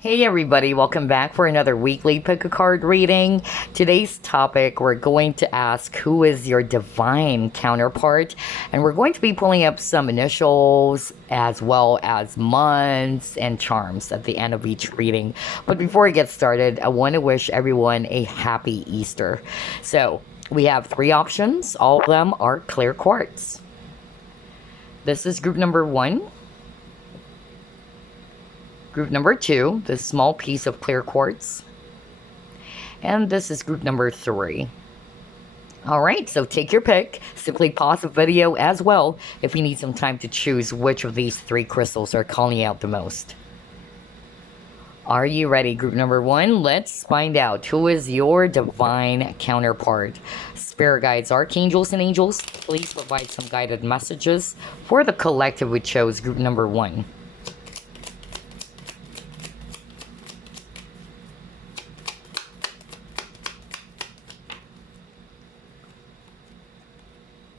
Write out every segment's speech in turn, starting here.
Hey everybody, welcome back for another weekly pick a card reading. Today's topic, we're going to ask who is your divine counterpart, and we're going to be pulling up some initials as well as months and charms at the end of each reading. But before we get started, I want to wish everyone a happy Easter. So we have three options. All of them are clear quartz. This is group number 1. Group number 2, this small piece of clear quartz. And this is group number 3. Alright, so take your pick. Simply pause the video as well if you need some time to choose which of these 3 crystals are calling out the most. Are you ready, group number 1? Let's find out who is your divine counterpart. Spirit guides, archangels, and angels, please provide some guided messages for the collective we chose, group number 1.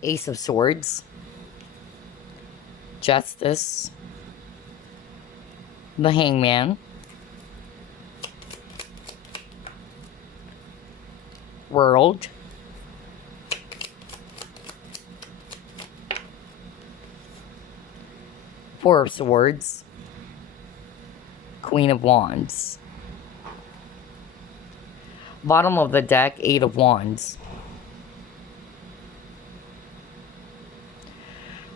Ace of Swords, Justice, the Hangman, World, Four of Swords, Queen of Wands. Bottom of the deck, Eight of Wands.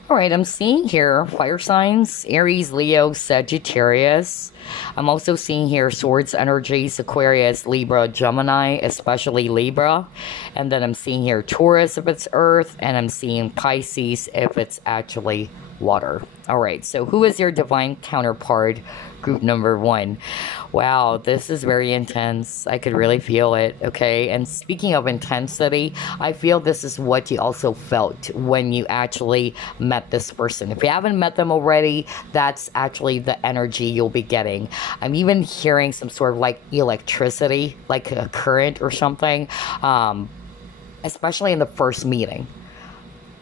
Alright, I'm seeing here fire signs, Aries, Leo, Sagittarius. I'm also seeing here swords energies, Aquarius, Libra, Gemini, especially Libra. And then I'm seeing here Taurus if it's earth, and I'm seeing Pisces if it's actually water. Alright, so who is your divine counterpart? Group number 1. Wow, this is very intense. I could really feel it, okay? And speaking of intensity, I feel this is what you also felt when you actually met this person. If you haven't met them already, that's actually the energy you'll be getting. I'm even hearing some sort of like electricity, like a current or something, especially in the first meeting.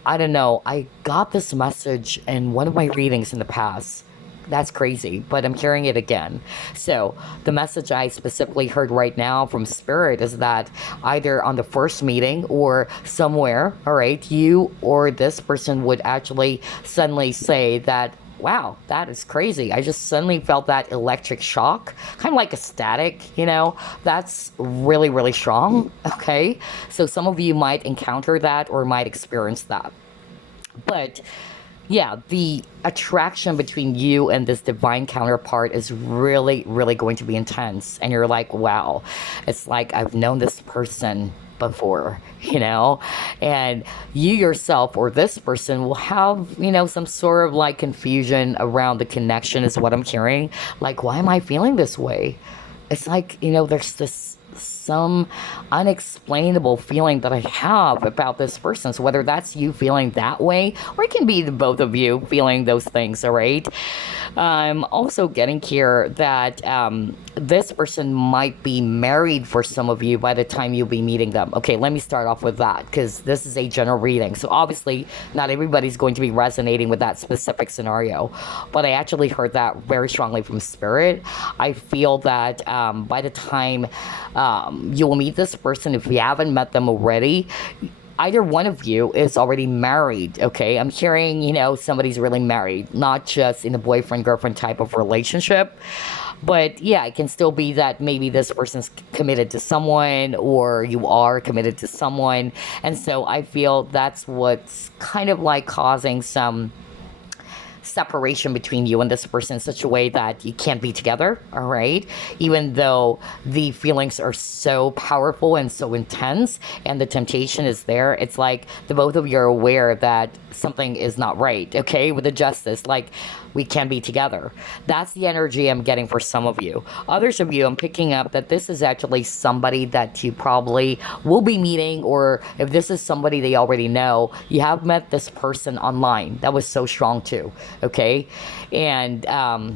I don't know, I got this message in one of my readings in the past. That's crazy, but I'm hearing it again. So the message I specifically heard right now from Spirit is that either on the first meeting or somewhere, all right, you or this person would actually suddenly say that, wow, that is crazy. I just suddenly felt that electric shock, kind of like a static, you know, that's really, really strong, okay? So some of you might encounter that or might experience that. But yeah, the attraction between you and this divine counterpart is really, really going to be intense. And you're like, wow, it's like I've known this person before, you know, and you yourself or this person will have, you know, some sort of like confusion around the connection is what I'm hearing. Like, why am I feeling this way? It's like, you know, there's this some unexplainable feeling that I have about this person. So whether that's you feeling that way, or it can be the both of you feeling those things, all right? I'm also getting here that this person might be married for some of you by the time you'll be meeting them. Okay, let me start off with that, because this is a general reading. So obviously, not everybody's going to be resonating with that specific scenario. But I actually heard that very strongly from Spirit. I feel that by the time you will meet this person, if you haven't met them already, either one of you is already married, okay? I'm hearing, you know, somebody's really married, not just in a boyfriend-girlfriend type of relationship. But yeah, it can still be that maybe this person's committed to someone or you are committed to someone. And so I feel that's what's kind of like causing some separation between you and this person in such a way that you can't be together, all right? Even though the feelings are so powerful and so intense and the temptation is there, it's like the both of you are aware that something is not right, okay, with the justice, like we can be together. That's the energy I'm getting for some of you. Others of you, I'm picking up that this is actually somebody that you probably will be meeting, or if this is somebody they already know, you have met this person online. That was so strong too, okay? And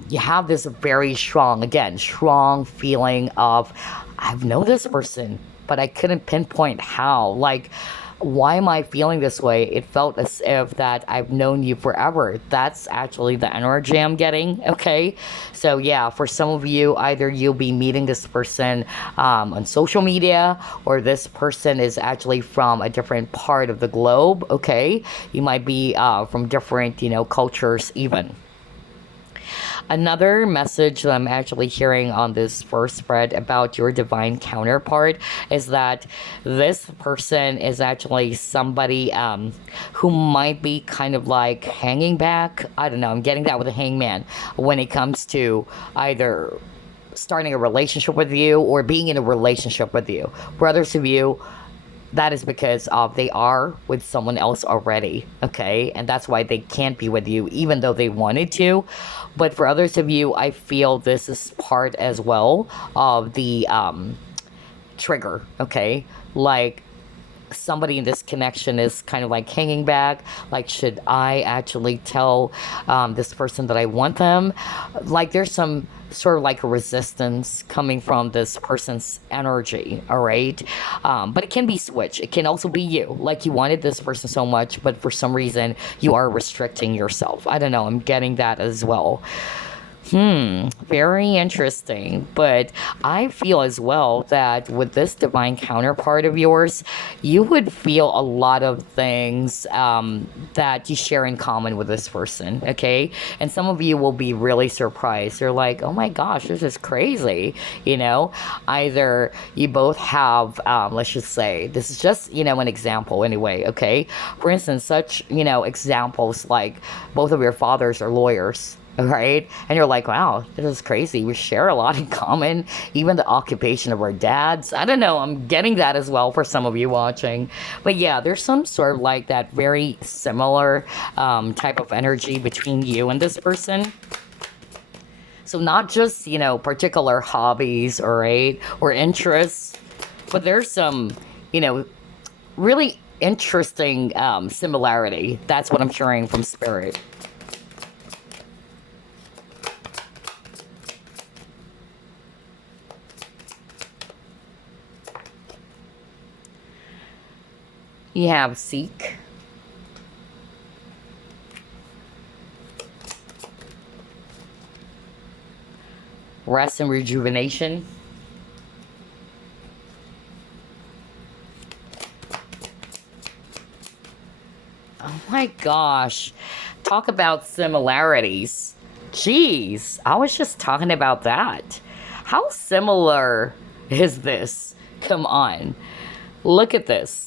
you have this very strong, again, strong feeling of, I've known this person, but I couldn't pinpoint how. Like, Why am I feeling this way? It felt as if that I've known you forever. That's actually the energy I'm getting. Okay. So yeah, for some of you, either you'll be meeting this person on social media, or this person is actually from a different part of the globe. Okay. You might be from different, cultures even. Another message that I'm actually hearing on this first spread about your divine counterpart is that this person is actually somebody who might be kind of like hanging back. I don't know. I'm getting that with a hangman when it comes to either starting a relationship with you or being in a relationship with you. For others of you, that is because they are with someone else already, okay? And that's why they can't be with you, even though they wanted to. But for others of you, I feel this is part as well of the trigger, okay? Like, somebody in this connection is kind of like hanging back, like, should I actually tell this person that I want them? Like, there's some sort of like a resistance coming from this person's energy, all right? But it can be switched. It can also be you, like you wanted this person so much, but for some reason you are restricting yourself. I don't know, I'm getting that as well. Very interesting. But I feel as well that with this divine counterpart of yours, you would feel a lot of things that you share in common with this person, okay? And some of you will be really surprised. You're like, oh my gosh, this is crazy, Either you both have, let's just say, this is just, an example anyway, okay? For instance, such, examples like both of your fathers are lawyers. Right? And you're like, wow, this is crazy. We share a lot in common, even the occupation of our dads. I don't know. I'm getting that as well for some of you watching. But yeah, there's some sort of like that very similar type of energy between you and this person. So not just, particular hobbies, all right, or interests, but there's some, really interesting similarity. That's what I'm hearing from Spirit. You have seek. Rest and rejuvenation. Oh my gosh. Talk about similarities. Jeez, I was just talking about that. How similar is this? Come on. Look at this.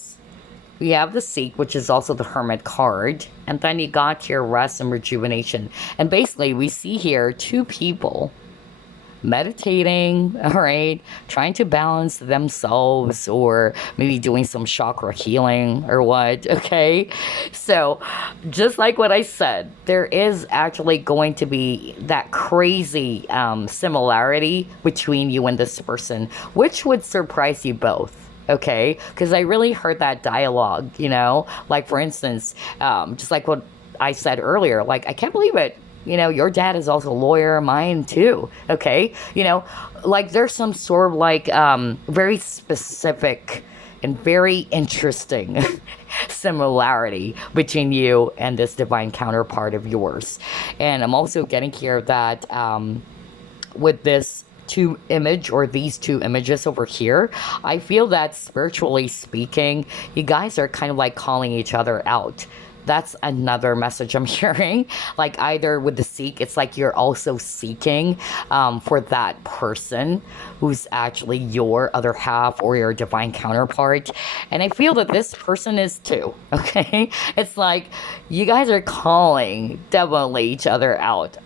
We have the Seek, which is also the Hermit card. And then you got here Rest and Rejuvenation. And basically, we see here two people meditating, all right, trying to balance themselves, or maybe doing some chakra healing or what, okay? So, just like what I said, there is actually going to be that crazy similarity between you and this person, which would surprise you both. Okay, because I really heard that dialogue, like for instance, just like what I said earlier, like, I can't believe it. Your dad is also a lawyer, mine too. Okay, like there's some sort of like very specific and very interesting similarity between you and this divine counterpart of yours. And I'm also getting here that with this these two images over here, I feel that spiritually speaking, you guys are kind of like calling each other out. That's another message I'm hearing. Like, either with the Seek, it's like you're also seeking for that person who's actually your other half or your divine counterpart. And I feel that this person is too, okay? It's like you guys are calling definitely each other out,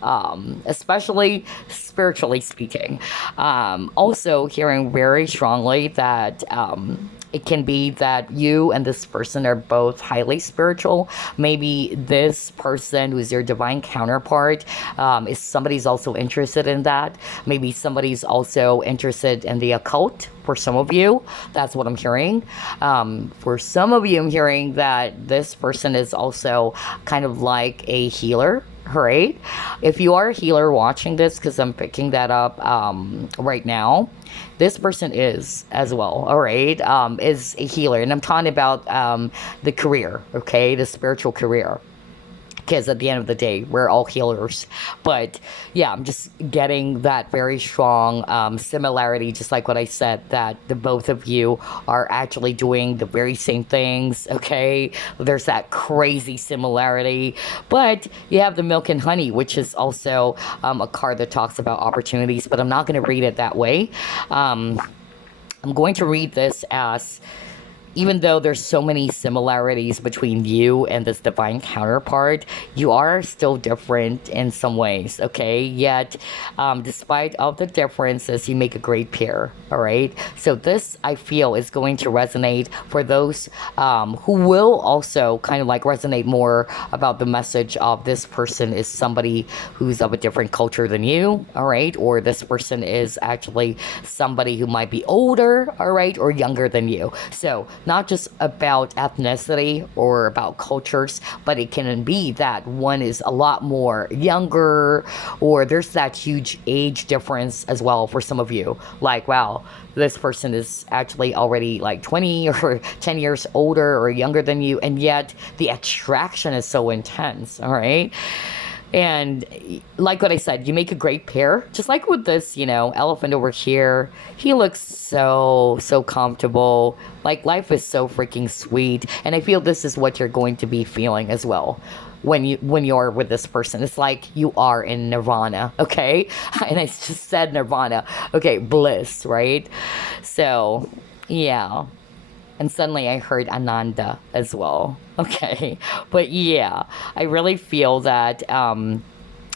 especially spiritually speaking. Also hearing very strongly that it can be that you and this person are both highly spiritual. Maybe this person who's your divine counterpart is somebody's also interested in that. Maybe somebody's also interested in the occult. For some of you, that's what I'm hearing. For some of you, I'm hearing that this person is also kind of like a healer. right? If you are a healer watching this, because I'm picking that up right now, this person is as well, all right, is a healer. And I'm talking about the career, okay, the spiritual career, because at the end of the day we're all healers. But yeah, I'm just getting that very strong similarity, just like what I said, that the both of you are actually doing the very same things. Okay, there's that crazy similarity. But you have the milk and honey, which is also a card that talks about opportunities, but I'm not going to read it that way. I'm going to read this as, even though there's so many similarities between you and this divine counterpart, you are still different in some ways, okay? Yet, despite all the differences, you make a great pair, all right? So this, I feel, is going to resonate for those who will also kind of like resonate more about the message of this person is somebody who's of a different culture than you, all right? Or this person is actually somebody who might be older, all right, or younger than you. So not just about ethnicity or about cultures, but it can be that one is a lot more younger, or there's that huge age difference as well for some of you. Like, wow, this person is actually already like 20 or 10 years older or younger than you, and yet the attraction is so intense, all right? And like what I said, you make a great pair. Just like with this, elephant over here. He looks so comfortable. Like, life is so freaking sweet. And I feel this is what you're going to be feeling as well when you're with this person. It's like you are in nirvana, okay? And I just said nirvana. Okay, bliss, right? So, yeah. And suddenly I heard Ananda as well. Okay. But yeah, I really feel that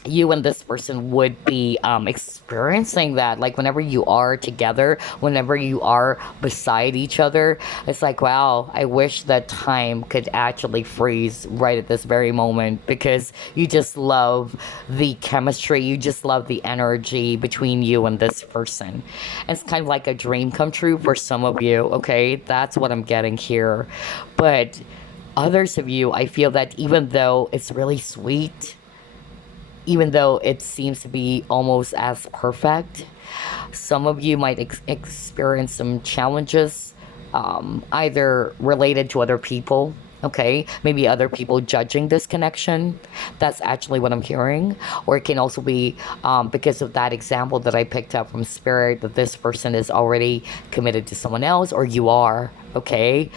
you and this person would be experiencing that, like, whenever you are together, whenever you are beside each other. It's like, wow, I wish that time could actually freeze right at this very moment, because you just love the chemistry, you just love the energy between you and this person. It's kind of like a dream come true for some of you, okay? That's what I'm getting here. But others of you, I feel that even though it's really sweet, even though it seems to be almost as perfect, some of you might experience some challenges, either related to other people, okay? Maybe other people judging this connection. That's actually what I'm hearing. Or it can also be because of that example that I picked up from Spirit, that this person is already committed to someone else, or you are, okay?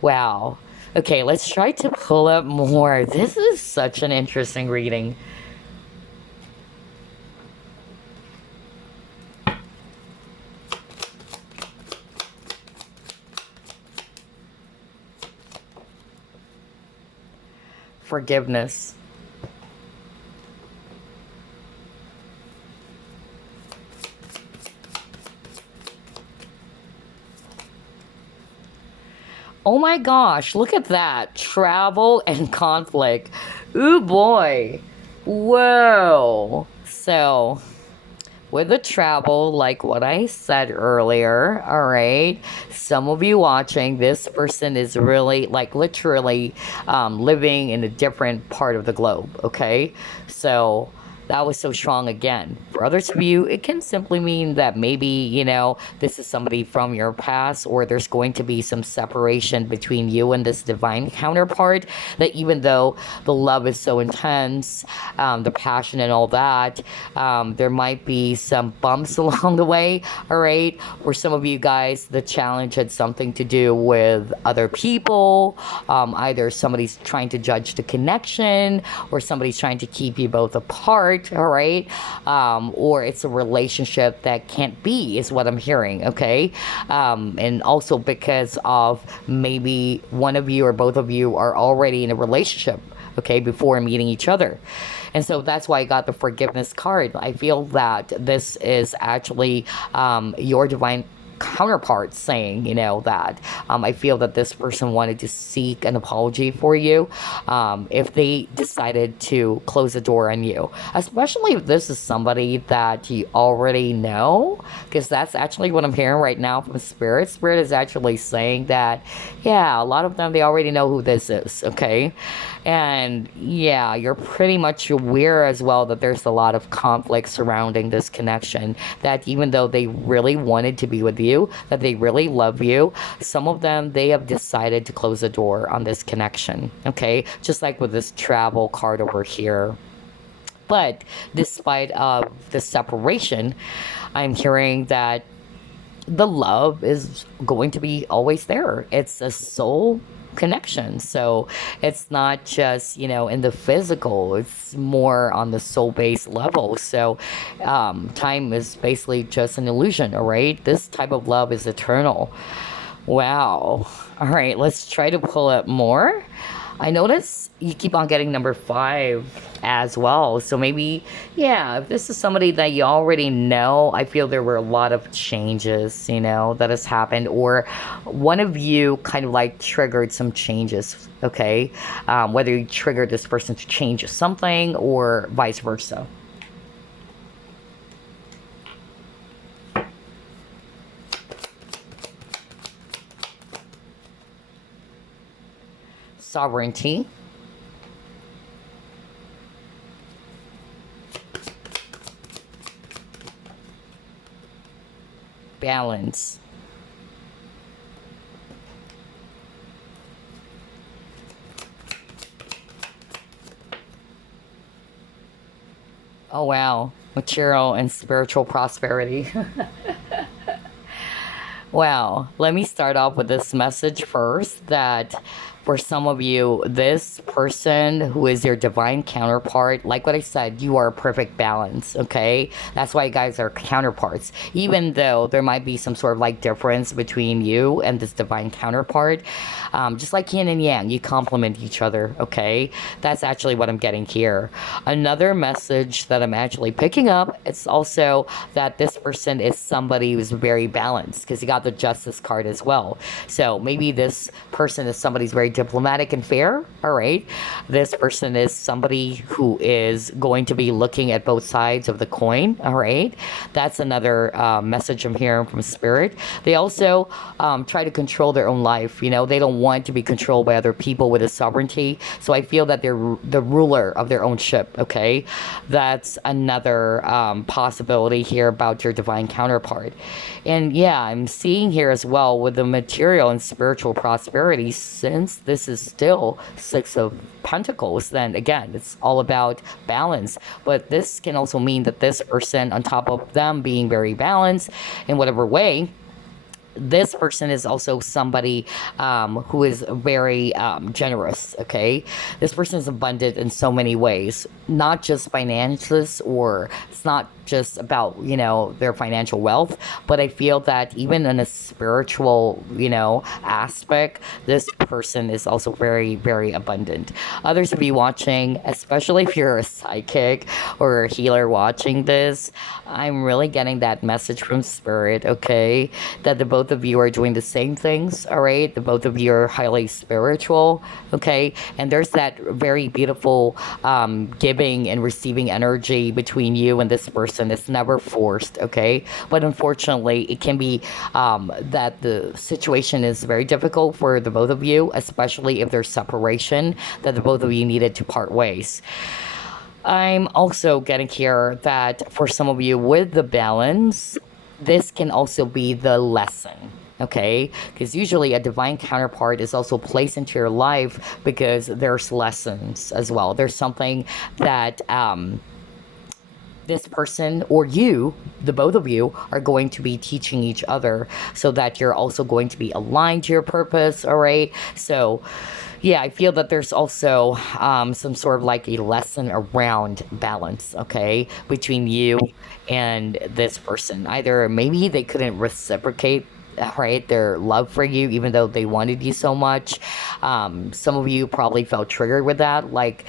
Wow. Okay, let's try to pull up more. This is such an interesting reading. Forgiveness. Oh my gosh, look at that. Travel and conflict. Ooh boy. Whoa. So, with the travel, like what I said earlier, all right, some of you watching, this person is really, like, literally living in a different part of the globe, okay? So that was so strong again. For others of you, it can simply mean that maybe, this is somebody from your past, or there's going to be some separation between you and this divine counterpart, that even though the love is so intense, the passion and all that, there might be some bumps along the way, all right? For some of you guys, the challenge had something to do with other people. Either somebody's trying to judge the connection, or somebody's trying to keep you both apart, all right? Or it's a relationship that can't be, is what I'm hearing, okay? And also because of maybe one of you or both of you are already in a relationship, okay, before meeting each other. And so that's why I got the forgiveness card. I feel that this is actually your divine counterpart saying, that I feel that this person wanted to seek an apology for you if they decided to close the door on you, especially if this is somebody that you already know, because that's actually what I'm hearing right now from Spirit. Spirit is actually saying that, yeah, a lot of them, they already know who this is, okay? And yeah, you're pretty much aware as well that there's a lot of conflict surrounding this connection. That even though they really wanted to be with you, that they really love you, some of them, they have decided to close the door on this connection. Okay, just like with this travel card over here. But despite of the separation, I'm hearing that the love is going to be always there. It's a soul connection. So it's not just, in the physical, it's more on the soul based level. So time is basically just an illusion, all right? This type of love is eternal. Wow. All right, let's try to pull up more. I notice you keep on getting number 5 as well. So maybe, yeah, if this is somebody that you already know, I feel there were a lot of changes, that has happened. Or one of you kind of like triggered some changes, okay? Whether you triggered this person to change something or vice versa. Sovereignty. Balance. Oh wow, material and spiritual prosperity. Wow, let me start off with this message first, that for some of you, this person who is your divine counterpart, like what I said, you are a perfect balance, okay? That's why you guys are counterparts. Even though there might be some sort of like difference between you and this divine counterpart, just like yin and yang, you complement each other, okay? That's actually what I'm getting here. Another message that I'm actually picking up, it's also that this person is somebody who's very balanced, because you got the Justice card as well. So maybe this person is somebody who's very diplomatic and fair, all right? This person is somebody who is going to be looking at both sides of the coin, all right? That's another message I'm hearing from Spirit. They also try to control their own life, they don't want to be controlled by other people with a sovereignty. So I feel that they're the ruler of their own ship, okay? That's another possibility here about your divine counterpart. And yeah, I'm seeing here as well with the material and spiritual prosperity, since this is still 6 of Pentacles, then again, it's all about balance. But this can also mean that this person, on top of them being very balanced in whatever way, this person is also somebody who is very generous, okay? This person is abundant in so many ways, not just finances, or it's not just about, their financial wealth, but I feel that even in a spiritual, aspect, this person is also very, very abundant. Others of you watching, especially if you're a psychic or a healer watching this, I'm really getting that message from Spirit, okay? That the both of you are doing the same things, all right? The both of you are highly spiritual, okay? And there's that very beautiful giving and receiving energy between you and this person. It's never forced, okay? But unfortunately, it can be that the situation is very difficult for the both of you, especially if there's separation, that the both of you needed to part ways. I'm also getting here that for some of you with the balance, this can also be the lesson, okay? Because usually a divine counterpart is also placed into your life because there's lessons as well. There's something that this person or you, the both of you, are going to be teaching each other, so that you're also going to be aligned to your purpose, all right? So yeah, I feel that there's also some sort of like a lesson around balance, okay, between you and this person. Either maybe they couldn't reciprocate, right, their love for you, even though they wanted you so much. Some of you probably felt triggered with that, like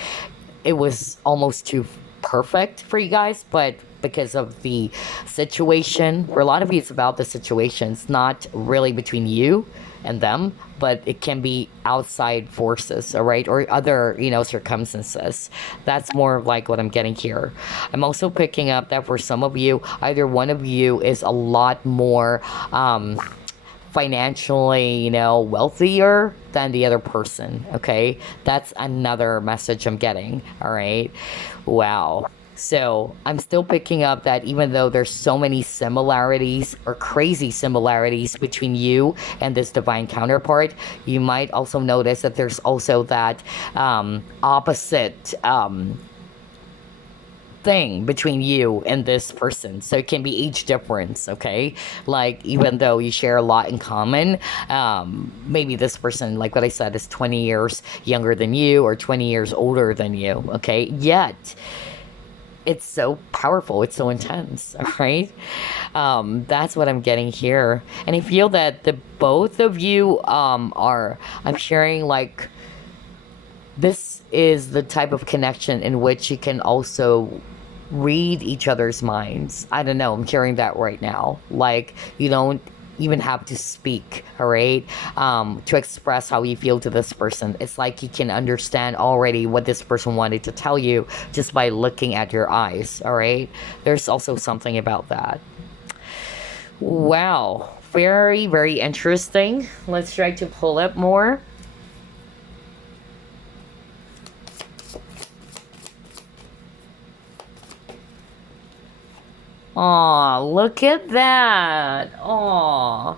it was almost too perfect for you guys, but because of the situation, for a lot of you, it's about the situation. It's not really between you and them, but it can be outside forces, all right, or other, circumstances. That's more of like what I'm getting here. I'm also picking up that for some of you, either one of you is a lot more financially, wealthier than the other person. Okay, that's another message I'm getting. All right, wow. So I'm still picking up that even though there's so many similarities or crazy similarities between you and this divine counterpart, you might also notice that there's also that opposite thing between you and this person. So it can be age difference, okay? Like, even though you share a lot in common, maybe this person, like what I said, is 20 years younger than you or 20 years older than you, okay? Yet, it's so powerful, it's so intense, all right? That's what I'm getting here. And I feel that the both of you I'm sharing like, this is the type of connection in which you can also read each other's minds. I don't know, I'm hearing that right now. Like, you don't even have to speak, all right, to express how you feel to this person. It's like you can understand already what this person wanted to tell you just by looking at your eyes, all right? There's also something about that. Wow, very, very interesting. Let's try to pull up more. Aw, look at that. Aw,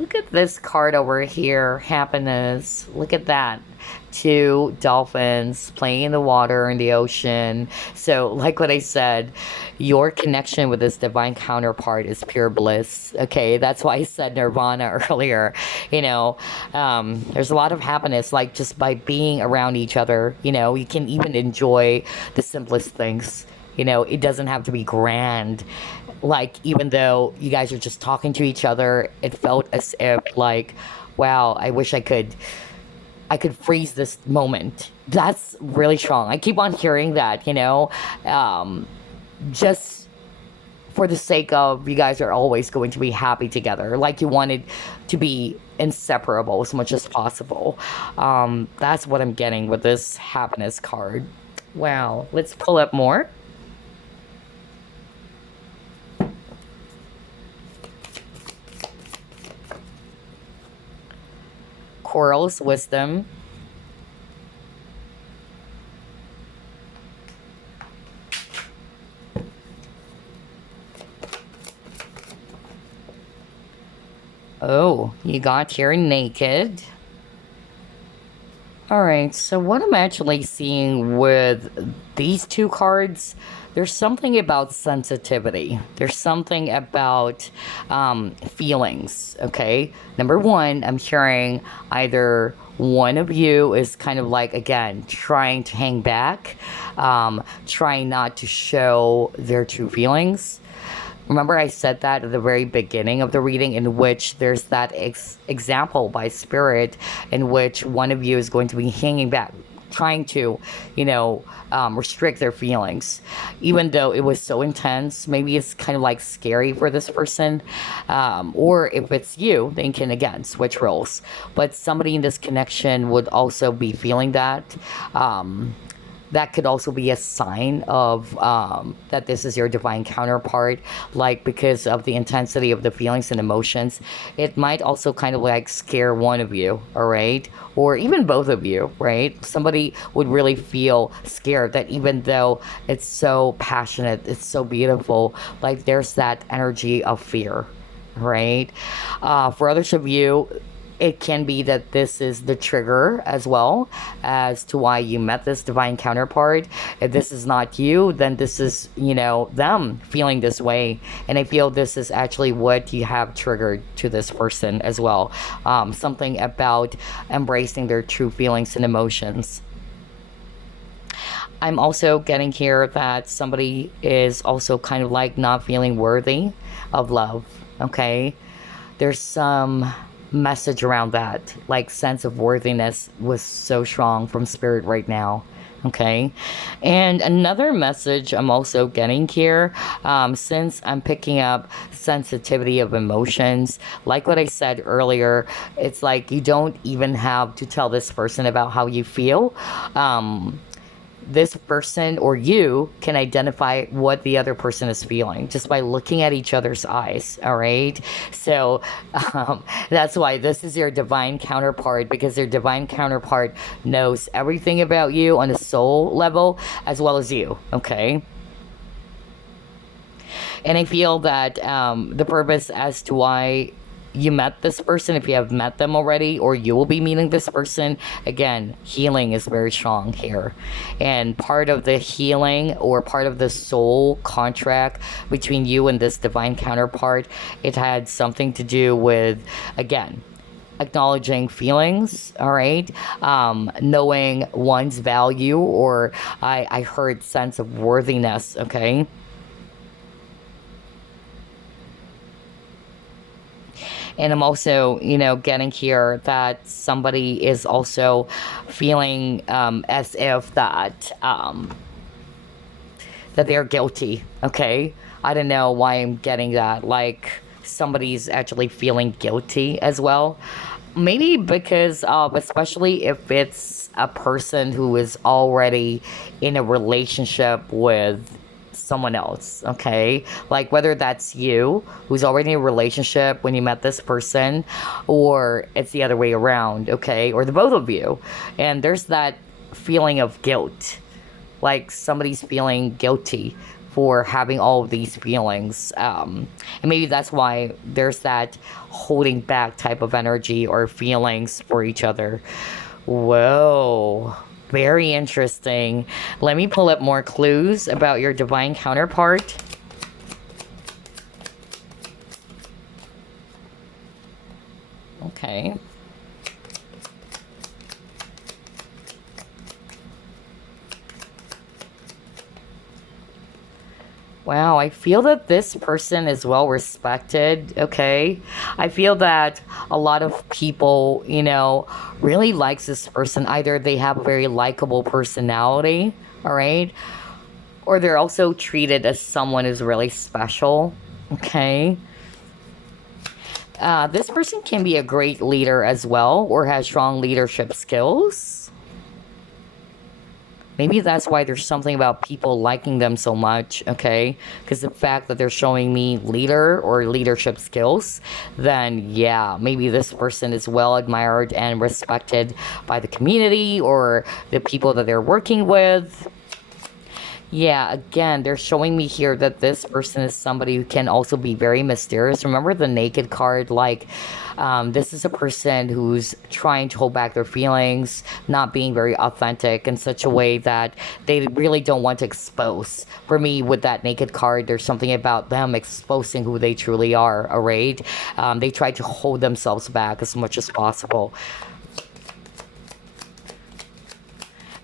look at this card over here. Happiness. Look at that. Two dolphins playing in the water in the ocean. So, like what I said, your connection with this divine counterpart is pure bliss. Okay, that's why I said nirvana earlier. There's a lot of happiness, like just by being around each other. You can even enjoy the simplest things. It doesn't have to be grand. Like, even though you guys are just talking to each other, it felt as if like, wow, I wish I could freeze this moment. That's really strong. I keep on hearing that, just for the sake of you guys are always going to be happy together. Like, you wanted to be inseparable as much as possible. That's what I'm getting with this happiness card. Wow. Let's pull up more. Coral's wisdom. Oh, you got here naked. Alright, so what I'm actually seeing with these two cards, there's something about sensitivity. There's something about feelings, okay? Number one, I'm hearing either one of you is kind of like, again, trying to hang back, trying not to show their true feelings. Remember I said that at the very beginning of the reading, in which there's that example by Spirit in which one of you is going to be hanging back, trying to, restrict their feelings. Even though it was so intense, maybe it's kind of like scary for this person. Or if it's you, then you can, again, switch roles. But somebody in this connection would also be feeling that. That could also be a sign of that this is your divine counterpart, like, because of the intensity of the feelings and emotions. It might also kind of like scare one of you, all right? Or even both of you, right? Somebody would really feel scared that even though it's so passionate, it's so beautiful, like there's that energy of fear, right? For others of you, it can be that this is the trigger as well as to why you met this divine counterpart. If this is not you, then this is, them feeling this way. And I feel this is actually what you have triggered to this person as well. Something about embracing their true feelings and emotions. I'm also getting here that somebody is also kind of like not feeling worthy of love, okay? There's some message around that, like sense of worthiness was so strong from Spirit right now, Okay. And another message I'm also getting here, since I'm picking up sensitivity of emotions, like what I said earlier, it's like you don't even have to tell this person about how you feel. Um, this person or you can identify what the other person is feeling just by looking at each other's eyes. All right. So that's why this is your divine counterpart, because your divine counterpart knows everything about you on a soul level as well as you. Okay. And I feel that the purpose as to why you met this person, if you have met them already, or you will be meeting this person, again, healing is very strong here. And part of the healing or part of the soul contract between you and this divine counterpart, it had something to do with, again, acknowledging feelings, all right, knowing one's value, or I heard sense of worthiness, okay. And I'm also, getting here that somebody is also feeling as if that they're guilty. Okay, I don't know why I'm getting that. Like somebody's actually feeling guilty as well. Maybe because of, especially if it's a person who is already in a relationship with someone else, okay? Like whether that's you who's already in a relationship when you met this person, or it's the other way around, okay? Or the both of you. And there's that feeling of guilt. Like somebody's feeling guilty for having all of these feelings. And maybe that's why there's that holding back type of energy or feelings for each other. Whoa. Very interesting. Let me pull up more clues about your divine counterpart. Okay. Wow, I feel that this person is well respected, okay? I feel that a lot of people, really likes this person. Either they have a very likable personality, all right? Or they're also treated as someone who's really special, okay? This person can be a great leader as well, or has strong leadership skills. Maybe that's why there's something about people liking them so much, okay? Because the fact that they're showing me leader or leadership skills, then yeah, maybe this person is well admired and respected by the community or the people that they're working with. Yeah, again, they're showing me here that this person is somebody who can also be very mysterious. Remember the naked card? Like, this is a person who's trying to hold back their feelings, not being very authentic in such a way that they really don't want to expose. For me, with that naked card, there's something about them exposing who they truly are, all right? They try to hold themselves back as much as possible.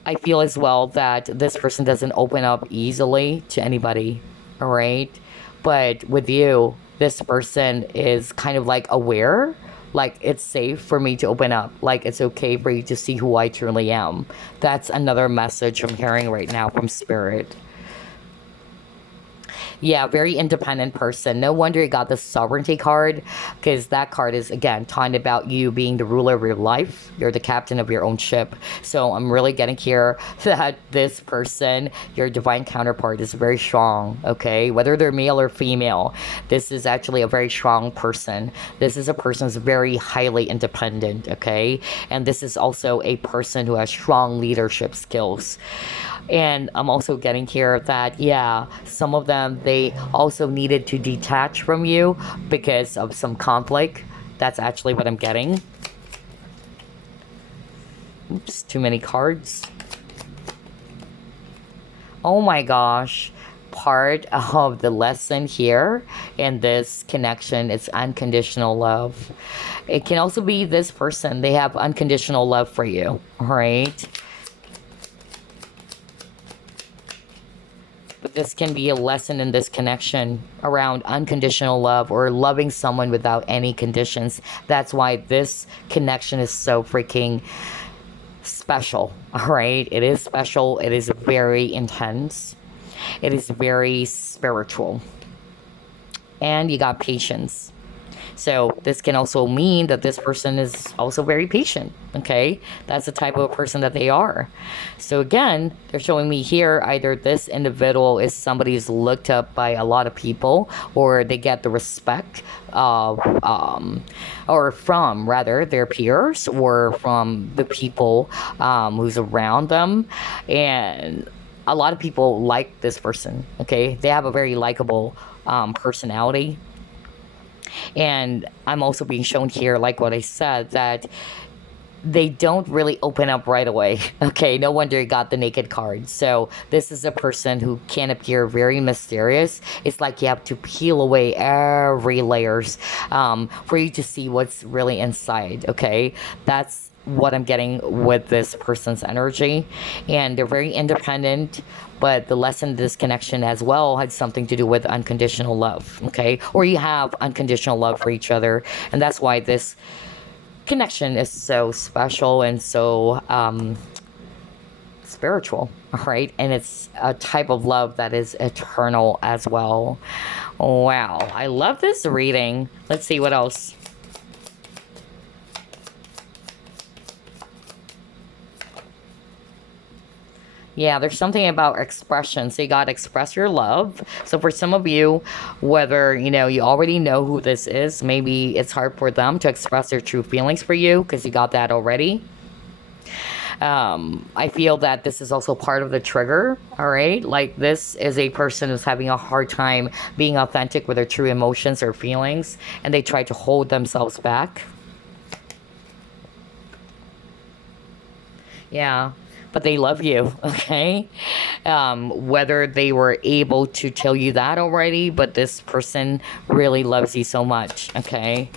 I feel as well that this person doesn't open up easily to anybody, all right? But with you, this person is kind of like aware, like it's safe for me to open up, like it's okay for you to see who I truly am. That's another message I'm hearing right now from Spirit. Yeah, very independent person. No wonder you got the sovereignty card, because that card is, again, talking about you being the ruler of your life. You're the captain of your own ship. So I'm really getting here that this person, your divine counterpart, is very strong, okay? Whether they're male or female, this is actually a very strong person. This is a person who's very highly independent, okay? And this is also a person who has strong leadership skills. And I'm also getting here that, yeah, some of them, they also needed to detach from you because of some conflict. That's actually what I'm getting. Oops, too many cards. Oh my gosh. Part of the lesson here in this connection is unconditional love. It can also be this person, they have unconditional love for you, right? But this can be a lesson in this connection around unconditional love or loving someone without any conditions. That's why this connection is so freaking special, all right? It is special. It is very intense. It is very spiritual. And you got patience. So this can also mean that this person is also very patient. Okay, that's the type of person that they are. So again, they're showing me here either this individual is somebody who's looked up by a lot of people, or they get the respect of, or from rather their peers, or from the people who's around them, and a lot of people like this person. Okay, they have a very likable personality. And I'm also being shown here, like what I said, that they don't really open up right away. Okay, no wonder you got the naked card. So this is a person who can appear very mysterious. It's like you have to peel away every layers for you to see what's really inside. Okay, that's what I'm getting with this person's energy. And they're very independent, but the lesson of this connection as well had something to do with unconditional love. Okay, or you have unconditional love for each other, and that's why this connection is so special and so spiritual, all right? And it's a type of love that is eternal as well. Wow, I love this reading. Let's see what else. Yeah, there's something about expression. So you got to express your love. So for some of you, whether, you already know who this is, maybe it's hard for them to express their true feelings for you because you got that already. I feel that this is also part of the trigger, all right? Like this is a person who's having a hard time being authentic with their true emotions or feelings, and they try to hold themselves back. Yeah, but they love you, okay? Whether they were able to tell you that already, but this person really loves you so much, okay?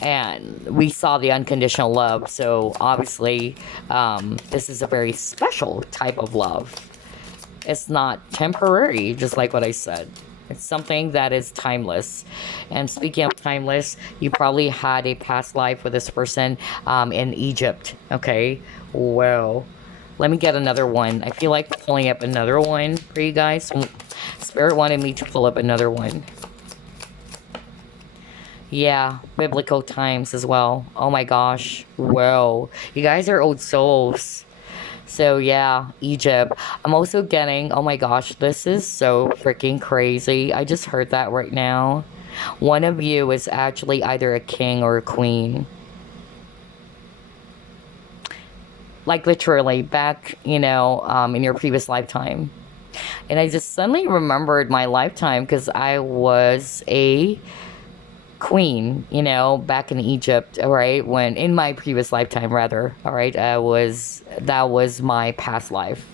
And we saw the unconditional love, so obviously this is a very special type of love. It's not temporary, just like what I said. It's something that is timeless. And speaking of timeless, you probably had a past life with this person in Egypt, okay? Well, let me get another one. I feel like pulling up another one for you guys. Spirit wanted me to pull up another one. Yeah, biblical times as well. Oh my gosh. Whoa. You guys are old souls. So yeah, Egypt. I'm also getting, oh my gosh, this is so freaking crazy. I just heard that right now. One of you is actually either a king or a queen. Like literally back, in your previous lifetime. And I just suddenly remembered my lifetime because I was a queen, back in Egypt, all right, when in my previous lifetime rather, all right, that was my past life.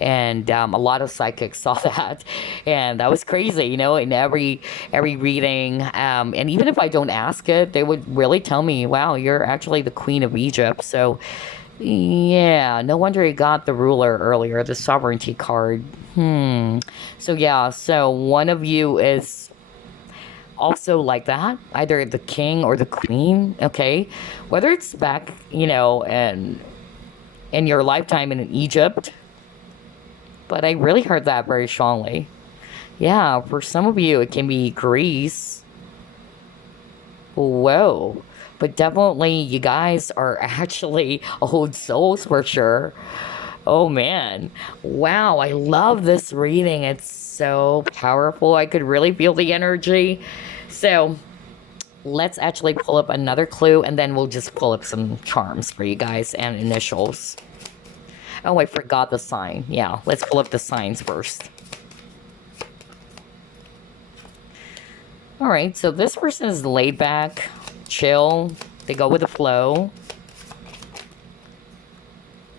And a lot of psychics saw that, and that was crazy, in every reading, and even if I don't ask it, they would really tell me, wow, you're actually the queen of Egypt. So yeah, no wonder you got the ruler earlier, the sovereignty card. So yeah, so one of you is also like that, either the king or the queen, okay? Whether it's back, and in your lifetime in Egypt, but I really heard that very strongly. Yeah, for some of you, it can be Greece. Whoa. But definitely, you guys are actually old souls for sure. Oh man. Wow, I love this reading. It's so powerful. I could really feel the energy. So let's actually pull up another clue, and then we'll just pull up some charms for you guys and initials. Oh, I forgot the sign. Yeah, let's pull up the signs first. All right, so this person is laid back, chill. They go with the flow.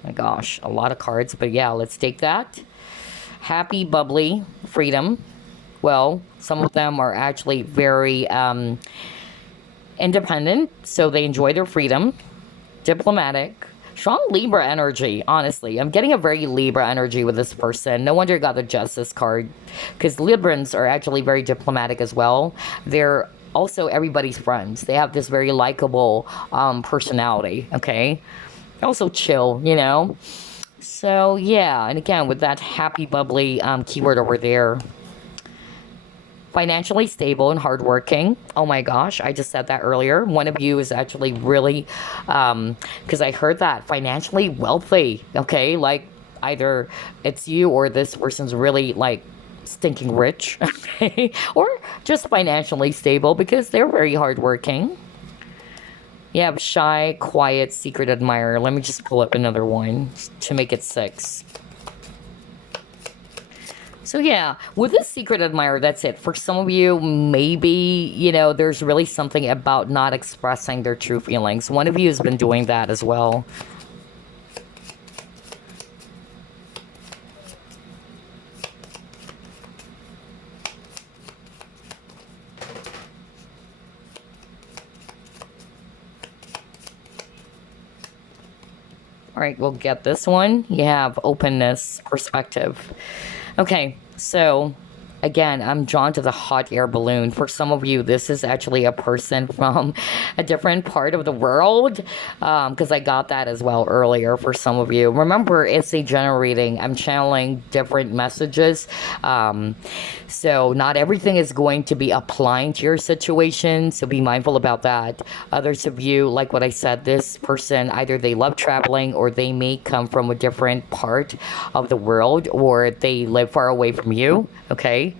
My gosh, a lot of cards, but yeah, let's take that. Happy, bubbly, freedom. Well, some of them are actually very independent, so they enjoy their freedom. Diplomatic. Strong Libra energy, honestly. I'm getting a very Libra energy with this person. No wonder you got the Justice card, because Librans are actually very diplomatic as well. They're also everybody's friends. They have this very likable personality, okay? Also chill, you know? So, yeah. And again, with that happy, bubbly keyword over there, financially stable and hardworking. Oh my gosh, I just said that earlier. One of you is actually really, because I heard that financially wealthy. Okay, like either it's you or this person's really like stinking rich, okay, or just financially stable because they're very hardworking. You have shy, quiet, secret admirer. Let me just pull up another one to make it 6. So yeah, with this secret admirer, that's it. For some of you, maybe, there's really something about not expressing their true feelings. One of you has been doing that as well. All right, we'll get this one. You have openness, perspective. Okay, so again, I'm drawn to the hot air balloon. For some of you, this is actually a person from a different part of the world, because I got that as well earlier for some of you. Remember, it's a generating. I'm channeling different messages. So not everything is going to be applying to your situation, so be mindful about that. Others of you, like what I said, this person, either they love traveling or they may come from a different part of the world or they live far away from you, okay?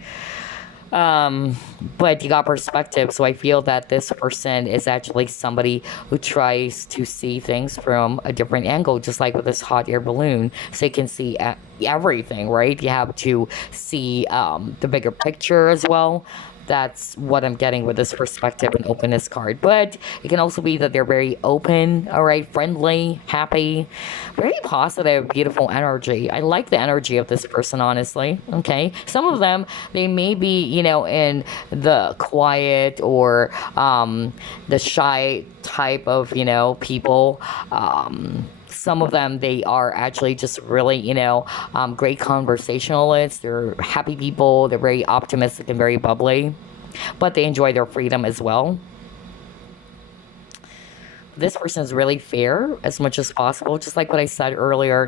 But you got perspective, so I feel that this person is actually somebody who tries to see things from a different angle, just like with this hot air balloon, so you can see everything, right? You have to see the bigger picture as well. That's what I'm getting with this perspective and openness card. But it can also be that they're very open, all right, friendly, happy, very positive, beautiful energy. I like the energy of this person, honestly. Okay. Some of them, they may be, in the quiet or the shy type of, people. Some of them, they are actually just really, great conversationalists. They're happy people. They're very optimistic and very bubbly, but they enjoy their freedom as well. This person is really fair as much as possible. Just like what I said earlier,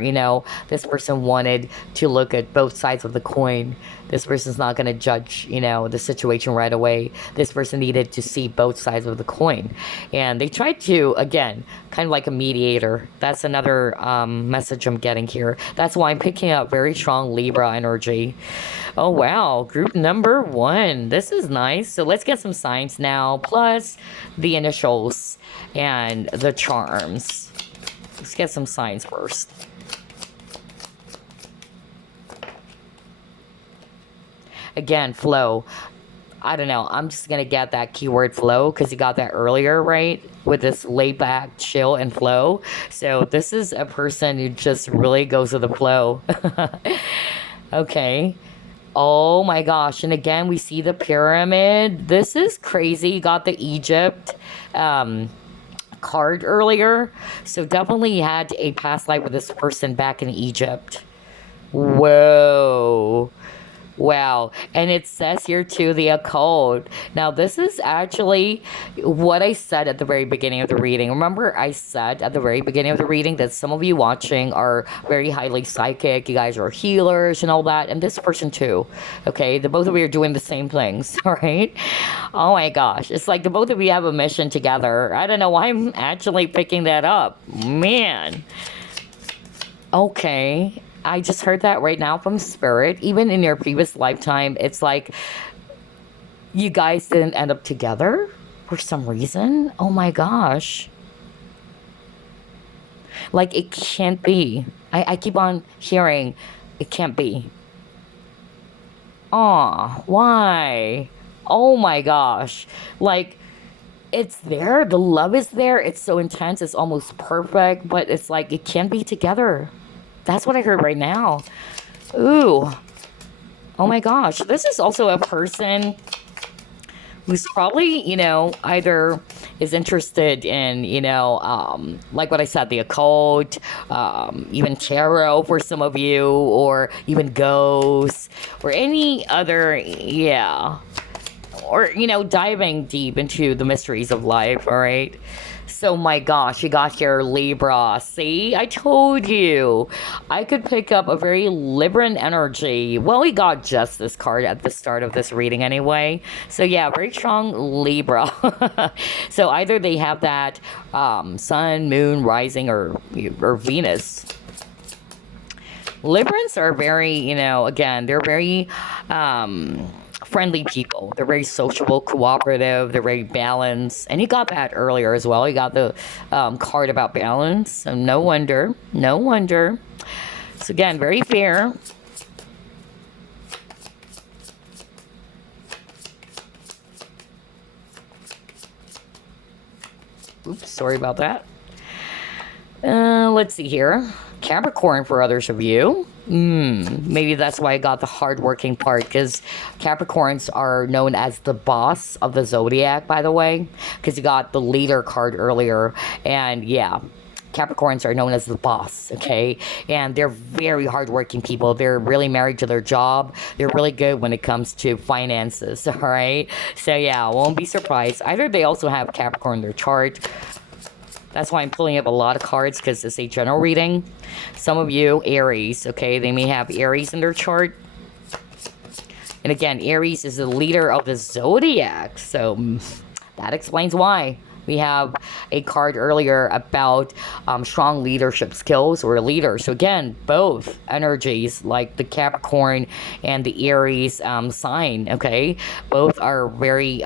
this person wanted to look at both sides of the coin. This person's not going to judge, the situation right away. This person needed to see both sides of the coin. And they tried to, again, kind of like a mediator. That's another message I'm getting here. That's why I'm picking up very strong Libra energy. Oh, wow. Group number 1. This is nice. So let's get some signs now, plus the initials and the charms. Let's get some signs first. Again, flow. I don't know. I'm just going to get that keyword flow because you got that earlier, right? With this laid back, chill, and flow. So this is a person who just really goes with the flow. Okay. Oh my gosh. And again, we see the pyramid. This is crazy. You got the Egypt card earlier. So definitely had a past life with this person back in Egypt. Whoa. Wow. And it says here too, the occult. Now, this is actually what I said at the very beginning of the reading. Remember, I said at the very beginning of the reading that some of you watching are very highly psychic. You guys are healers and all that. And this person too. Okay. The both of you are doing the same things. All right. Oh my gosh. It's like the both of you have a mission together. I don't know why I'm actually picking that up. Man. Okay. I just heard that right now from Spirit. Even in your previous lifetime, it's like you guys didn't end up together for some reason. Oh my gosh. Like, it can't be. I keep on hearing it can't be. Aw, why? Oh my gosh. Like, it's there. The love is there. It's so intense. It's almost perfect. But it's like it can't be together. That's what I heard right now. Ooh. Oh my gosh. This is also a person who's probably, either is interested in, like what I said, the occult, even tarot for some of you, or even ghosts, or any other, yeah. or, diving deep into the mysteries of life, all right? So, my gosh, you got here, Libra. See, I told you. I could pick up a very Libran energy. Well, we got just this card at the start of this reading anyway. So, yeah, very strong Libra. So, either they have that sun, moon, rising, or Venus. Librans are very, again, they're very friendly people. They're very sociable, cooperative, they're very balanced. And he got that earlier as well. He got the card about balance. So no wonder. No wonder. So again, very fair. Oops, sorry about that. Let's see here. Capricorn for others of you. Maybe that's why I got the hardworking part, because Capricorns are known as the boss of the zodiac, by the way, because you got the leader card earlier. And yeah, Capricorns are known as the boss, okay? And they're very hardworking people. They're really married to their job. They're really good when it comes to finances, all right? So yeah, won't be surprised. Either they also have Capricorn in their chart. That's why I'm pulling up a lot of cards, because it's a general reading. Some of you, Aries, okay? They may have Aries in their chart. And again, Aries is the leader of the zodiac. So that explains why. We have a card earlier about strong leadership skills or a leader. So again, both energies, like the Capricorn and the Aries sign, okay? Both are very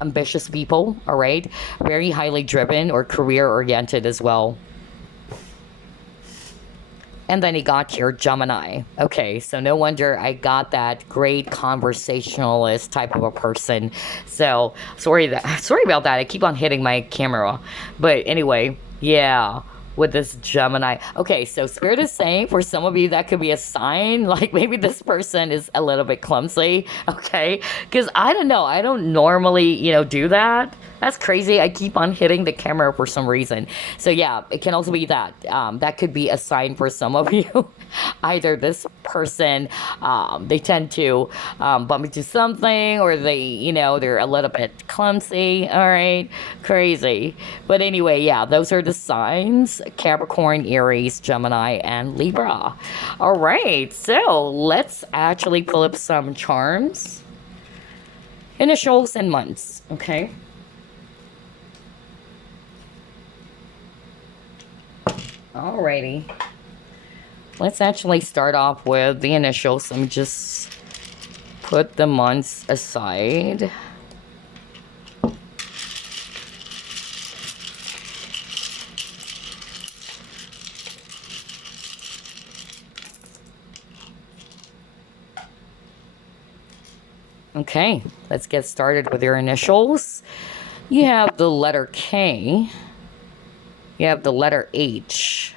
ambitious people, all right? Very highly driven or career-oriented as well. And then he got here, Gemini. Okay, so no wonder I got that great conversationalist type of a person. So, sorry about that. I keep on hitting my camera. But anyway, yeah, with this Gemini. Okay, so Spirit is saying for some of you that could be a sign, like maybe this person is a little bit clumsy, okay? Because I don't know, I don't normally, do that. That's crazy. I keep on hitting the camera for some reason. So yeah, it can also be that. That could be a sign for some of you. Either this person, they tend to bump into something, or they, they're a little bit clumsy. All right, crazy. But anyway, yeah, those are the signs: Capricorn, Aries, Gemini, and Libra. All right, so let's actually pull up some charms, initials, and months. Okay. Alrighty. Let's actually start off with the initials. Let me just put the months aside. Okay, let's get started with your initials. You have the letter K. You have the letter H,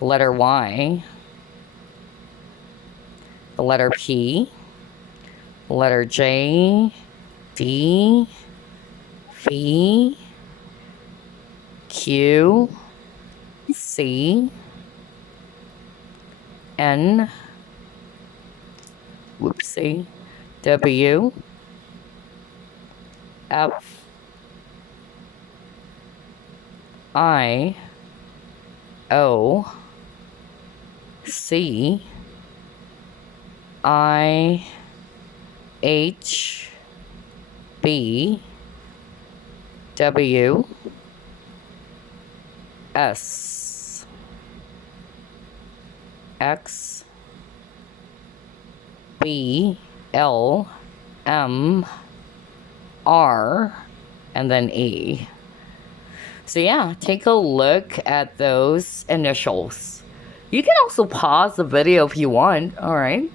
the letter Y, the letter P, the letter J, D, V, Q, C, N, whoopsie, W, F, I, O, C, I, H, B, W, S, X, B, L, M, R, and then E. So yeah, take a look at those initials. You can also pause the video if you want, alright?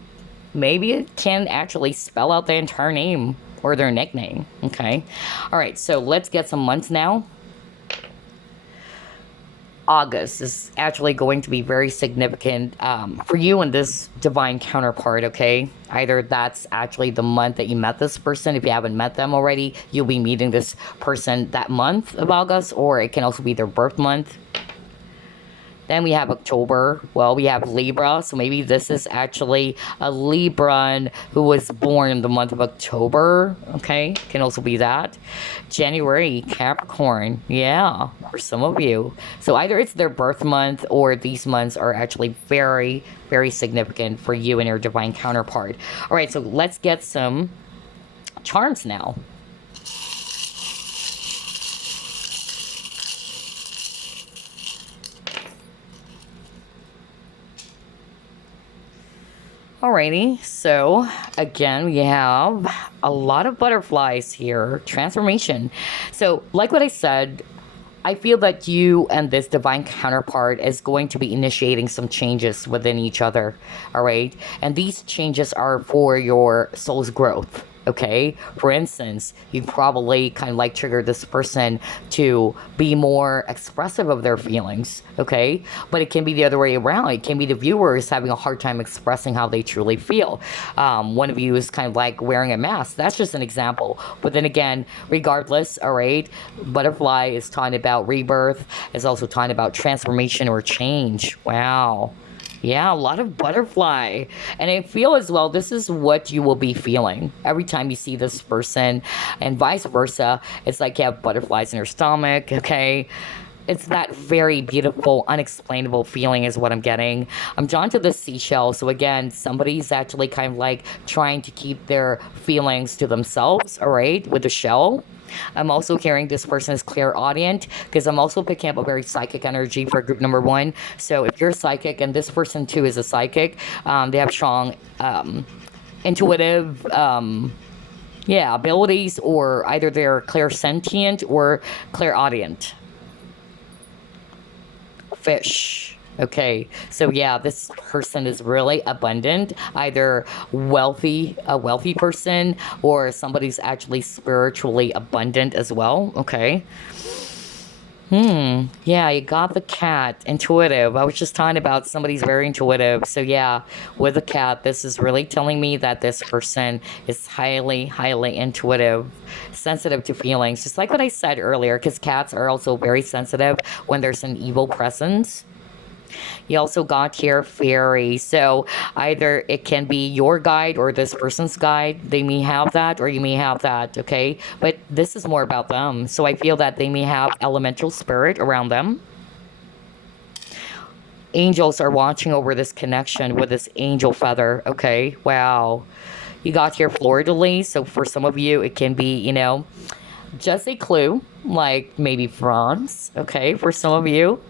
Maybe it can actually spell out the entire name or their nickname, okay? Alright, so let's get some months now. August is actually going to be very significant for you and this divine counterpart, okay? Either that's actually the month that you met this person. If you haven't met them already, you'll be meeting this person that month of August, or it can also be their birth month. Then we have October. Well, we have Libra. So maybe this is actually a Libran who was born in the month of October. Okay, can also be that. January, Capricorn. Yeah, for some of you. So either it's their birth month or these months are actually very, very significant for you and your divine counterpart. All right, so let's get some charms now. Alrighty, so again, we have a lot of butterflies here. Transformation. So, like what I said, I feel that you and this divine counterpart is going to be initiating some changes within each other. All right, and these changes are for your soul's growth. Okay, for instance, you probably kind of like trigger this person to be more expressive of their feelings. Okay, but it can be the other way around. It can be the viewers having a hard time expressing how they truly feel. One of you is kind of like wearing a mask. That's just an example. But then again, regardless, all right, butterfly is talking about rebirth. It's also talking about transformation or change. Wow. Yeah, a lot of butterfly. And I feel as well, this is what you will be feeling every time you see this person, and vice versa. It's like you have butterflies in your stomach, okay? It's that very beautiful, unexplainable feeling is what I'm getting. I'm drawn to the seashell. So again, somebody's actually kind of like trying to keep their feelings to themselves, all right, with the shell. I'm also hearing this person is clairaudient because I'm also picking up a very psychic energy for group number one. So if you're psychic and this person too is a psychic, they have strong intuitive abilities, or either they're clairsentient or clairaudient. Fish. Okay, so yeah, this person is really abundant, either a wealthy person, or somebody's actually spiritually abundant as well. Okay. Yeah, you got the cat. Intuitive. I was just talking about somebody's very intuitive. So yeah, with the cat, this is really telling me that this person is highly, highly intuitive, sensitive to feelings. Just like what I said earlier, because cats are also very sensitive when there's an evil presence. You also got here fairy. So either it can be your guide or this person's guide. They may have that or you may have that, okay? But this is more about them. So I feel that they may have elemental spirit around them. Angels are watching over this connection with this angel feather, okay? Wow. You got here fleur-de-lis. So for some of you, it can be, just a clue, like maybe France, okay? For some of you.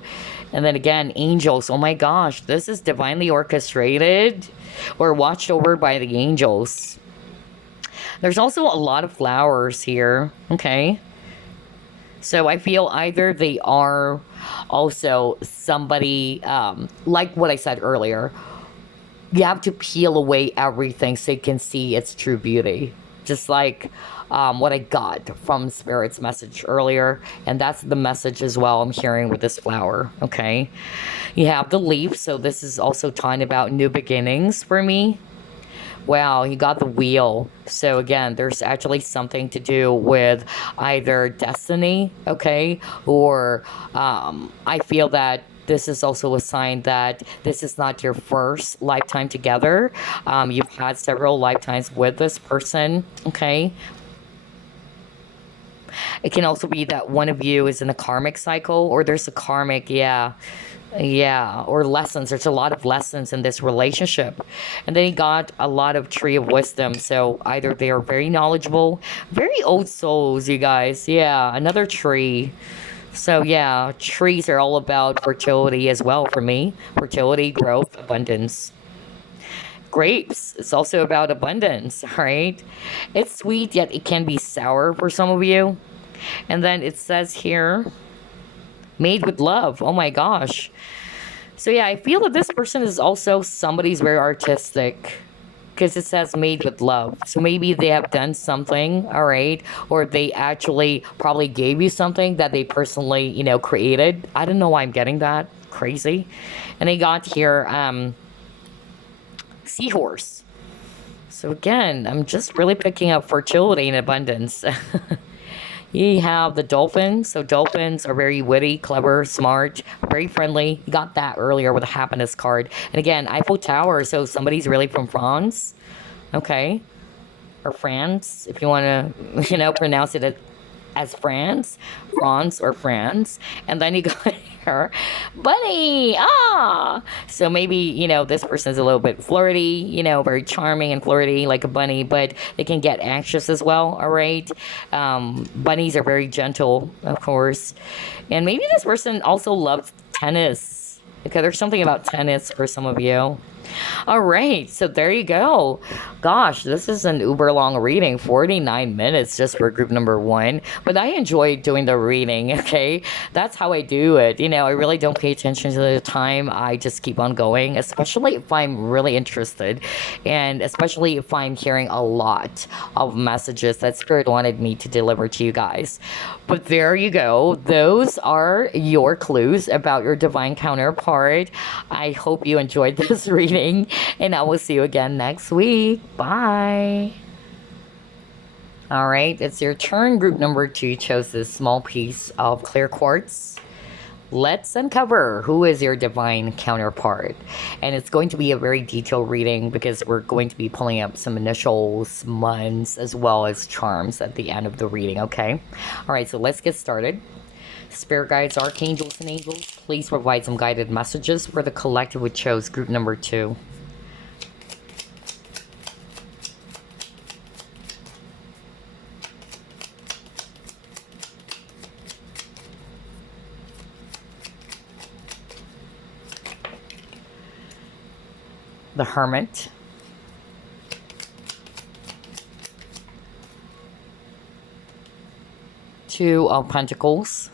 And then again, angels. Oh my gosh, this is divinely orchestrated or watched over by the angels. There's also a lot of flowers here. Okay. So I feel either they are also somebody, like what I said earlier, you have to peel away everything so you can see its true beauty. Just like what I got from Spirit's message earlier. And that's the message as well I'm hearing with this flower, okay? You have the leaf, so this is also talking about new beginnings for me. Wow, you got the wheel. So again, there's actually something to do with either destiny, okay? Or I feel that this is also a sign that this is not your first lifetime together. You've had several lifetimes with this person, okay? It can also be that one of you is in a karmic cycle, or there's a karmic, or lessons. There's a lot of lessons in this relationship. And then he got a lot of tree of wisdom. So either they are very knowledgeable, very old souls, you guys. Yeah, another tree. So yeah, trees are all about fertility as well for me. Fertility, growth, abundance. Grapes, it's also about abundance, right? It's sweet, yet it can be sour for some of you. And then it says here, made with love. Oh my gosh. So yeah, I feel that this person is also somebody's very artistic, because it says made with love. So maybe they have done something, all right, or they actually probably gave you something that they personally, created. I don't know why I'm getting that. Crazy. And they got here, seahorse. So again, I'm just really picking up fertility and abundance. You have the dolphins. So dolphins are very witty, clever, smart, very friendly. You got that earlier with the happiness card. And again, Eiffel Tower. So somebody's really from France. Okay. Or France, if you want to, pronounce it as France or France. And then you got here, bunny. Ah, so maybe this person is a little bit flirty, very charming and flirty like a bunny, but they can get anxious as well. All right, bunnies are very gentle, of course, and maybe this person also loves tennis. Okay, there's something about tennis for some of you. All right, so there you go. Gosh, this is an uber long reading, 49 minutes just for group number 1. But I enjoy doing the reading, okay? That's how I do it. I really don't pay attention to the time. I just keep on going, especially if I'm really interested. And especially if I'm hearing a lot of messages that Spirit wanted me to deliver to you guys. But there you go. Those are your clues about your divine counterpart. I hope you enjoyed this reading. And I will see you again next week. Bye. All right, it's your turn. Group number 2 chose this small piece of clear quartz. Let's uncover who is your divine counterpart. And it's going to be a very detailed reading because we're going to be pulling up some initials, months, as well as charms at the end of the reading, okay? All right, so let's get started. Spirit guides, archangels, and angels, please provide some guided messages for the collective which chose group number 2. The Hermit. Two of Pentacles.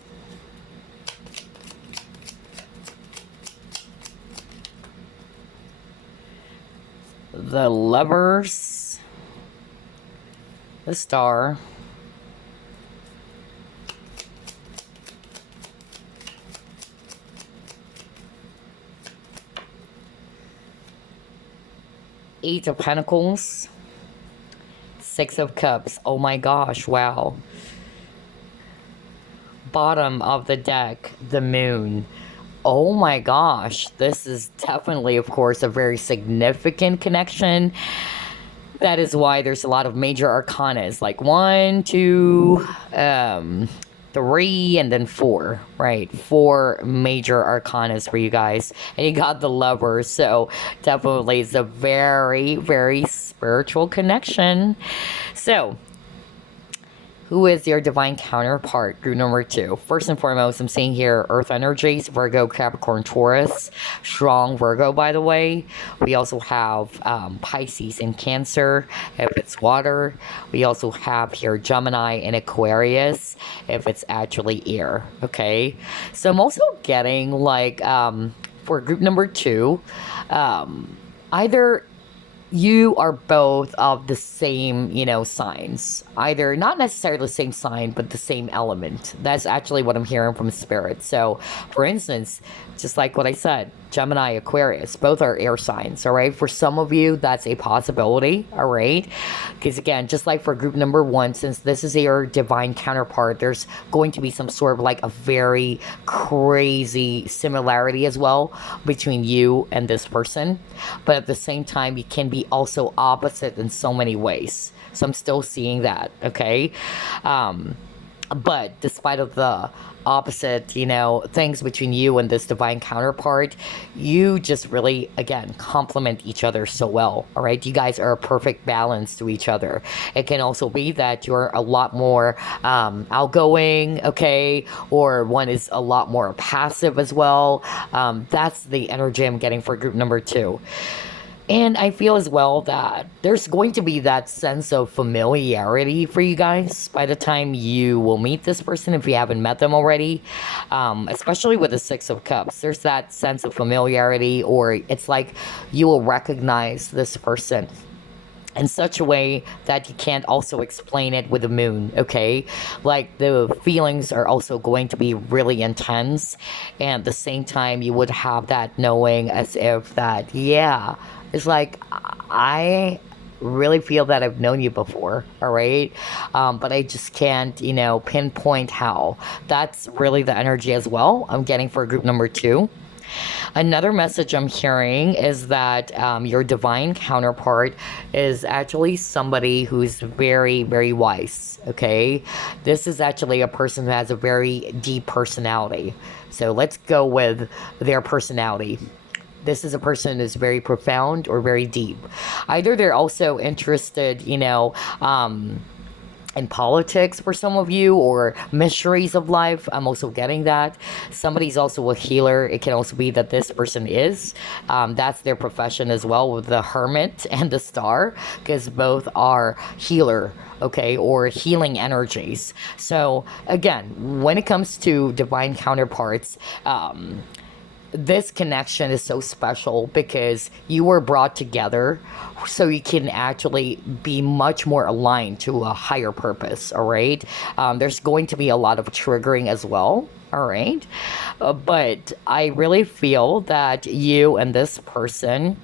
The Lovers, the Star, Eight of Pentacles, Six of Cups. Oh my gosh, wow. Bottom of the deck, the Moon. Oh my gosh, this is definitely, of course, a very significant connection. That is why there's a lot of major arcanas, like 1, 2, 3, and then 4, right? 4 major arcanas for you guys. And you got the Lovers, so definitely it's a very, very spiritual connection. So, who is your divine counterpart? Group number 2. First and foremost, I'm seeing here Earth energies, Virgo, Capricorn, Taurus. Strong Virgo, by the way. We also have Pisces and Cancer, if it's water. We also have here Gemini and Aquarius, if it's actually air. Okay? So I'm also getting, like, for group number 2, either you are both of the same, signs. Either not necessarily the same sign, but the same element. That's actually what I'm hearing from Spirit. So, for instance, just like what I said, Gemini, Aquarius, both are air signs, all right? For some of you, that's a possibility, all right? Because again, just like for group number 1, since this is your divine counterpart, there's going to be some sort of like a very crazy similarity as well between you and this person. But at the same time, you can be also opposite in so many ways. So I'm still seeing that, okay? But despite of the opposite, things between you and this divine counterpart, you just really, again, complement each other so well, all right? You guys are a perfect balance to each other. It can also be that you're a lot more outgoing, okay? Or one is a lot more passive as well. That's the energy I'm getting for group number 2. And I feel as well that there's going to be that sense of familiarity for you guys by the time you will meet this person if you haven't met them already. Especially with the Six of Cups. There's that sense of familiarity, or it's like you will recognize this person in such a way that you can't also explain it with the Moon, okay? Like, the feelings are also going to be really intense, and at the same time, you would have that knowing as if that, yeah, it's like, I really feel that I've known you before, all right? But I just can't, pinpoint how. That's really the energy as well I'm getting for group number 2. Another message I'm hearing is that your divine counterpart is actually somebody who's very, very wise. Okay, this is actually a person who has a very deep personality. So let's go with their personality. This is a person who's very profound or very deep. Either they're also interested, in politics for some of you, or mysteries of life. I'm also getting that. Somebody's also a healer. It can also be that this person is. That's their profession as well, with the hermit and the star, because both are healer, okay, or healing energies. So again, when it comes to divine counterparts, this connection is so special because you were brought together so you can actually be much more aligned to a higher purpose. All right, there's going to be a lot of triggering as well. All right, but I really feel that you and this person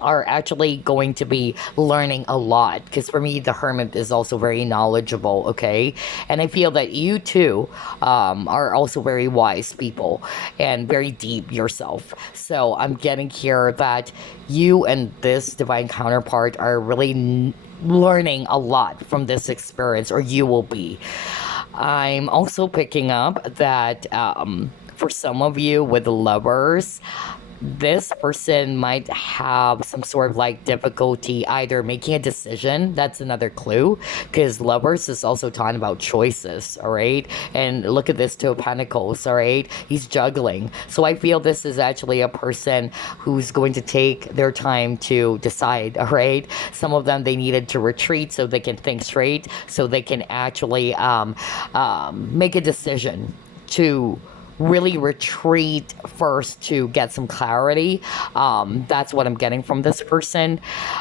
are actually going to be learning a lot, because for me the hermit is also very knowledgeable, okay, and I feel that you too are also very wise people and very deep yourself. So I'm getting here that you and this divine counterpart are really learning a lot from this experience, or you will be. I'm also picking up that for some of you with lovers, this person might have some sort of like difficulty either making a decision. That's another clue, because lovers is also talking about choices, all right? And look at this Two of Pentacles, all right? He's juggling. So I feel this is actually a person who's going to take their time to decide, all right? Some of them, they needed to retreat so they can think straight, so they can actually make a decision to really retreat first to get some clarity. That's what I'm getting from this person,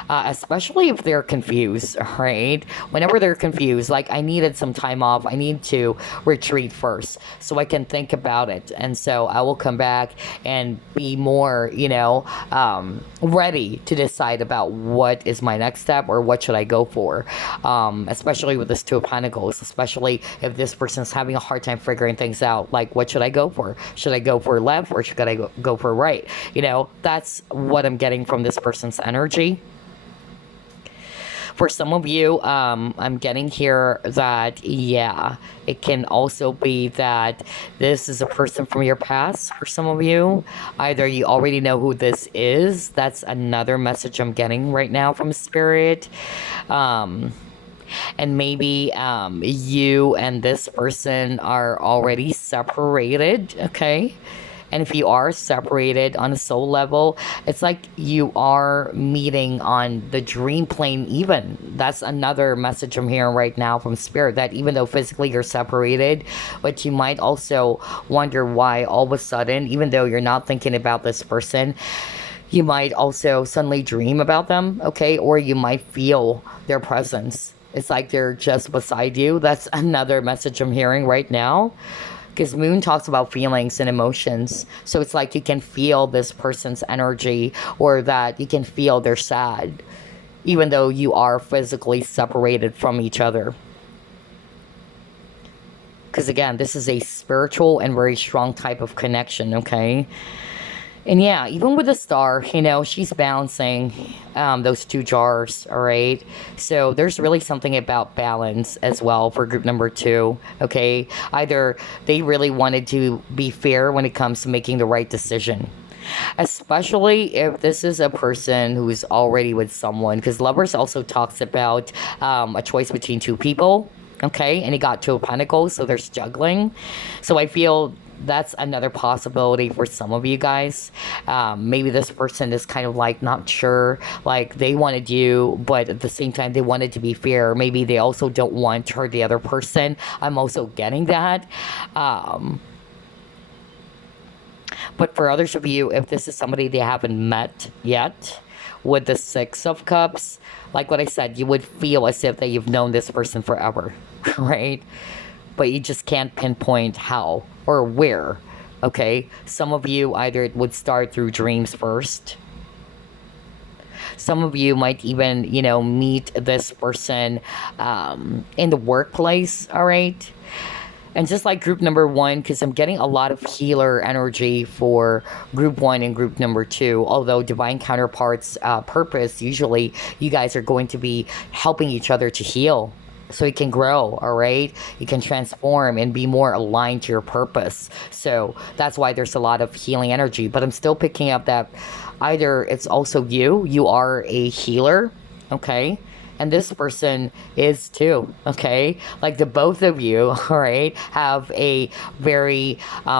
especially if they're confused, right? Whenever they're confused, like, I needed some time off, I need to retreat first so I can think about it. And so I will come back and be more, ready to decide about what is my next step or what should I go for. Especially with this Two of Pentacles, especially if this person's having a hard time figuring things out, like, what should I go for? Should I go for left, or should I go for right? That's what I'm getting from this person's energy. For some of you, I'm getting here that, yeah, it can also be that this is a person from your past. For some of you, either you already know who this is. That's another message I'm getting right now from Spirit. And maybe you and this person are already separated, okay? And if you are separated on a soul level, it's like you are meeting on the dream plane even. That's another message I'm hearing right now from Spirit, that even though physically you're separated, but you might also wonder why all of a sudden, even though you're not thinking about this person, you might also suddenly dream about them, okay? Or you might feel their presence. It's like they're just beside you. That's another message I'm hearing right now. Because Moon talks about feelings and emotions. So it's like you can feel this person's energy, or that you can feel they're sad, even though you are physically separated from each other. Because again, this is a spiritual and very strong type of connection, okay? And yeah, even with the star, she's balancing those two jars, all right? So there's really something about balance as well for group number 2, okay? Either they really wanted to be fair when it comes to making the right decision, especially if this is a person who's already with someone, because Lovers also talks about a choice between two people, okay? And he got Two of Pentacles, so there's juggling. So I feel that's another possibility for some of you guys. Maybe this person is kind of like not sure, like they wanted you, but at the same time they wanted to be fair. Maybe they also don't want to hurt the other person. I'm also getting that. But for others of you, if this is somebody they haven't met yet, with the Six of Cups, like what I said, you would feel as if that you've known this person forever, right? But you just can't pinpoint how or where, okay? Some of you, either it would start through dreams first. Some of you might even, meet this person in the workplace, all right? And just like group number one, because I'm getting a lot of healer energy for group one and group number two. Although divine counterparts purpose, usually you guys are going to be helping each other to heal. So you can grow, all right? You can transform and be more aligned to your purpose. So that's why there's a lot of healing energy. But I'm still picking up that either it's also you are a healer, okay? And this person is too, okay? Like the both of you, all right, have a very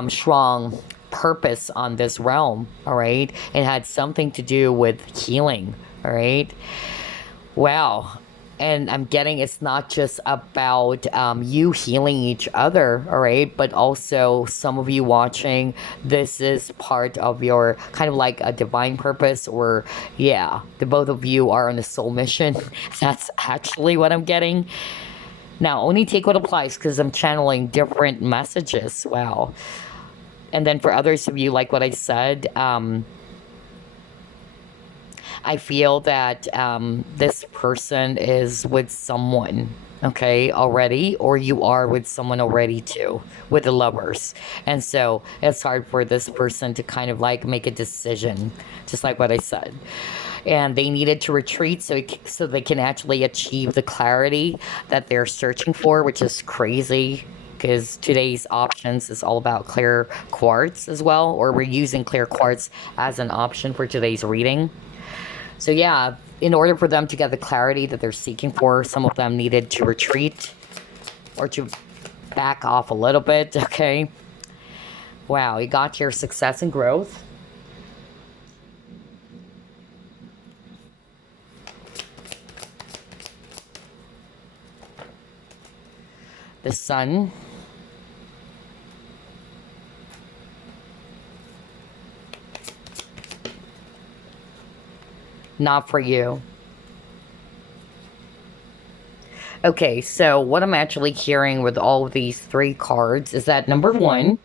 strong purpose on this realm, all right? It had something to do with healing, all right? Wow. And I'm getting it's not just about you healing each other, all right? But also some of you watching, this is part of your kind of like a divine purpose, or yeah, the both of you are on a soul mission. That's actually what I'm getting. Now, only take what applies because I'm channeling different messages. Wow. And then for others of you, like what I said, I feel that this person is with someone, okay, already, or you are with someone already too, with the lovers. And so it's hard for this person to kind of like make a decision, just like what I said. And they needed to retreat so they can actually achieve the clarity that they're searching for, which is crazy because today's options is all about clear quartz as well, or we're using clear quartz as an option for today's reading. So yeah, in order for them to get the clarity that they're seeking for, some of them needed to retreat or to back off a little bit, okay? Wow, you got your success and growth. The sun. Not for you. Okay, so what I'm actually hearing with all of these three cards is that number one,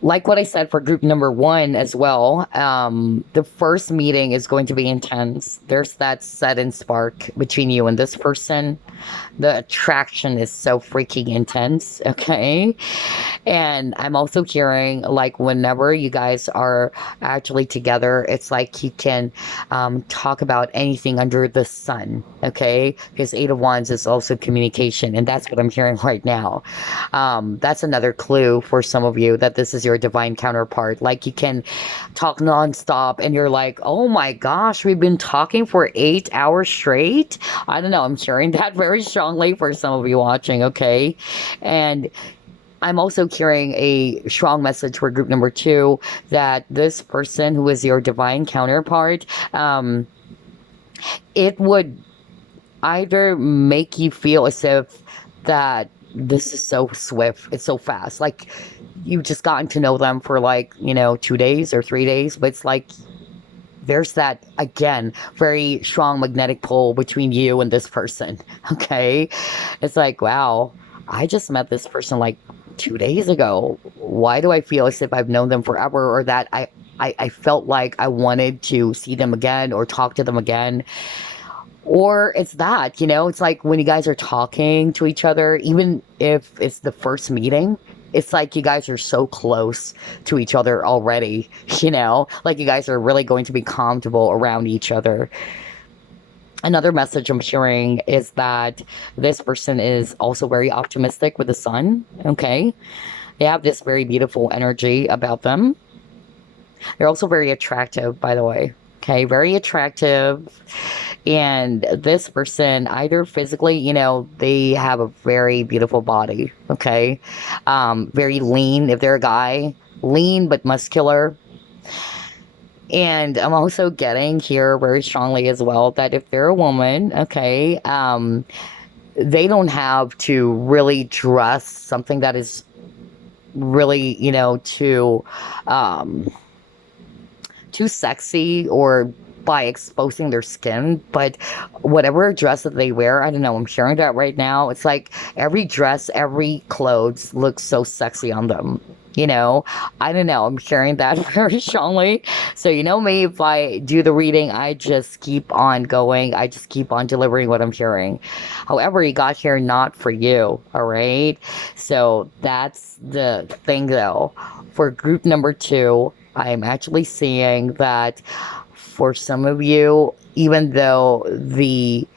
like what I said for group number one as well, the first meeting is going to be intense. There's that sudden spark between you and this person. The attraction is so freaking intense, okay? And I'm also hearing like whenever you guys are actually together, it's like you can talk about anything under the sun, okay? Because Eight of Wands is also communication, and that's what I'm hearing right now. That's another clue for some of you that this is your divine counterpart. Like you can talk nonstop, and you're like, oh my gosh, we've been talking for 8 hours straight. I don't know. I'm hearing that very strongly for some of you watching, okay? And I'm also hearing a strong message for group number two that this person who is your divine counterpart, it would either make you feel as if that this is so swift, it's so fast. Like you've just gotten to know them for like, 2 days or 3 days, but it's like there's that, again, very strong magnetic pull between you and this person, okay? It's like, wow, I just met this person like 2 days ago. Why do I feel as if I've known them forever, or that I felt like I wanted to see them again or talk to them again? Or it's that, it's like when you guys are talking to each other, even if it's the first meeting, it's like you guys are so close to each other already, like you guys are really going to be comfortable around each other. Another message I'm hearing is that this person is also very optimistic with the sun, okay? They have this very beautiful energy about them. They're also very attractive, by the way, okay? Very attractive. And this person, either physically, they have a very beautiful body, okay? Very lean, if they're a guy. Lean but muscular. And I'm also getting here very strongly as well that if they're a woman, okay, they don't have to really dress something that is really, too sexy or by exposing their skin, but whatever dress that they wear, I don't know, I'm sharing that right now. It's like every dress, every clothes looks so sexy on them. You know, I don't know, I'm sharing that very strongly. So, you know me, if I do the reading, I just keep on going. I just keep on delivering what I'm hearing. However, you got here not for you, all right? So, that's the thing though. For group number two, I'm actually seeing that for some of you, even though the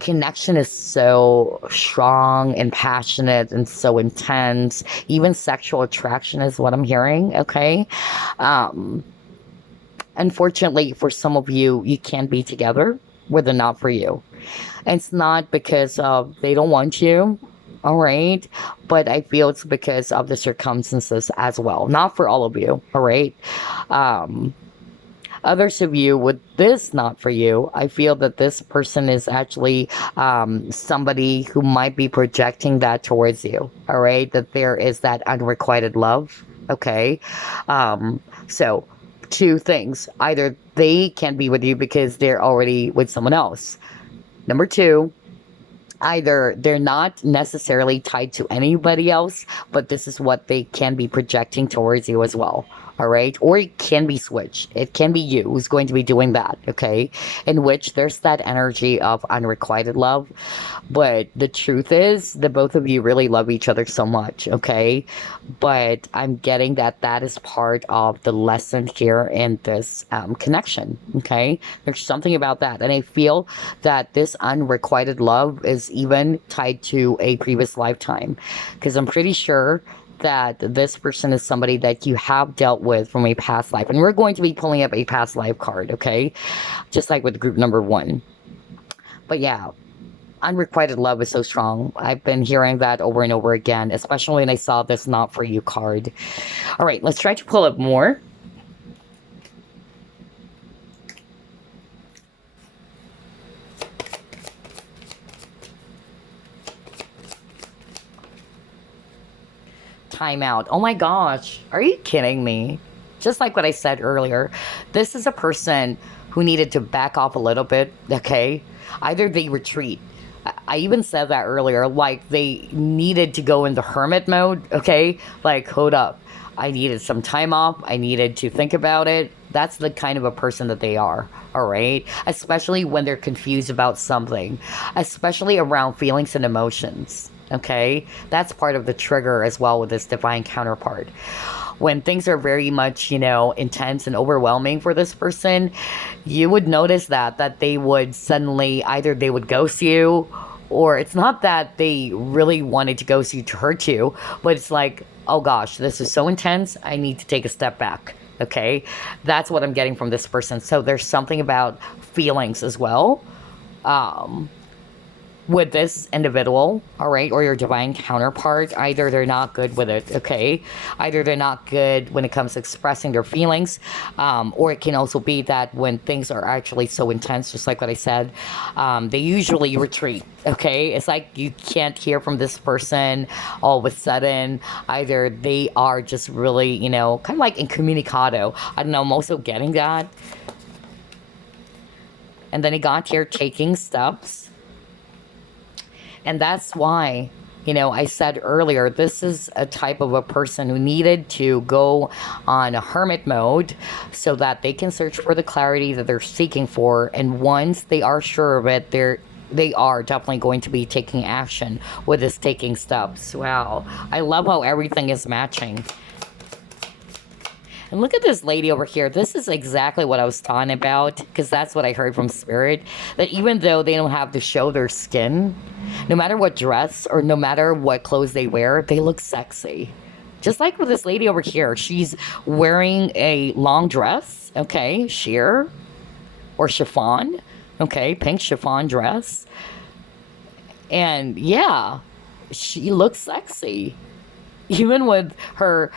connection is so strong and passionate and so intense, even sexual attraction is what I'm hearing, okay? Um, Unfortunately, for some of you, you can't be together where they're not for you. And it's not because they don't want you, all right? But I feel it's because of the circumstances as well. Not for all of you, all right? Um, Others of you with this not for you, I feel that this person is actually somebody who might be projecting that towards you, all right? That there is that unrequited love, okay? So, two things. Either they can't be with you because they're already with someone else. Number two, either they're not necessarily tied to anybody else, but this is what they can be projecting towards you as well. All right. Or it can be switched. It can be you who's going to be doing that. Okay. In which there's that energy of unrequited love. But the truth is, the both of you really love each other so much. Okay. But I'm getting that that is part of the lesson here in this connection. Okay. There's something about that. And I feel that this unrequited love is even tied to a previous lifetime. Because I'm pretty sure that this person is somebody that you have dealt with from a past life. And we're going to be pulling up a past life card, okay? Just like with group number one. But yeah, unrequited love is so strong. I've been hearing that over and over again, especially when I saw this not for you card. All right, let's try to pull up more. Timeout. Oh my gosh. Are you kidding me? Just like what I said earlier, this is a person who needed to back off a little bit, okay? Either they retreat. I even said that earlier, like they needed to go into hermit mode, okay? Like, hold up. I needed some time off. I needed to think about it. That's the kind of a person that they are, all right? Especially when they're confused about something, especially around feelings and emotions. Okay, that's part of the trigger as well with this divine counterpart. When things are very much, you know, intense and overwhelming for this person, you would notice that they would suddenly either they would ghost you, or it's not that they really wanted to ghost you to hurt you, but it's like, oh gosh, this is so intense, I need to take a step back. Okay, that's what I'm getting from this person. So there's something about feelings as well. With this individual, all right, or your divine counterpart, either they're not good with it, okay? Either they're not good when it comes to expressing their feelings, or it can also be that when things are actually so intense, just like what I said, they usually retreat, okay? It's like you can't hear from this person all of a sudden. Either they are just really, you know, kind of like incommunicado. I don't know, I'm also getting that. And then he got here taking steps. And that's why, you know, I said earlier, this is a type of a person who needed to go on a hermit mode so that they can search for the clarity that they're seeking for. And once they are sure of it, they are definitely going to be taking action with this taking steps. Wow. I love how everything is matching. And look at this lady over here. This is exactly what I was talking about, because that's what I heard from Spirit. That even though they don't have to show their skin, no matter what dress or no matter what clothes they wear, they look sexy. Just like with this lady over here. She's wearing a long dress, okay, sheer or chiffon, okay, pink chiffon dress. And yeah, she looks sexy. Even with her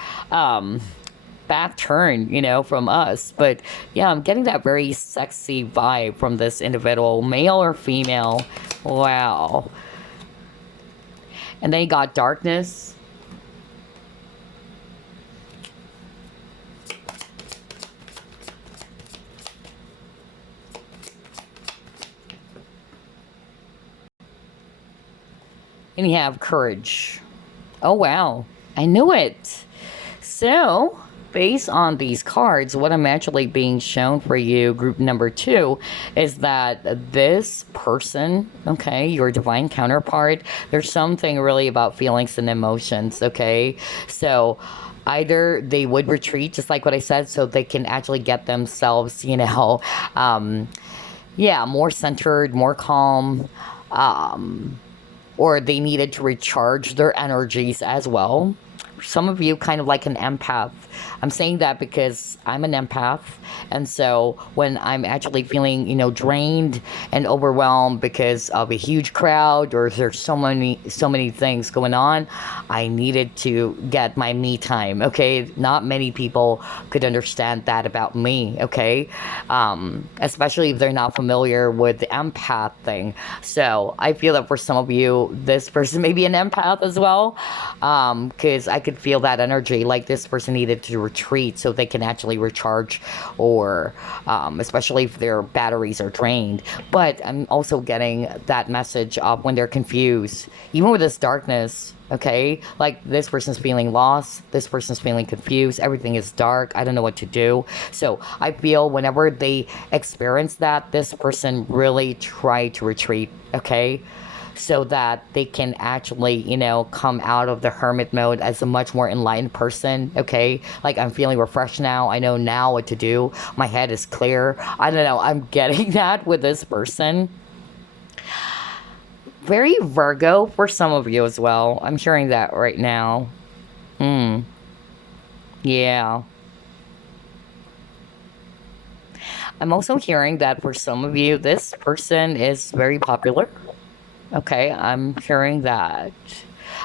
back turn, you know, from us. But yeah, I'm getting that very sexy vibe from this individual, male or female. Wow. And then you got darkness. And you have courage. Oh, wow. I knew it. So, based on these cards, what I'm actually being shown for you, group number 2, is that this person, okay, your divine counterpart, there's something really about feelings and emotions, okay? So, either they would retreat, just like what I said, so they can actually get themselves, yeah, more centered, more calm, or they needed to recharge their energies as well. Some of you kind of like an empath. I'm saying that because I'm an empath, and so when I'm actually feeling, drained and overwhelmed because of a huge crowd, or there's so many things going on, I needed to get my me time. Okay, not many people could understand that about me. Okay, especially if they're not familiar with the empath thing. So I feel that for some of you, this person may be an empath as well, because I could feel that energy, like this person needed to retreat so they can actually recharge, or especially if their batteries are drained. But I'm also getting that message of when they're confused, even with this darkness. Okay, like this person's feeling lost, this person's feeling confused, everything is dark, I don't know what to do. So I feel whenever they experience that, this person really try to retreat, okay, so that they can actually, come out of the hermit mode as a much more enlightened person, okay? Like, I'm feeling refreshed now. I know now what to do. My head is clear. I don't know. I'm getting that with this person. Very Virgo for some of you as well. I'm hearing that right now. Yeah. I'm also hearing that for some of you, this person is very popular. Okay, I'm hearing that.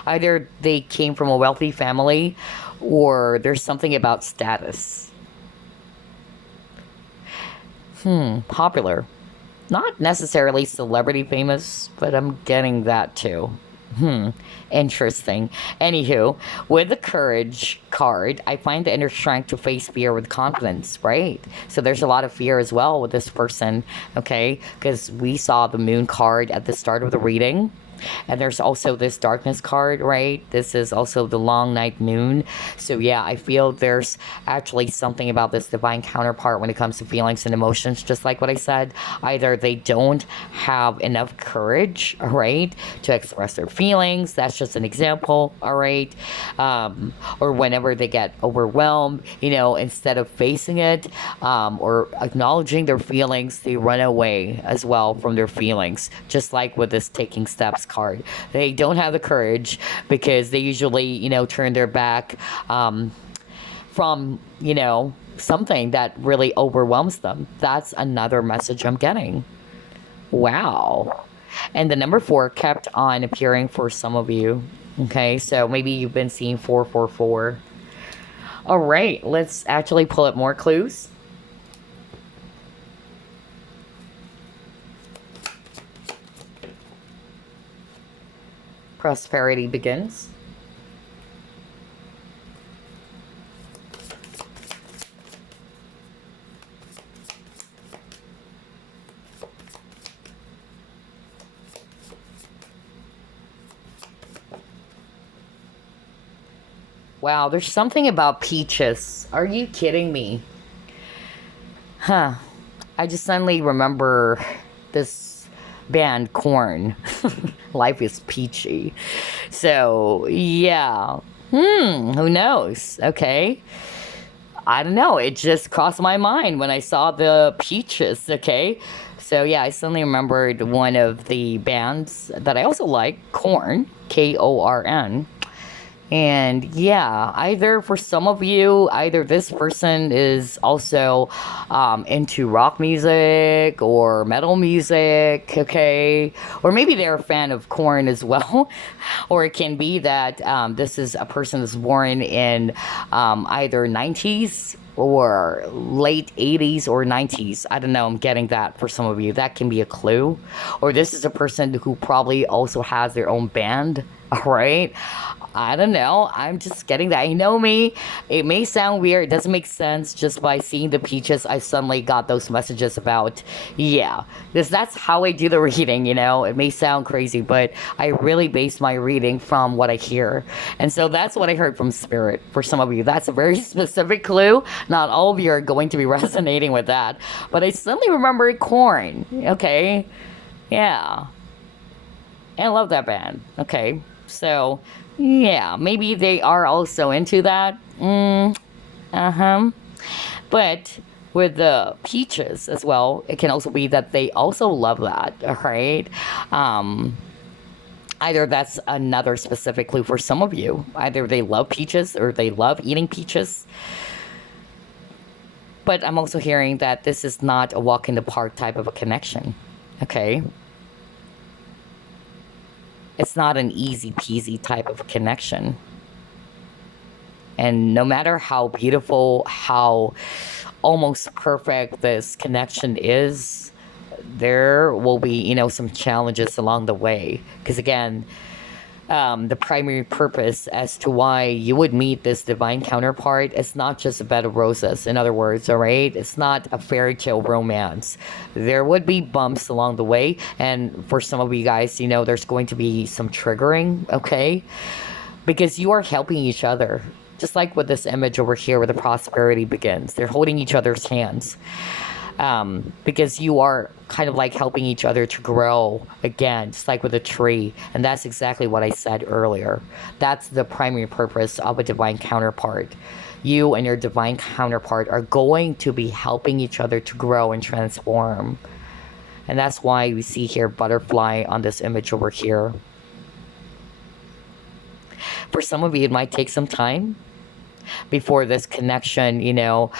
Either they came from a wealthy family, or there's something about status. Popular. Not necessarily celebrity famous, but I'm getting that too. Interesting. Anywho, with the courage card, I find the inner strength to face fear with confidence, right? So there's a lot of fear as well with this person, okay? Because we saw the moon card at the start of the reading. And there's also this darkness card, right? This is also the long night moon. So yeah, I feel there's actually something about this divine counterpart when it comes to feelings and emotions, just like what I said. Either they don't have enough courage, all right, to express their feelings. That's just an example, all right? Or whenever they get overwhelmed, instead of facing it, or acknowledging their feelings, they run away as well from their feelings, just like with this taking steps card. They don't have the courage because they usually, turn their back from, something that really overwhelms them. That's another message I'm getting. Wow. And the number 4 kept on appearing for some of you. Okay, so maybe you've been seeing 444. All right, let's actually pull up more clues. Prosperity begins. Wow, there's something about peaches. Are you kidding me? Huh. I just suddenly remember this band, Corn. Life is peachy. So, yeah. Who knows? Okay. I don't know. It just crossed my mind when I saw the peaches, okay? So, yeah, I suddenly remembered one of the bands that I also like, Corn, Korn. And yeah, either for some of you, either this person is also into rock music or metal music, okay? Or maybe they're a fan of Korn as well. Or it can be that this is a person that's born in either 90s or late 80s or 90s. I don't know, I'm getting that for some of you. That can be a clue. Or this is a person who probably also has their own band, all right? I don't know. I'm just getting that. You know me. It may sound weird. It doesn't make sense just by seeing the peaches. I suddenly got those messages about, yeah. That's how I do the reading, you know. It may sound crazy, but I really base my reading from what I hear. And so that's what I heard from Spirit for some of you. That's a very specific clue. Not all of you are going to be resonating with that. But I suddenly remembered Corn. Okay. Yeah. I love that band. Okay. So, yeah, maybe they are also into that. But with the peaches as well, it can also be that they also love that, all right? Either that's another specific clue for some of you. Either they love peaches or they love eating peaches. But I'm also hearing that this is not a walk in the park type of a connection, okay? It's not an easy peasy type of connection. And no matter how beautiful, how almost perfect this connection is, there will be, you know, some challenges along the way. Because again, the primary purpose as to why you would meet this divine counterpart is not just a bed of roses. In other words, all right, it's not a fairy tale romance. There would be bumps along the way, and for some of you guys, you know, there's going to be some triggering, okay, because you are helping each other. Just like with this image over here where the prosperity begins, they're holding each other's hands. Because you are kind of like helping each other to grow again, just like with a tree. And that's exactly what I said earlier. That's the primary purpose of a divine counterpart. You and your divine counterpart are going to be helping each other to grow and transform. And that's why we see here butterfly on this image over here. For some of you, it might take some time before this connection, you know,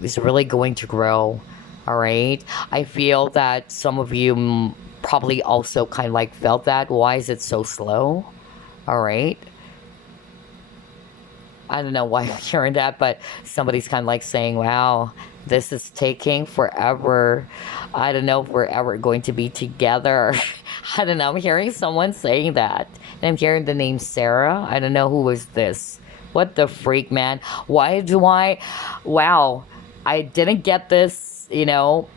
is really going to grow. All right. I feel that some of you probably also kind of like felt that. Why is it so slow? All right. I don't know why I'm hearing that, but somebody's kind of like saying, wow, this is taking forever. I don't know if we're ever going to be together. I don't know. I'm hearing someone saying that. And I'm hearing the name Sarah. I don't know who was this. What the freak, man? Why do I... Wow. I didn't get this, you know,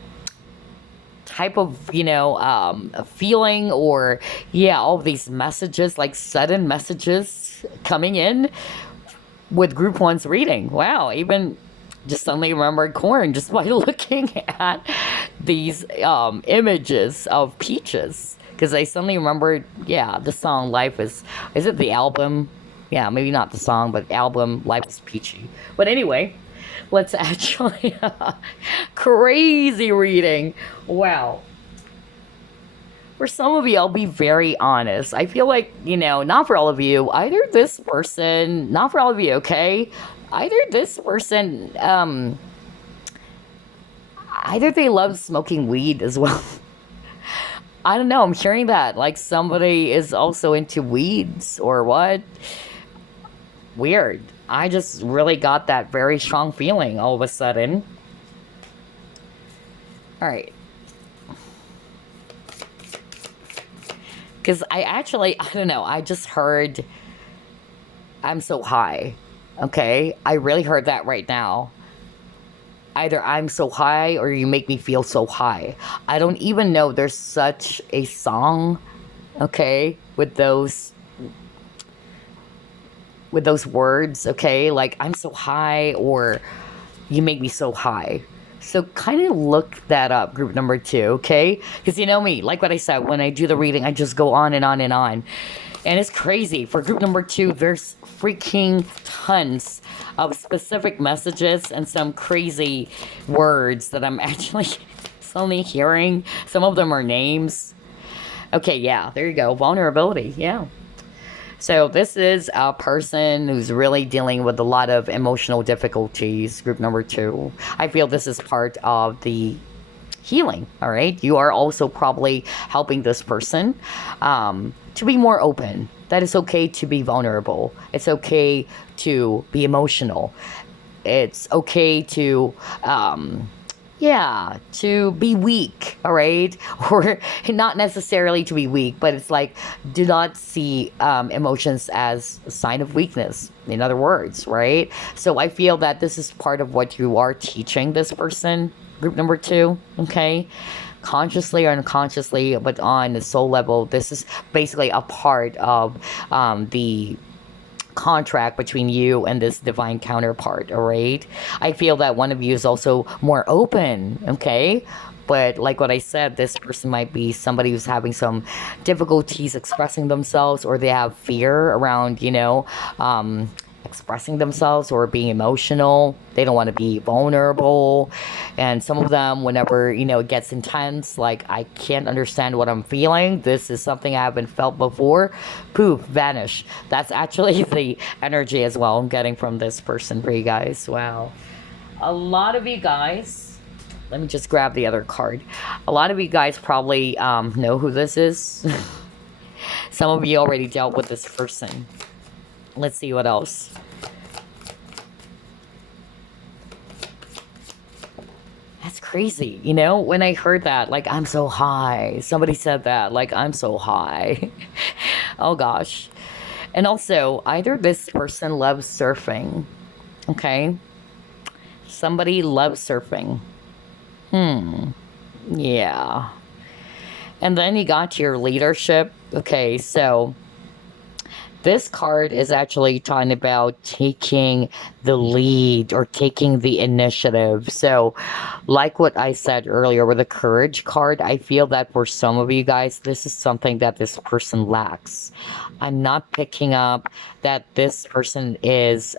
type of, you know, feeling or, yeah, all of these messages, like sudden messages coming in with group one's reading. Wow. Even just suddenly remembered Corn just by looking at these images of peaches. Because I suddenly remembered, yeah, the song Life is it the album? Yeah, maybe not the song, but album Life is Peachy. But anyway, let's actually, crazy reading. Wow. For some of you, I'll be very honest. I feel like, you know, not for all of you, either this person, not for all of you, okay? Either this person, either they love smoking weed as well. I don't know, I'm hearing that. Like somebody is also into weeds or what? Weird. I just really got that very strong feeling all of a sudden. Alright. Because I don't know, I just heard I'm so high. Okay? I really heard that right now. Either I'm so high or you make me feel so high. I don't even know there's such a song, okay, with those words, okay? Like, I'm so high or you make me so high. So kind of look that up, group number 2, okay? Because you know me, like what I said, when I do the reading, I just go on and on and on. And it's crazy. For group number 2, there's freaking tons of specific messages and some crazy words that I'm actually suddenly hearing. Some of them are names. Okay, yeah, there you go. Vulnerability, yeah. So this is a person who's really dealing with a lot of emotional difficulties, group number 2. I feel this is part of the healing, all right? You are also probably helping this person to be more open. That it's okay to be vulnerable. It's okay to be emotional. It's okay to Yeah, to be weak, all right? Or not necessarily to be weak, but it's like, do not see emotions as a sign of weakness, in other words, right? So I feel that this is part of what you are teaching this person, group number two, okay? Consciously or unconsciously, but on the soul level, this is basically a part of the contract between you and this divine counterpart, all right? I feel that one of you is also more open, okay? But like what I said, this person might be somebody who's having some difficulties expressing themselves, or they have fear around, expressing themselves or being emotional. They don't want to be vulnerable. And some of them, whenever, it gets intense, like, I can't understand what I'm feeling. This is something I haven't felt before. Poof, vanish. That's actually the energy as well I'm getting from this person for you guys. Wow. A lot of you guys, let me just grab the other card. A lot of you guys probably know who this is. Some of you already dealt with this person. Let's see what else. That's crazy. When I heard that, like, I'm so high. Somebody said that, like, I'm so high. Oh gosh. And also, either this person loves surfing, okay? Somebody loves surfing. Yeah. And then you got your leadership. Okay, so this card is actually talking about taking the lead or taking the initiative. So, like what I said earlier with the courage card, I feel that for some of you guys, this is something that this person lacks. I'm not picking up that this person is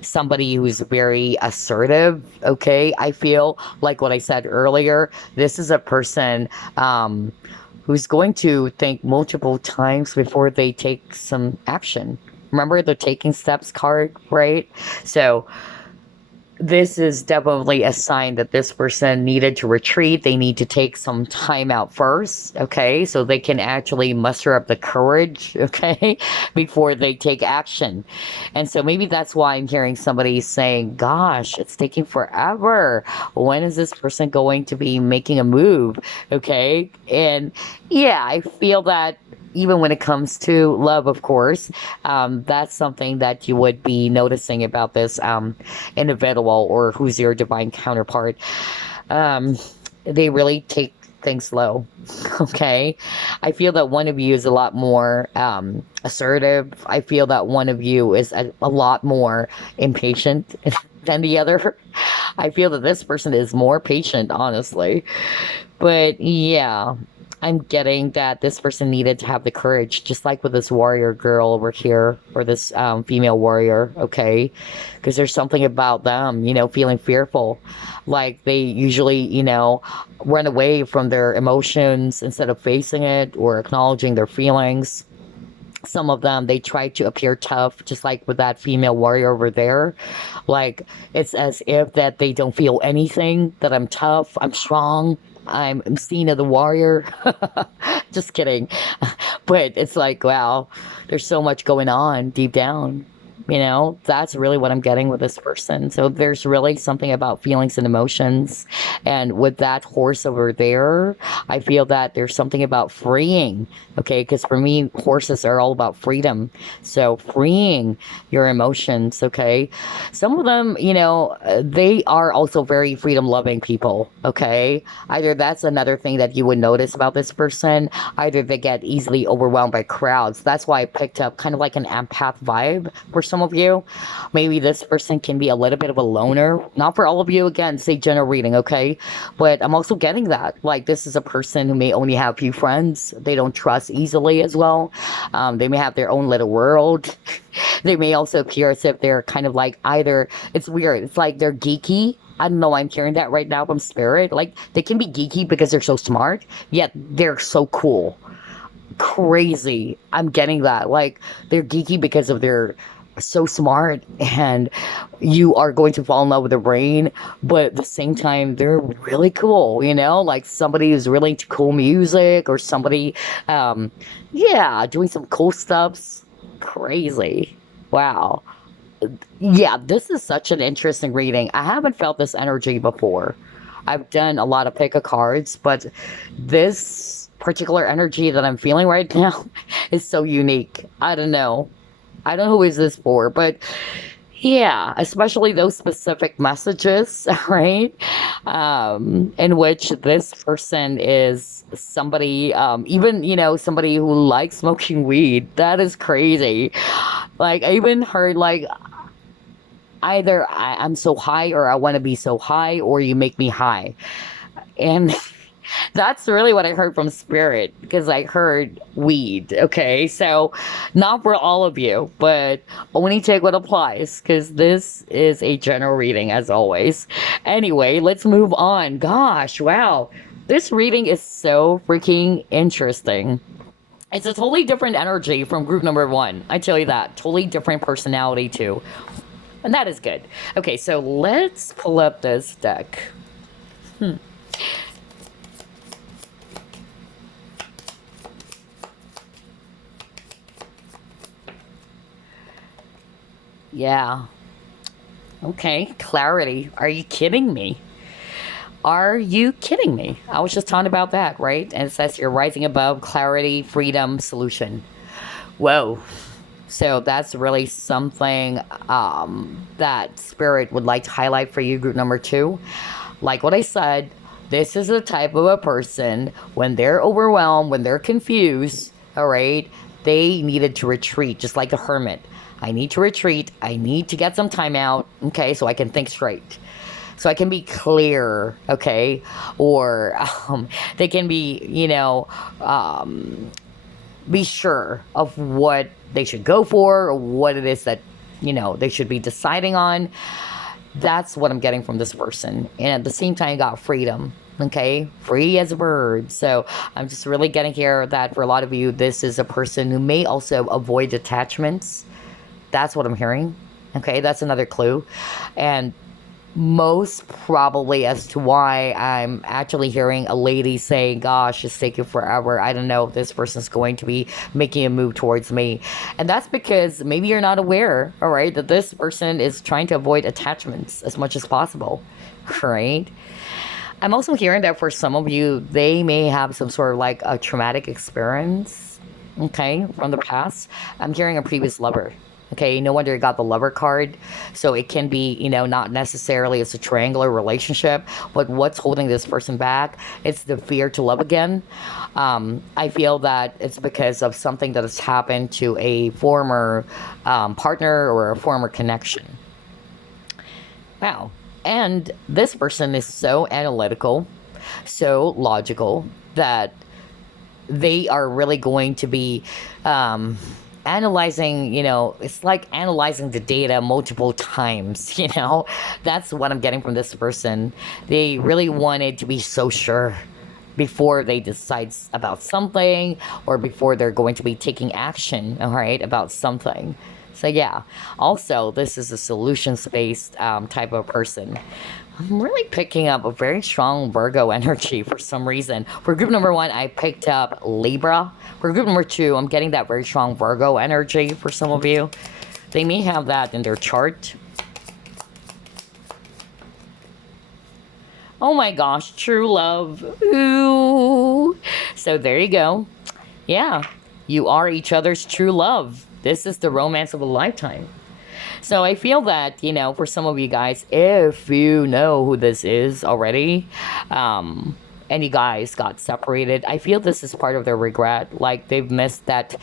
somebody who's very assertive, okay? I feel like what I said earlier, this is a person who's going to think multiple times before they take some action. Remember the taking steps card, right? So this is definitely a sign that this person needed to retreat. They need to take some time out first, okay? So they can actually muster up the courage, okay, before they take action. And so maybe that's why I'm hearing somebody saying, gosh, it's taking forever. When is this person going to be making a move, okay? And yeah, I feel that even when it comes to love, of course, that's something that you would be noticing about this individual or who's your divine counterpart. They really take things slow. Okay. I feel that one of you is a lot more assertive. I feel that one of you is a lot more impatient than the other. I feel that this person is more patient, honestly. But yeah, I'm getting that this person needed to have the courage, just like with this warrior girl over here, or this female warrior, okay? Because there's something about them, feeling fearful. Like they usually, run away from their emotions instead of facing it or acknowledging their feelings. Some of them, they try to appear tough, just like with that female warrior over there. Like, it's as if that they don't feel anything, that I'm tough, I'm strong, I'm seen as the warrior. Just kidding. But it's like, wow, there's so much going on deep down. That's really what I'm getting with this person. So there's really something about feelings and emotions. And with that horse over there, I feel that there's something about freeing. Okay. Because for me, horses are all about freedom. So freeing your emotions. Okay. Some of them, they are also very freedom loving people. Okay. Either that's another thing that you would notice about this person. Either they get easily overwhelmed by crowds. That's why I picked up kind of like an empath vibe for some of you. Maybe this person can be a little bit of a loner. Not for all of you, again, say general reading, okay? But I'm also getting that. Like, this is a person who may only have a few friends. They don't trust easily as well. They may have their own little world. They may also appear as if they're kind of like either, it's weird, it's like they're geeky. I don't know why I'm hearing that right now from spirit. Like, they can be geeky because they're so smart, yet they're so cool. Crazy. I'm getting that. Like, they're geeky because of their so smart, and you are going to fall in love with their brain, but at the same time they're really cool, like somebody who's really into cool music, or somebody doing some cool stuffs. Crazy. Wow. Yeah, this is such an interesting reading. I haven't felt this energy before. I've done a lot of pick of cards, but this particular energy that I'm feeling right now is so unique. I don't know. I don't know who is this for, but yeah, especially those specific messages, right? In which this person is somebody, even, somebody who likes smoking weed. That is crazy. Like, I even heard, like, either I'm so high or I want to be so high or you make me high. And that's really what I heard from Spirit because I heard weed. Okay. So, not for all of you, but only take what applies because this is a general reading as always. Anyway, let's move on. Gosh, wow. This reading is so freaking interesting. It's a totally different energy from group number one. I tell you that. Totally different personality, too. And that is good. Okay, so let's pull up this deck. Yeah. Okay, clarity. Are you kidding me? Are you kidding me? I was just talking about that, right? And it says you're rising above clarity, freedom, solution. Whoa. So that's really something that Spirit would like to highlight for you, group number two. Like what I said, this is the type of a person when they're overwhelmed, when they're confused, all right, they needed to retreat, just like the hermit. I need to retreat. I need to get some time out, okay, so I can think straight. So I can be clear, okay? Or they can be, be sure of what they should go for or what it is that, they should be deciding on. That's what I'm getting from this person. And at the same time, I got freedom. Okay, free as a bird. So I'm just really getting here that for a lot of you, this is a person who may also avoid attachments. That's what I'm hearing. Okay, that's another clue. And most probably as to why I'm actually hearing a lady saying, gosh, it's taking forever. I don't know if this person's going to be making a move towards me. And that's because maybe you're not aware, all right, that this person is trying to avoid attachments as much as possible, right? I'm also hearing that for some of you, they may have some sort of like a traumatic experience, okay, from the past. I'm hearing a previous lover. Okay, no wonder you got the lover card. So it can be, not necessarily it's a triangular relationship, but what's holding this person back? It's the fear to love again. I feel that it's because of something that has happened to a former partner or a former connection. Wow. And this person is so analytical, so logical that they are really going to be analyzing, it's like analyzing the data multiple times, That's what I'm getting from this person. They really wanted to be so sure before they decide about something or before they're going to be taking action, all right, about something. So yeah, also this is a solutions-based type of person. I'm really picking up a very strong Virgo energy for some reason. For group number one, I picked up Libra. For group number two, I'm getting that very strong Virgo energy for some of you. They may have that in their chart. Oh my gosh, true love. Ooh. So there you go. Yeah, you are each other's true love. This is the romance of a lifetime. So I feel that, for some of you guys, if you know who this is already, and you guys got separated, I feel this is part of their regret. Like they've missed that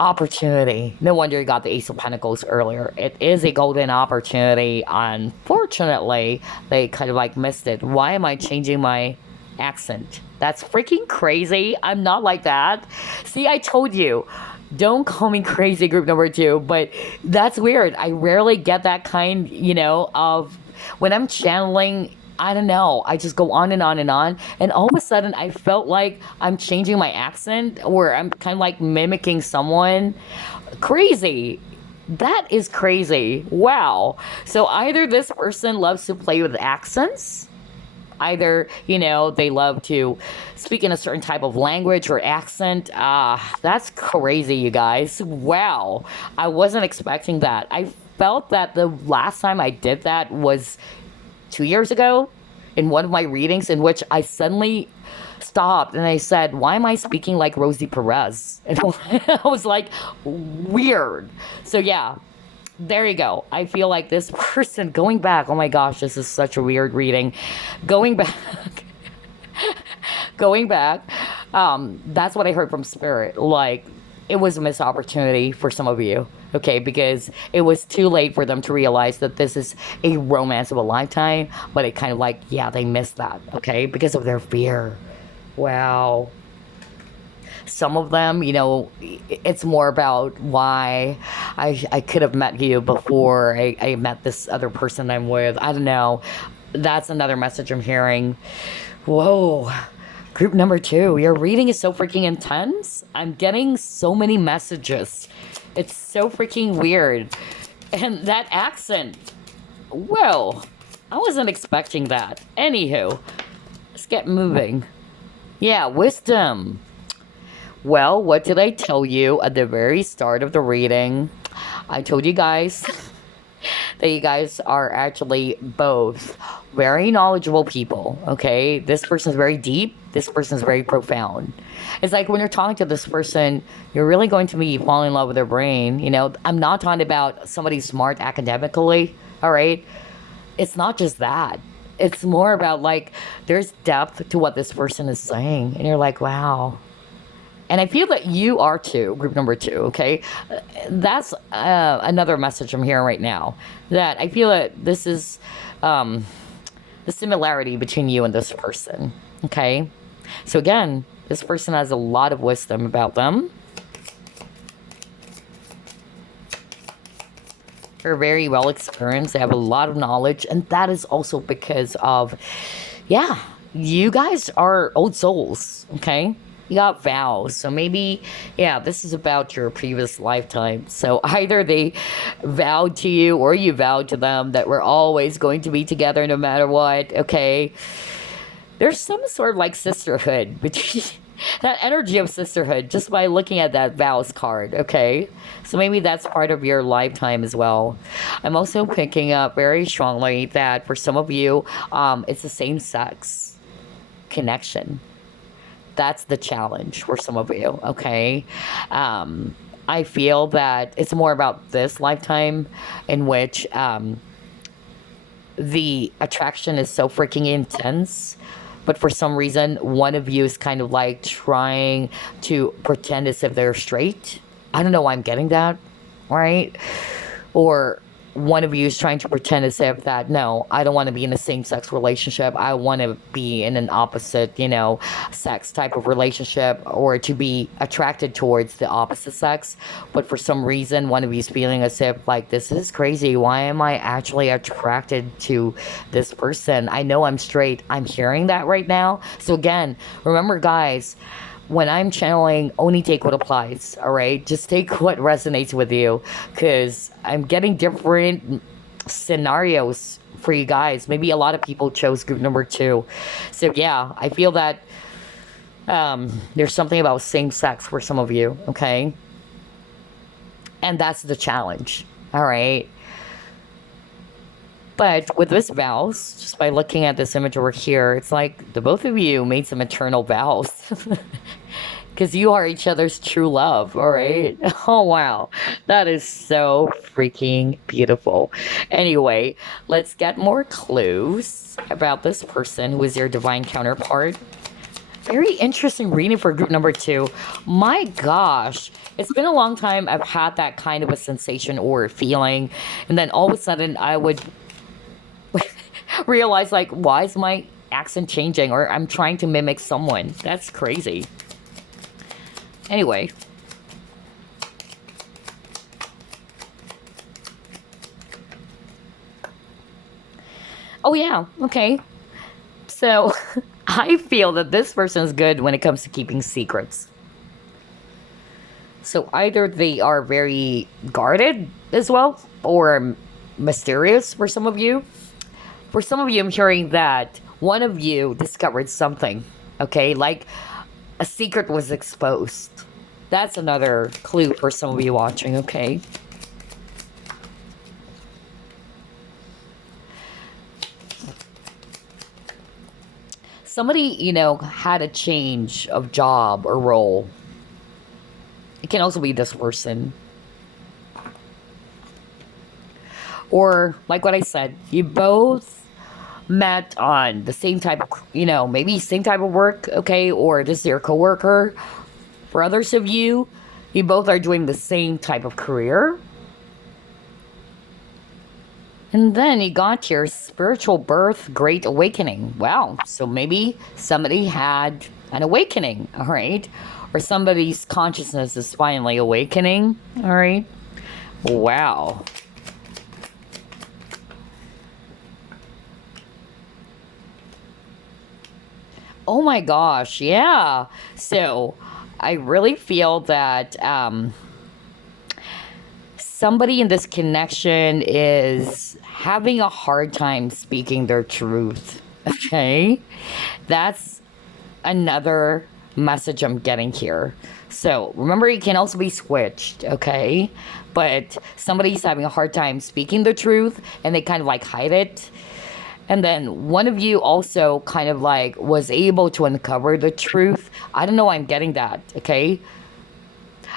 opportunity. No wonder you got the Ace of Pentacles earlier. It is a golden opportunity. Unfortunately, they kind of like missed it. Why am I changing my accent? That's freaking crazy. I'm not like that. See, I told you. Don't call me crazy, group number two, but that's weird. I rarely get that kind, of when I'm channeling, I don't know. I just go on and on and on. And all of a sudden, I felt like I'm changing my accent or I'm kind of like mimicking someone. Crazy. That is crazy. Wow. So either this person loves to play with accents. Either, they love to speak in a certain type of language or accent. That's crazy, you guys. Wow. I wasn't expecting that. I felt that the last time I did that was 2 years ago. in one of my readings in which I suddenly stopped and I said, why am I speaking like Rosie Perez? And I was like, weird. So yeah, there you go. I feel like this person going back, oh my gosh, this is such a weird reading. Going back, going back, that's what I heard from Spirit. Like, it was a missed opportunity for some of you, okay? Because it was too late for them to realize that this is a romance of a lifetime, but it kind of like, yeah, they missed that, okay? Because of their fear. Wow. Some of them, you know, it's more about why I could have met you before I met this other person I'm with. I don't know. That's another message I'm hearing. Whoa. Group number 2, your reading is so freaking intense. I'm getting so many messages. It's so freaking weird. And that accent. Whoa. I wasn't expecting that. Anywho, let's get moving. Yeah, wisdom. Well, what did I tell you at the very start of the reading? I told you guys that you guys are actually both very knowledgeable people, okay? This person's very deep. This person's very profound. It's like when you're talking to this person, you're really going to be falling in love with their brain. You know, I'm not talking about somebody smart academically, all right? It's not just that. It's more about like there's depth to what this person is saying. And you're like, wow. And I feel that you are too, group number 2, okay? That's another message I'm hearing right now. That I feel that this is the similarity between you and this person, okay? So again, this person has a lot of wisdom about them. They're very well experienced. They have a lot of knowledge. And that is also because of, yeah, you guys are old souls, okay? You got vows. So maybe, yeah, this is about your previous lifetime. So either they vowed to you or you vowed to them that we're always going to be together no matter what, okay? There's some sort of like sisterhood between that energy of sisterhood just by looking at that vows card, okay? So maybe that's part of your lifetime as well. I'm also picking up very strongly that for some of you, it's the same sex connection. That's the challenge for some of you, okay? I feel that it's more about this lifetime in which the attraction is so freaking intense. But for some reason, one of you is kind of like trying to pretend as if they're straight. I don't know why I'm getting that, right? Or one of you is trying to pretend as if that, no, I don't want to be in a same-sex relationship. I want to be in an opposite, you know, sex type of relationship or to be attracted towards the opposite sex. But for some reason, one of you is feeling as if, like, this is crazy. Why am I actually attracted to this person? I know I'm straight. I'm hearing that right now. So again, remember, guys, when I'm channeling, only take what applies, all right? Just take what resonates with you, because I'm getting different scenarios for you guys. Maybe a lot of people chose group number 2. So yeah, I feel that there's something about same sex for some of you, okay? And that's the challenge, all right? But with this vows, just by looking at this image over here, it's like the both of you made some eternal vows. Because you are each other's true love, all right? Oh, wow. That is so freaking beautiful. Anyway, let's get more clues about this person who is your divine counterpart. Very interesting reading for group number 2. My gosh. It's been a long time I've had that kind of a sensation or feeling. And then all of a sudden I would realize, like, why is my accent changing? Or I'm trying to mimic someone. That's crazy. Anyway. Oh, yeah. Okay. So, I feel that this person is good when it comes to keeping secrets. So, either they are very guarded as well, or mysterious for some of you. For some of you, I'm hearing that one of you discovered something, okay? Like, a secret was exposed. That's another clue for some of you watching, okay? somebody, had a change of job or role. It can also be this person. Or, like what I said, you both met on the same type of, maybe same type of work, okay? Or this is your coworker. For others of you, you both are doing the same type of career. And then you got your spiritual birth, great awakening. Wow. So maybe somebody had an awakening, all right? Or somebody's consciousness is finally awakening, all right? Wow. Oh my gosh, yeah. So I really feel that somebody in this connection is having a hard time speaking their truth. Okay? That's another message I'm getting here. So remember, it can also be switched, okay? But somebody's having a hard time speaking the truth and they kind of like hide it. And then one of you also kind of like was able to uncover the truth. I don't know why I'm getting that, okay?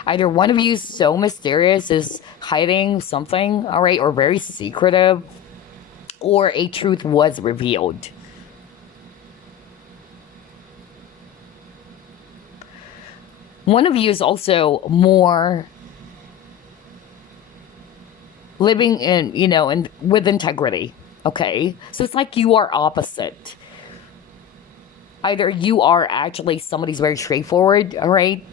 Either one of you is so mysterious, is hiding something, all right, or very secretive, or a truth was revealed. One of you is also more living in, with integrity. Okay, so it's like you are opposite. Either you are actually somebody's very straightforward, all right?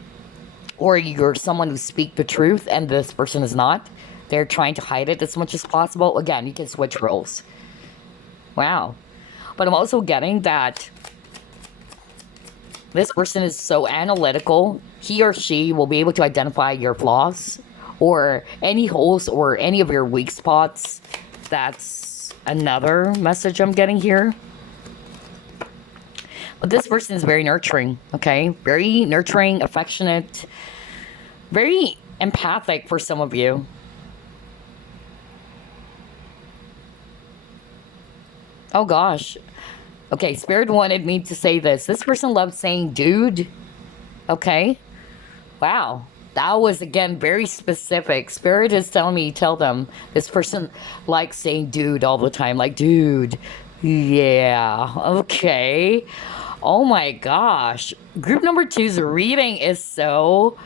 Or you're someone who speaks the truth and this person is not. They're trying to hide it as much as possible. Again, you can switch roles. Wow. But I'm also getting that this person is so analytical. He or she will be able to identify your flaws or any holes or any of your weak spots. That's another message I'm getting here. But this person is very nurturing, okay? Very nurturing, affectionate, very empathic for some of you. Oh gosh. Okay, Spirit wanted me to say this. This person loves saying dude. Okay? Wow. That was, again, very specific. Spirit is telling me, tell them, this person likes saying dude all the time. Like, dude. Yeah. Okay. Oh my gosh. Group number 2's reading is so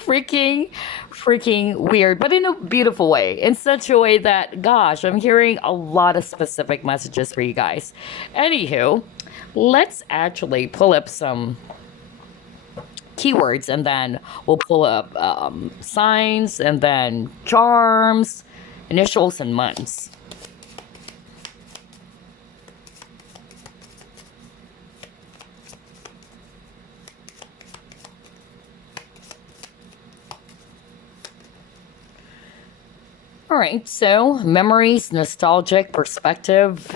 freaking weird, but in a beautiful way. In such a way that, gosh, I'm hearing a lot of specific messages for you guys. Anywho, let's actually pull up some keywords, and then we'll pull up signs, and then charms, initials, and months. All right, so memories, nostalgic, perspective,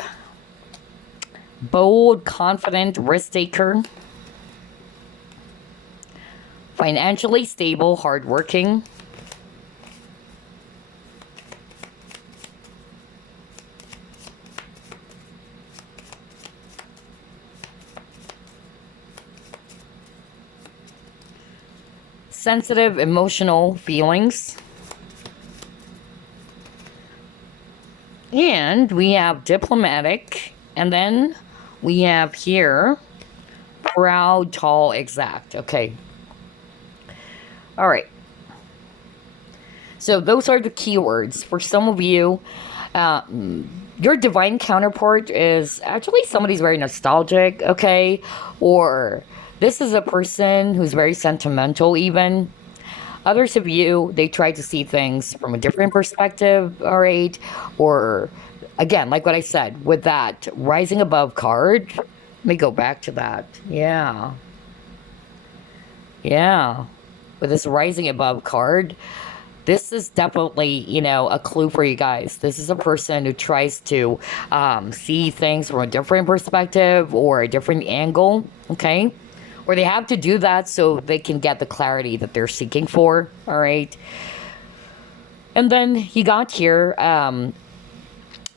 bold, confident, risk taker, financially stable, hardworking, sensitive, emotional feelings, and we have diplomatic, and then we have here proud, tall, exact. Okay. All right. So those are the keywords. For some of you, your divine counterpart is actually somebody who's very nostalgic, okay? Or this is a person who's very sentimental even. Others of you, they try to see things from a different perspective, all right? Or, again, like what I said, with that rising above card, let me go back to that. Yeah. Yeah. With this rising above card, this is definitely, a clue for you guys. This is a person who tries to see things from a different perspective or a different angle, okay? Or they have to do that so they can get the clarity that they're seeking for, all right? And then you got here,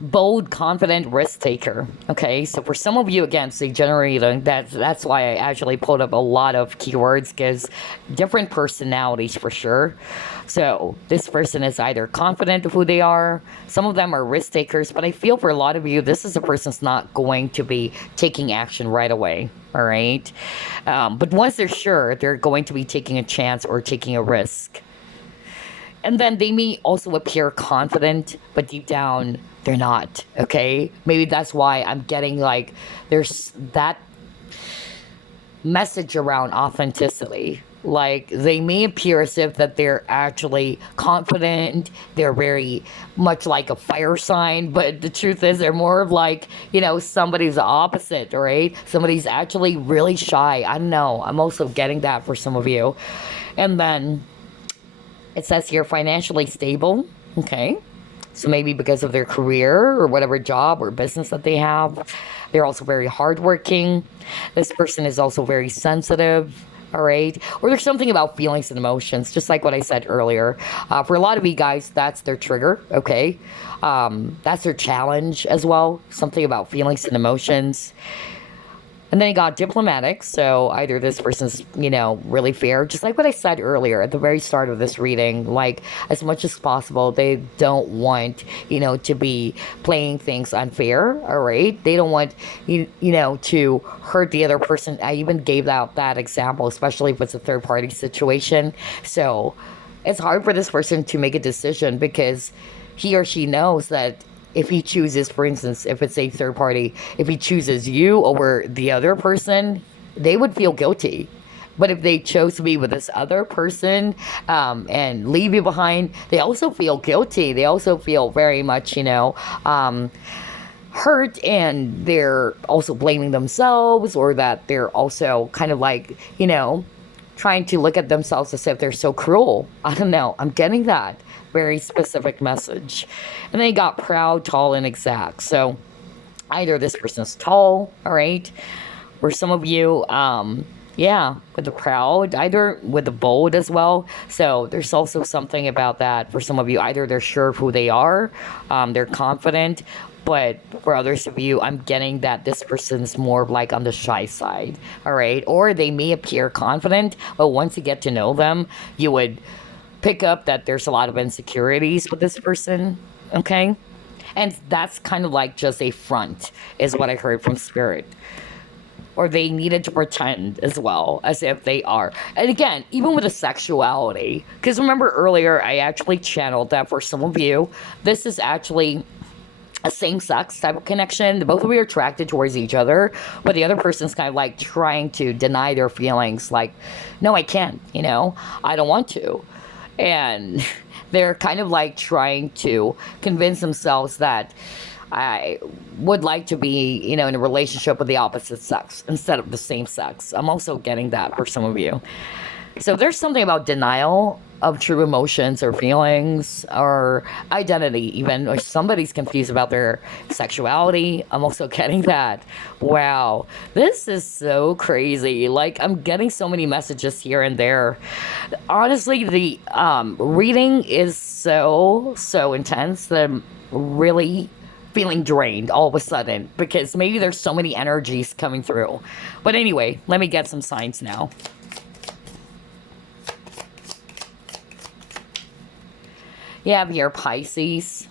bold, confident risk taker. Okay, so for some of you, again, say generator, that's why I actually pulled up a lot of keywords, because different personalities for sure. So this person is either confident of who they are, some of them are risk takers, but I feel for a lot of you, this is a person's not going to be taking action right away. All right, but once they're sure, they're going to be taking a chance or taking a risk. And then they may also appear confident, but deep down they're not. Okay, maybe that's why I'm getting like there's that message around authenticity. Like they may appear as if that they're actually confident, they're very much like a fire sign, but the truth is they're more of like, somebody's the opposite, right? Somebody's actually really shy. I don't know, I'm also getting that for some of you. And then it says here financially stable. Okay. So maybe because of their career or whatever job or business that they have. They're also very hardworking. This person is also very sensitive. All right. Or there's something about feelings and emotions, just like what I said earlier. For a lot of you guys, that's their trigger. Okay. That's their challenge as well. Something about feelings and emotions. And then you got diplomatic, so either this person's, really fair, just like what I said earlier at the very start of this reading, like as much as possible, they don't want, to be playing things unfair, all right? They don't want, to hurt the other person. I even gave out that example, especially if it's a third party situation. So it's hard for this person to make a decision because he or she knows that if he chooses, for instance, if it's a third party, if he chooses you over the other person, they would feel guilty. But if they chose to be with this other person and leave you behind, they also feel guilty. They also feel very much, hurt, and they're also blaming themselves, or that they're also kind of like, trying to look at themselves as if they're so cruel. I don't know. I'm getting that very specific message. And then you got proud, tall, and exact. So either this person's tall, all right, or some of you, with the proud, either with the bold as well. So there's also something about that for some of you. Either they're sure of who they are, they're confident, but for others of you, I'm getting that this person's more like on the shy side, all right? Or they may appear confident, but once you get to know them, you would pick up that there's a lot of insecurities with this person, okay? And that's kind of like just a front, is what I heard from Spirit. Or they needed to pretend as well, as if they are. And again, even with the sexuality, because remember earlier, I actually channeled that for some of you, this is actually a same-sex type of connection. Both of you are attracted towards each other, but the other person's kind of like trying to deny their feelings, like, no, I can't, I don't want to. And they're kind of like trying to convince themselves that I would like to be, in a relationship with the opposite sex instead of the same sex. I'm also getting that for some of you. So there's something about denial of true emotions or feelings or identity even, or somebody's confused about their sexuality. I'm also getting that. Wow, this is so crazy. Like, I'm getting so many messages here and there. Honestly, the reading is so intense that I'm really feeling drained all of a sudden, because maybe there's so many energies coming through. But anyway, let me get some signs now. You have here Pisces,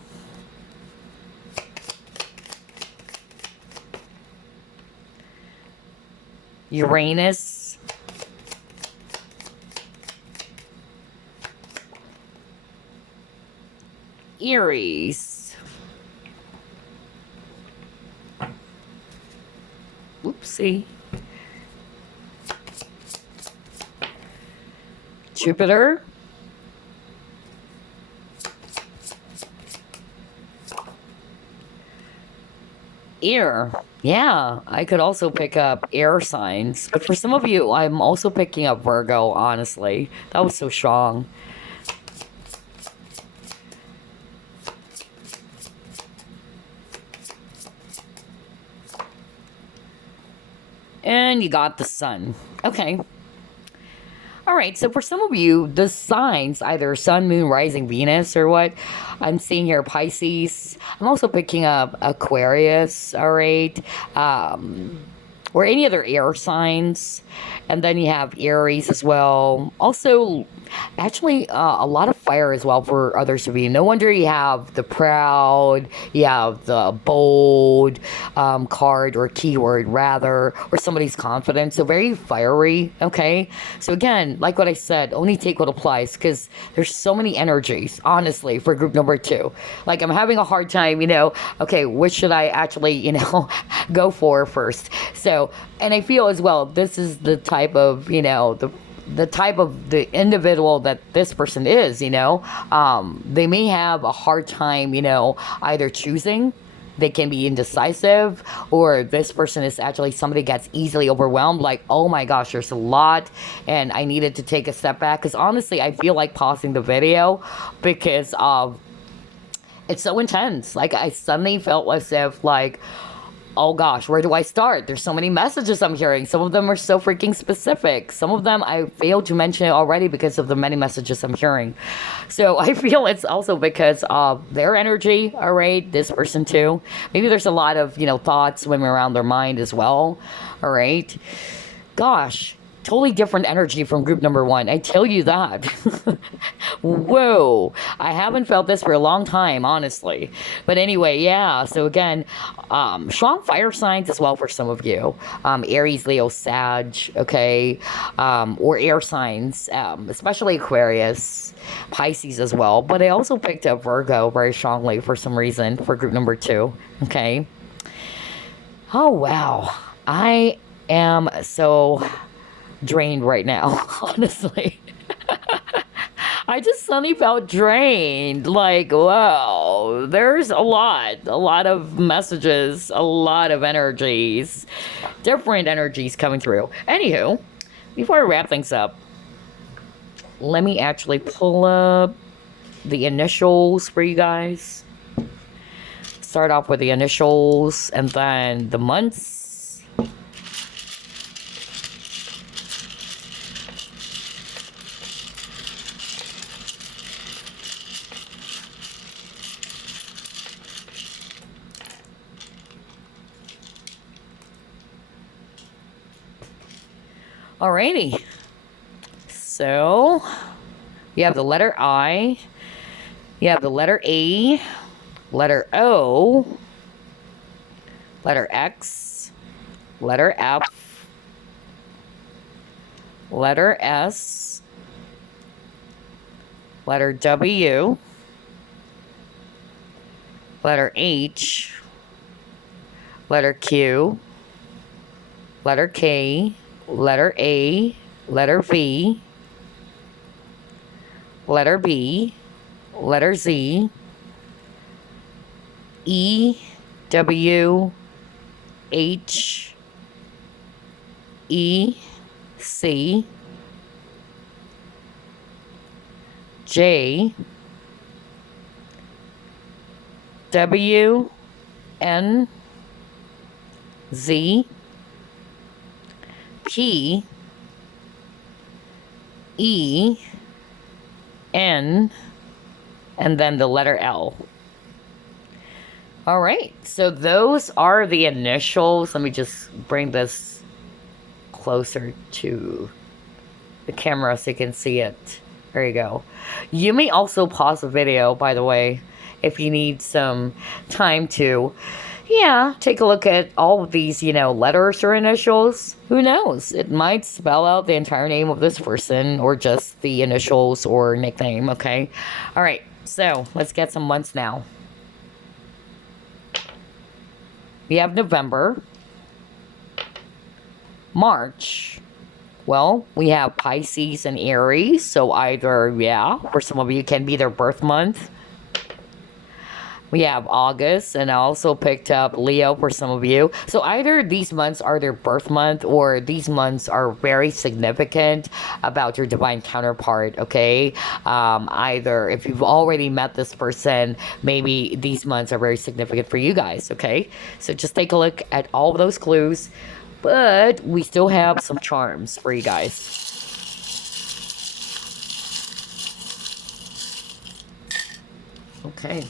Uranus, Aries, oopsie, Jupiter, air. Yeah, I could also pick up air signs. But for some of you, I'm also picking up Virgo, honestly. That was so strong. And you got the sun. Okay. All right, so for some of you, the signs, either sun, moon, rising, Venus, or what, I'm seeing here Pisces. I'm also picking up Aquarius, all right? Or any other air signs. And then you have Aries as well. Also, actually, a lot of fire as well for others to be. No wonder you have the proud, you have the bold card or keyword rather, or somebody's confident. So very fiery, okay? So again, like what I said, only take what applies because there's so many energies, honestly, for group number 2. Like I'm having a hard time, okay, which should I actually, go for first? So, and I feel as well, this is the type of, the type of the individual that this person is, they may have a hard time, either choosing, they can be indecisive, or this person is actually somebody gets easily overwhelmed, like, oh my gosh, there's a lot, and I needed to take a step back, because honestly, I feel like pausing the video, because it's so intense. Like, I suddenly felt as if, like, oh gosh, where do I start? There's so many messages I'm hearing. Some of them are so freaking specific. Some of them I failed to mention already because of the many messages I'm hearing. So I feel it's also because of their energy, all right? This person too. Maybe there's a lot of, thoughts swimming around their mind as well, all right? Gosh, totally different energy from group number 1. I tell you that. Whoa. I haven't felt this for a long time, honestly. But anyway, yeah. So again, strong fire signs as well for some of you. Aries, Leo, Sag, okay? Or air signs, especially Aquarius, Pisces as well. But I also picked up Virgo very strongly for some reason for group number 2, okay? Oh, wow. I am so drained right now, honestly. I just suddenly felt drained. Like, wow, there's a lot of messages, a lot of energies, different energies coming through. Anywho, before I wrap things up, let me actually pull up the initials for you guys. Start off with the initials and then the months. Alrighty, so you have the letter I, you have the letter A, letter O, letter X, letter F, letter S, letter W, letter H, letter Q, letter K, letter A, letter V, letter B, letter Z, E, W, H, E, C, J, W, N, Z, P, E, N, and then the letter L. All right, so those are the initials. Let me just bring this closer to the camera so you can see it. There you go. You may also pause the video, by the way, if you need some time to, take a look at all of these, letters or initials. Who knows? It might spell out the entire name of this person or just the initials or nickname, okay? All right, so let's get some months now. We have November, March. Well, we have Pisces and Aries, so either, for some of you, it can be their birth month. We have August, and I also picked up Leo for some of you. So either these months are their birth month, or these months are very significant about your divine counterpart, okay? Either if you've already met this person, maybe these months are very significant for you guys, okay? So just take a look at all of those clues. But we still have some charms for you guys. Okay.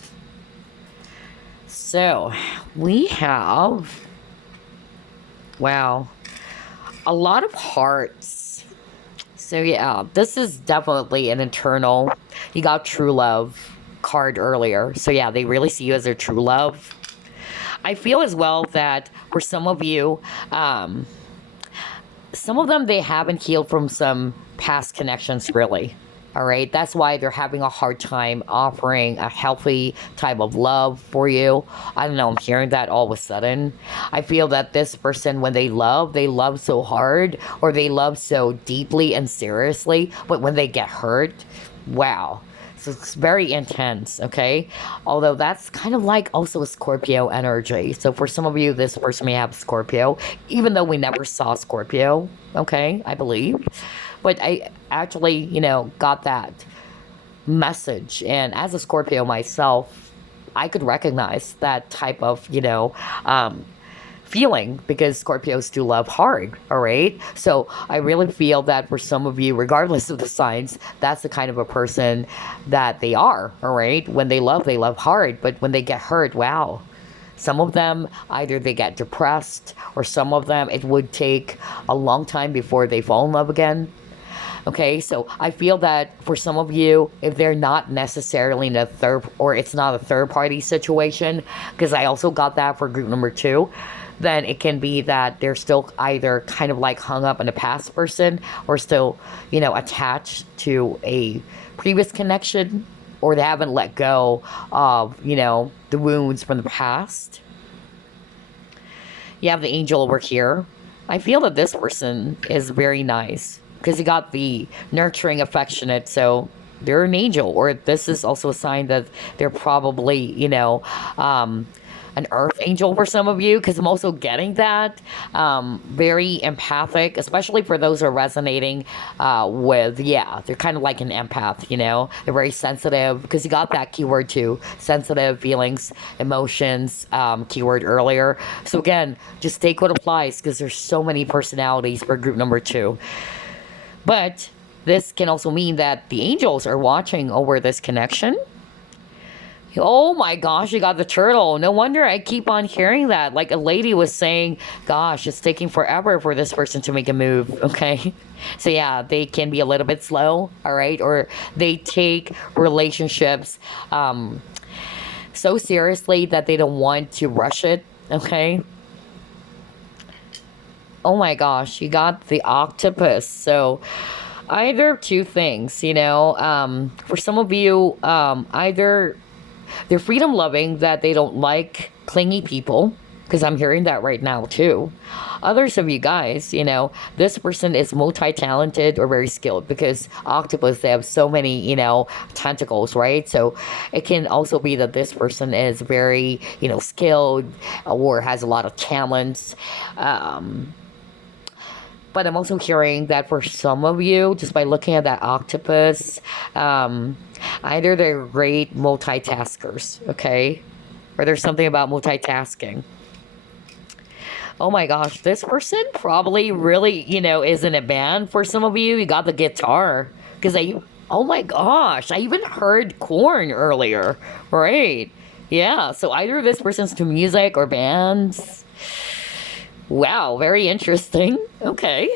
So, we have, wow, a lot of hearts. So, yeah, this is definitely an internal. You got true love card earlier. So, yeah, they really see you as their true love. I feel as well that for um, some of them, they haven't healed from some past connections, really. All right. That's why they're having a hard time offering a healthy type of love for you. I don't know. I'm hearing that all of a sudden. I feel that this person, when they love so hard or they love so deeply and seriously. But when they get hurt, wow. So it's very intense, okay? Although that's kind of like also a Scorpio energy. So for some of you, this person may have Scorpio, even though we never saw Scorpio, okay? I believe. But I actually, got that message. And as a Scorpio myself, I could recognize that type of, feeling because Scorpios do love hard, all right? So I really feel that for some of you, regardless of the signs, that's the kind of a person that they are, all right? When they love hard, but when they get hurt, wow. Some of them, either they get depressed, or some of them, it would take a long time before they fall in love again. Okay, so I feel that for some of you, if they're not necessarily in a third, or it's not a third party situation, because I also got that for group number 2, then it can be that they're still either kind of like hung up on a past person or still, attached to a previous connection, or they haven't let go of, the wounds from the past. You have the angel over here. I feel that this person is very nice because you got the nurturing, affectionate, so they're an angel. Or this is also a sign that they're probably, an earth angel for some of you, because I'm also getting that. Very empathic, especially for those who are resonating with, they're kind of like an empath, They're very sensitive, because you got that keyword too, sensitive feelings, emotions, keyword earlier. So again, just take what applies, because there's so many personalities for group number 2. But this can also mean that the angels are watching over this connection. Oh my gosh, you got the turtle. No wonder I keep on hearing that. Like a lady was saying, gosh, it's taking forever for this person to make a move. Okay. So yeah, they can be a little bit slow. All right. Or they take relationships so seriously that they don't want to rush it. Okay. Oh my gosh, you got the octopus. So either of two things, for some of you, either they're freedom loving, that they don't like clingy people, because I'm hearing that right now too. Others of you guys, this person is multi-talented or very skilled, because octopus, they have so many, tentacles, right? So it can also be that this person is very, skilled, or has a lot of talents. But I'm also hearing that for some of you, just by looking at that octopus, either they're great multitaskers, okay? Or there's something about multitasking. Oh my gosh, this person probably really, is in a band. For some of you, you got the guitar. Because oh my gosh, I even heard corn earlier, right? Yeah, so either this person's to music or bands. Wow, very interesting. Okay.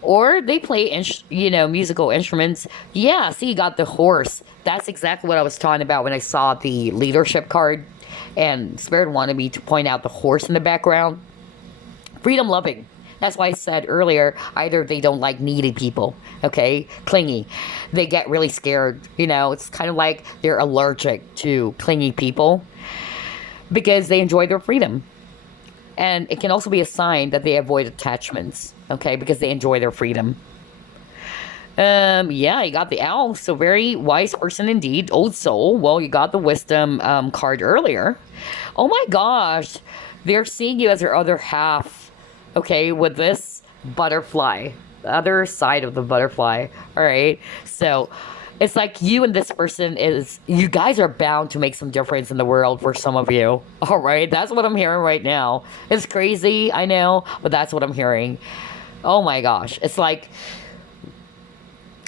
Or they play, musical instruments. Yeah, see, you got the horse. That's exactly what I was talking about when I saw the leadership card. And Spirit wanted me to point out the horse in the background. Freedom loving. That's why I said earlier, either they don't like needy people, okay? Clingy. They get really scared. It's kind of like they're allergic to clingy people because they enjoy their freedom. And it can also be a sign that they avoid attachments, okay, because they enjoy their freedom. Yeah, you got the owl, so very wise person indeed. Old soul. Well, you got the wisdom card earlier. Oh my gosh, they're seeing you as their other half, okay, with this butterfly, the other side of the butterfly. All right, so it's like you and this person you guys are bound to make some difference in the world for some of you. All right, that's what I'm hearing right now. It's crazy, I know, but that's what I'm hearing. Oh my gosh, it's like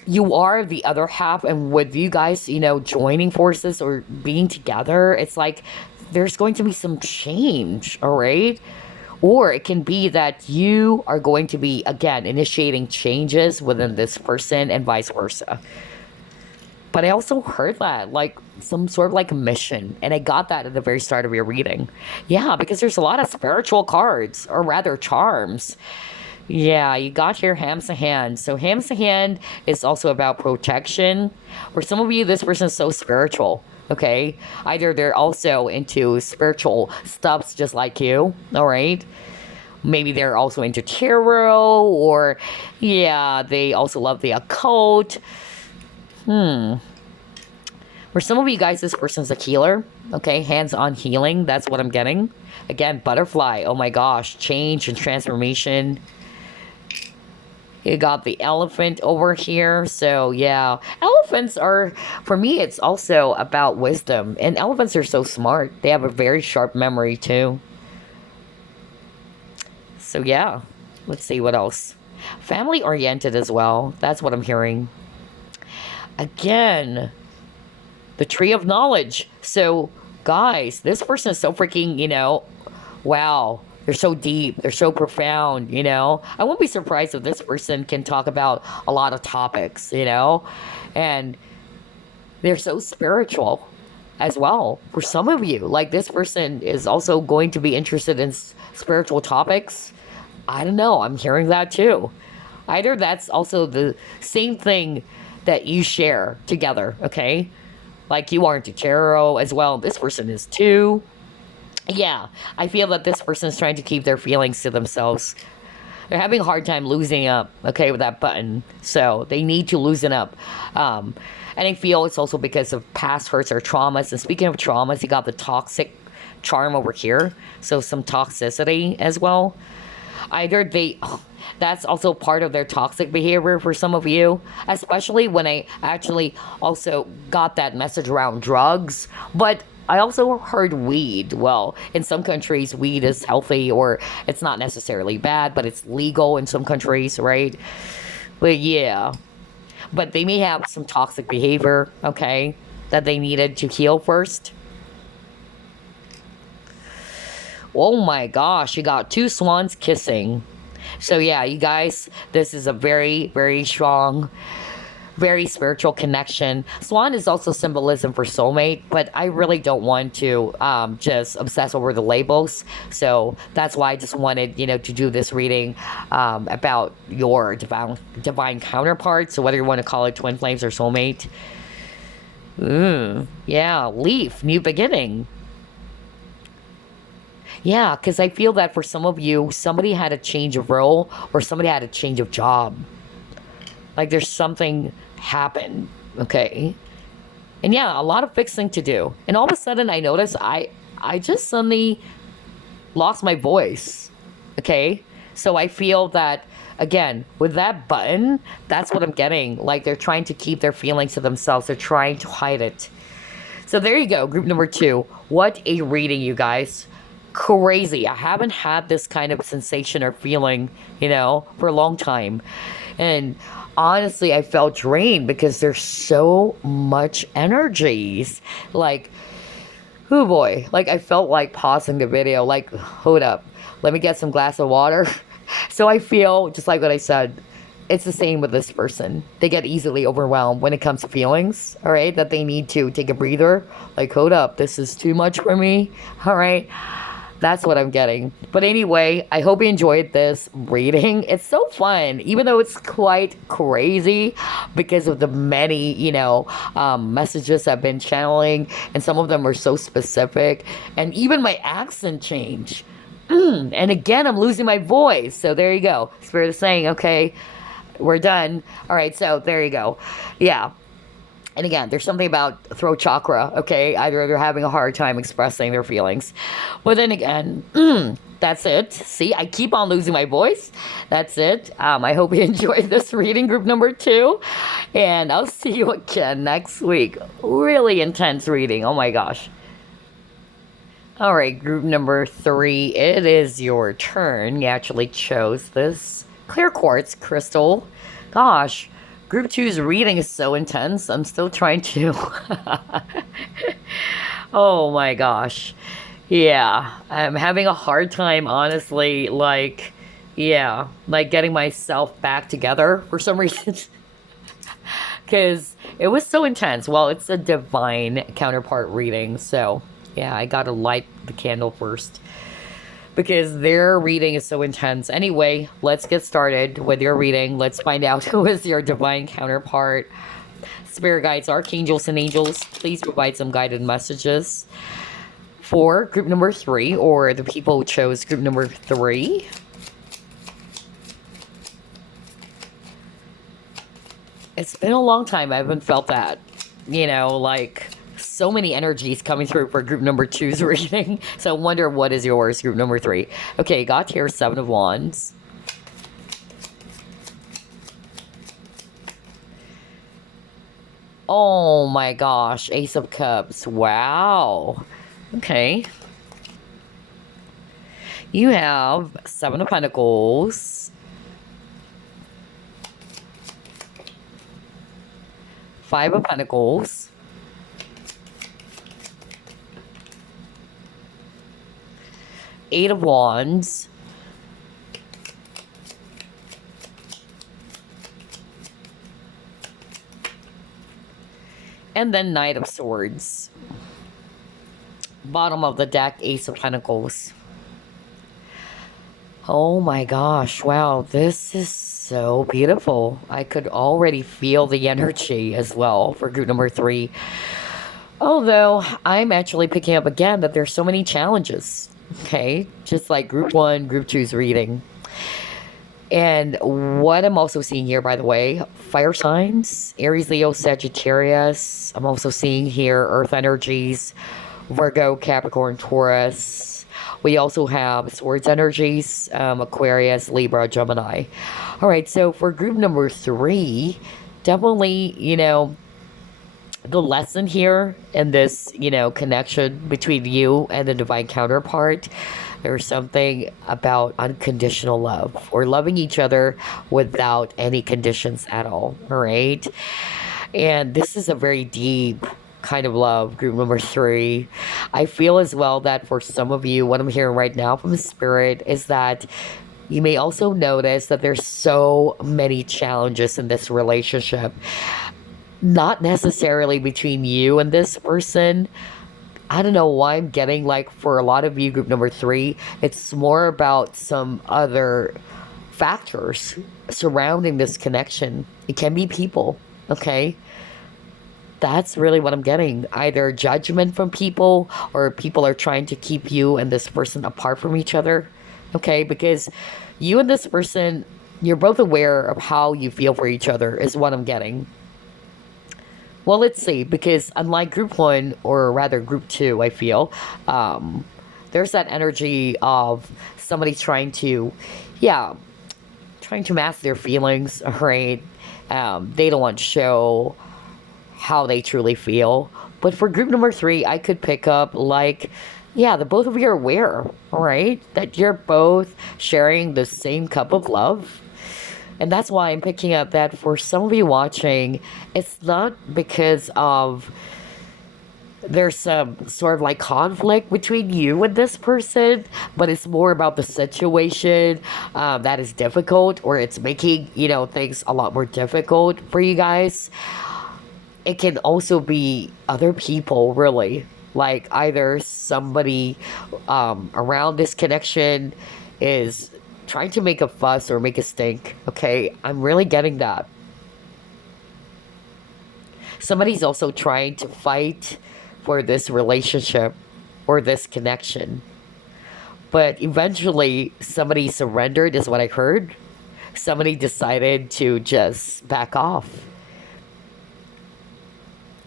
you are the other half, and with you guys, joining forces or being together, it's like there's going to be some change, all right? Or it can be that you are going to be, again, initiating changes within this person and vice versa. But I also heard that, like, some sort of like mission. And I got that at the very start of your reading. Yeah, because there's a lot of spiritual cards, or rather charms. Yeah, you got here Ham's a Hand. So Ham's a Hand is also about protection. For some of you, this person is so spiritual. Okay, either they're also into spiritual stuffs just like you. All right, maybe they're also into tarot, or yeah, they also love the occult. For some of you guys, this person's a healer. Okay, hands-on healing. That's what I'm getting. Again, butterfly. Oh my gosh, change and transformation. You got the elephant over here. So yeah, elephants are, for me, it's also about wisdom. And elephants are so smart. They have a very sharp memory too. So yeah, let's see what else. Family oriented as well. That's what I'm hearing. Again, the tree of knowledge. So guys, this person is so freaking, wow. They're so deep. They're so profound, I won't be surprised if this person can talk about a lot of topics, and they're so spiritual as well. For some of you, like, this person is also going to be interested in spiritual topics. I don't know. I'm hearing that too. Either that's also the same thing that you share together, okay? Like, you are into tarot as well. This person is too. Yeah, I feel that this person is trying to keep their feelings to themselves. They're having a hard time losing up, okay, with that button. So they need to loosen up. And I feel it's also because of past hurts or traumas. And speaking of traumas, you got the toxic charm over here. So some toxicity as well. Either that's also part of their toxic behavior for some of you, especially when I actually also got that message around drugs. But I also heard weed. Well, in some countries, weed is healthy, or it's not necessarily bad, but it's legal in some countries, right? But yeah, but they may have some toxic behavior, okay, that they needed to heal first. Oh my gosh, you got two swans kissing. So yeah, you guys, this is a very, very strong, very spiritual connection. Swan is also symbolism for soulmate, but I really don't want to just obsess over the labels. So that's why I just wanted, to do this reading about your divine counterpart. So whether you want to call it twin flames or soulmate. Yeah, leaf, new beginning. Yeah, because I feel that for some of you, somebody had a change of role, or somebody had a change of job. Like, there's something happened, okay? And yeah, a lot of fixing to do. And all of a sudden, I noticed I just suddenly lost my voice, okay? So I feel that, again, with that button, that's what I'm getting. Like, they're trying to keep their feelings to themselves. They're trying to hide it. So there you go, group number 2. What a reading, you guys. Crazy. I haven't had this kind of sensation or feeling, for a long time. And honestly, I felt drained because there's so much energies. Like, oh boy, like, I felt like pausing the video, like, hold up, let me get some glass of water. So I feel, just like what I said, it's the same with this person. They get easily overwhelmed when it comes to feelings, all right, that they need to take a breather. Like, hold up, this is too much for me, all right? That's what I'm getting. But anyway, I hope you enjoyed this reading. It's so fun, even though it's quite crazy because of the many, messages I've been channeling. And some of them are so specific. And even my accent changed. And again, I'm losing my voice. So there you go. Spirit is saying, okay, we're done. All right, so there you go. Yeah. And again, there's something about throat chakra, okay? Either they're having a hard time expressing their feelings. But then again, that's it. See, I keep on losing my voice. That's it. I hope you enjoyed this reading, group number 2. And I'll see you again next week. Really intense reading. Oh my gosh. All right, group number 3. It is your turn. You actually chose this clear quartz crystal. Gosh. Group two's reading is so intense. I'm still trying to. Oh my gosh. Yeah, I'm having a hard time, honestly. Like, yeah, like getting myself back together for some reason. Because it was so intense. Well, it's a divine counterpart reading. So, yeah, I gotta light the candle first. Because their reading is so intense. Anyway, let's get started with your reading. Let's find out who is your divine counterpart. Spirit guides, archangels, and angels, please provide some guided messages for group number 3, or the people who chose group number 3. It's been a long time. I haven't felt that. You know, like so many energies coming through for group number 2's reading. So I wonder what is yours, group number 3. Okay, got here 7 of Wands. Oh my gosh, Ace of Cups. Wow. Okay. You have 7 of Pentacles. 5 of Pentacles. Eight of Wands. And then Knight of Swords. Bottom of the deck, Ace of Pentacles. Oh my gosh, wow, this is so beautiful. I could already feel the energy as well for group number 3. Although, I'm actually picking up again that there's so many challenges. Okay, just like group 1, group 2's reading. And what I'm also seeing here, by the way, fire signs, Aries, Leo, Sagittarius. I'm also seeing here earth energies, Virgo, Capricorn, Taurus. We also have swords energies, Aquarius, Libra, Gemini. All right, so for group number 3, definitely, you know, the lesson here in this, you know, connection between you and the divine counterpart, there's something about unconditional love, or loving each other without any conditions at all right? And this is a very deep kind of love, group number 3. I feel as well that for some of you, what I'm hearing right now from the spirit is that you may also notice that there's so many challenges in this relationship, not necessarily between you and this person. I don't know why I'm getting, like, for a lot of you, group number 3, it's more about some other factors surrounding this connection. It can be people, okay? That's really what I'm getting. Either judgment from people, or people are trying to keep you and this person apart from each other, okay? Because you and this person, you're both aware of how you feel for each other, is what I'm getting. Well, let's see, because unlike group 1, or rather group 2, I feel, there's that energy of somebody trying to, yeah, trying to mask their feelings, right? They don't want to show how they truly feel. But for group number 3, I could pick up, like, yeah, the both of you are aware, all right, that you're both sharing the same cup of love. And that's why I'm picking up that for some of you watching, it's not because of there's some sort of like conflict between you and this person, but it's more about the situation that is difficult, or it's making, you know, things a lot more difficult for you guys. It can also be other people, really. Like either somebody around this connection is trying to make a fuss or make a stink, okay? I'm really getting that. Somebody's also trying to fight for this relationship or this connection. But eventually, somebody surrendered, is what I heard. Somebody decided to just back off.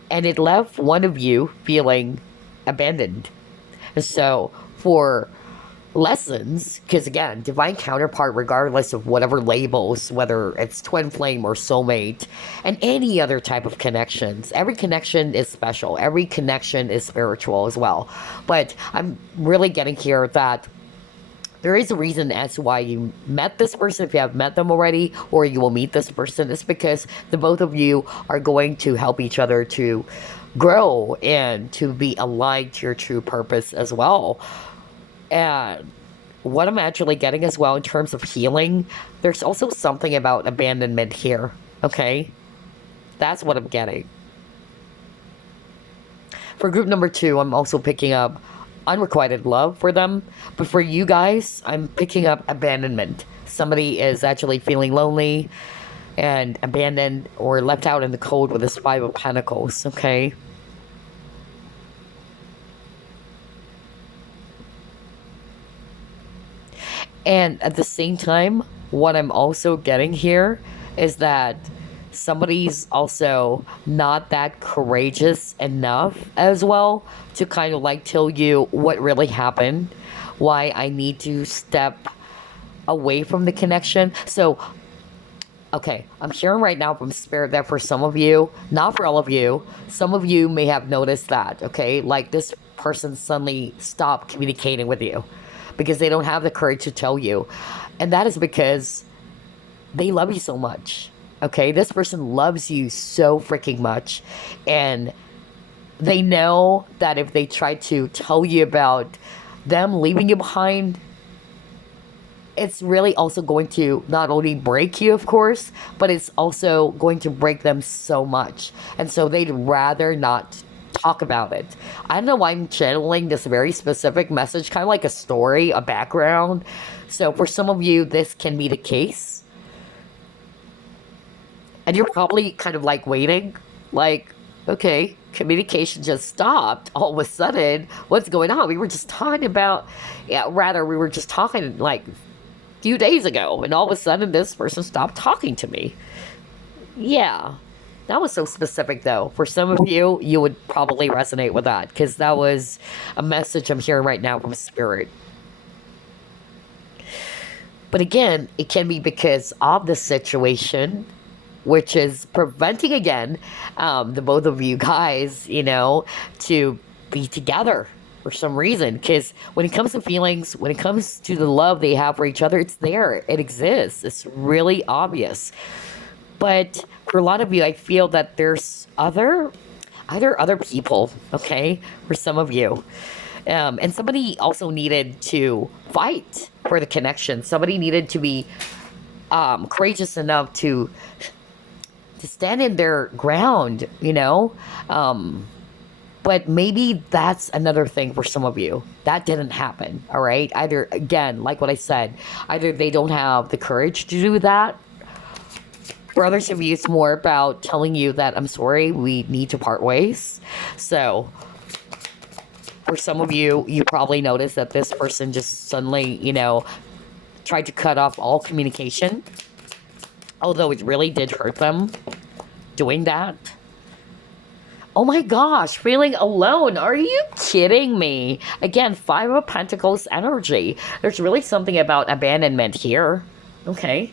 And it left one of you feeling abandoned. And so, for lessons, because again, divine counterpart, regardless of whatever labels, whether it's twin flame or soulmate, and any other type of connections, every connection is special, every connection is spiritual as well. But I'm really getting here that There is a reason as to why you met this person, if you have met them already, or you will meet this person. It's because the both of you are going to help each other to grow and to be aligned to your true purpose as well. And what I'm actually getting as well in terms of healing, there's also something about abandonment here. Okay? That's what I'm getting. For group number 2, I'm also picking up unrequited love for them. But for you guys, I'm picking up abandonment. Somebody is actually feeling lonely and abandoned or left out in the cold with this 5 of Pentacles, okay? And at the same time, what I'm also getting here is that somebody's also not that courageous enough as well to kind of like tell you what really happened, why I need to step away from the connection. So, okay, I'm hearing right now from Spirit that for some of you, not for all of you, some of you may have noticed that, okay? Like this person suddenly stopped communicating with you because they don't have the courage to tell you. And that is because they love you so much. Okay, this person loves you so freaking much, and they know that if they try to tell you about them leaving you behind, it's really also going to not only break you, of course, but it's also going to break them so much. And so they'd rather not talk about it. I don't know why I'm channeling this very specific message, kind of like a story, a background. So for some of you, this can be the case. And you're probably kind of like waiting, like, okay, communication just stopped all of a sudden. What's going on? We were just talking about, we were just talking like a few days ago, and all of a sudden this person stopped talking to me. Yeah, that was so specific though. For some of you, you would probably resonate with that because that was a message I'm hearing right now from Spirit. But again, it can be because of the situation, which is preventing again the both of you guys, to be together for some reason. Because when it comes to feelings, when it comes to the love they have for each other, it's there. It exists. It's really obvious. But for a lot of you, I feel that there's either other people, okay, for some of you. And somebody also needed to fight for the connection. Somebody needed to be courageous enough to stand in their ground, but maybe that's another thing for some of you. That didn't happen, all right? Either, again, like what I said, either they don't have the courage to do that. For others of you, it's more about telling you that, I'm sorry, we need to part ways. So, for some of you, you probably noticed that this person just suddenly, tried to cut off all communication. Although it really did hurt them doing that. Oh my gosh, feeling alone. Are you kidding me? Again, 5 of Pentacles energy. There's really something about abandonment here. Okay.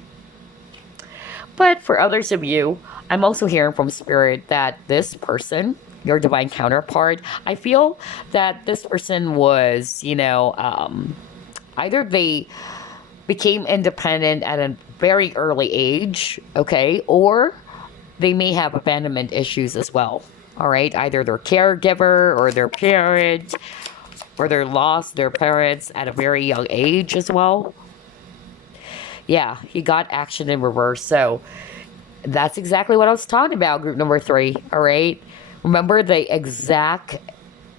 But for others of you, I'm also hearing from Spirit that this person, your divine counterpart, I feel that this person was, either they became independent at a very early age, okay, or they may have abandonment issues as well, all right? Either their caregiver or their parent, or they lost their parents at a very young age as well. Yeah, he got action in reverse, so that's exactly what I was talking about, group number 3, all right? Remember the exact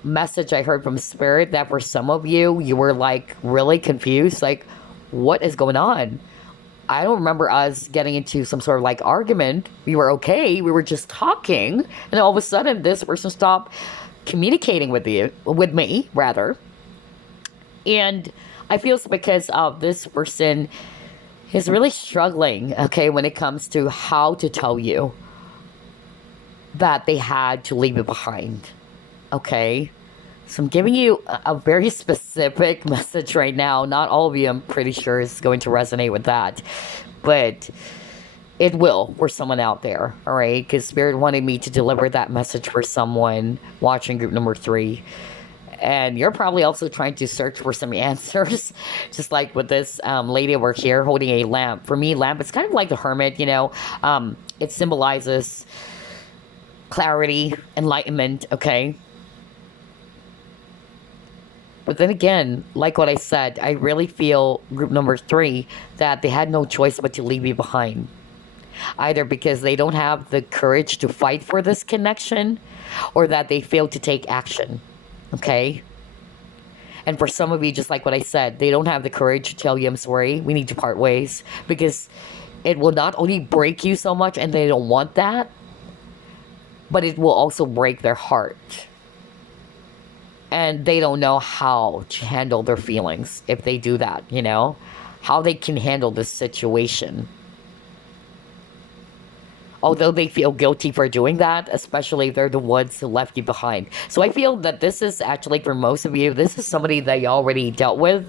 message I heard from Spirit that for some of you, you were like really confused, like, what is going on? I don't remember us getting into some sort of like argument. We were okay. We were just talking. And all of a sudden, this person stopped communicating with me, rather. And I feel it's because of this person is really struggling, okay, when it comes to how to tell you that they had to leave it behind, okay? So I'm giving you a very specific message right now. Not all of you, I'm pretty sure, is going to resonate with that. But it will for someone out there, all right? Because Spirit wanted me to deliver that message for someone watching group number 3. And you're probably also trying to search for some answers, just like with this lady over here holding a lamp. For me, lamp, it's kind of like the hermit, you know. It symbolizes clarity, enlightenment, okay? But then again, like what I said, I really feel group number three that they had no choice but to leave you behind. Either because they don't have the courage to fight for this connection or that they failed to take action. Okay? And for some of you, just like what I said, they don't have the courage to tell you, I'm sorry, we need to part ways. Because it will not only break you so much, and they don't want that, but it will also break their heart. And they don't know how to handle their feelings if they do that, you know? How they can handle this situation. Although they feel guilty for doing that, especially if they're the ones who left you behind. So I feel that this is actually, for most of you, this is somebody that you already dealt with.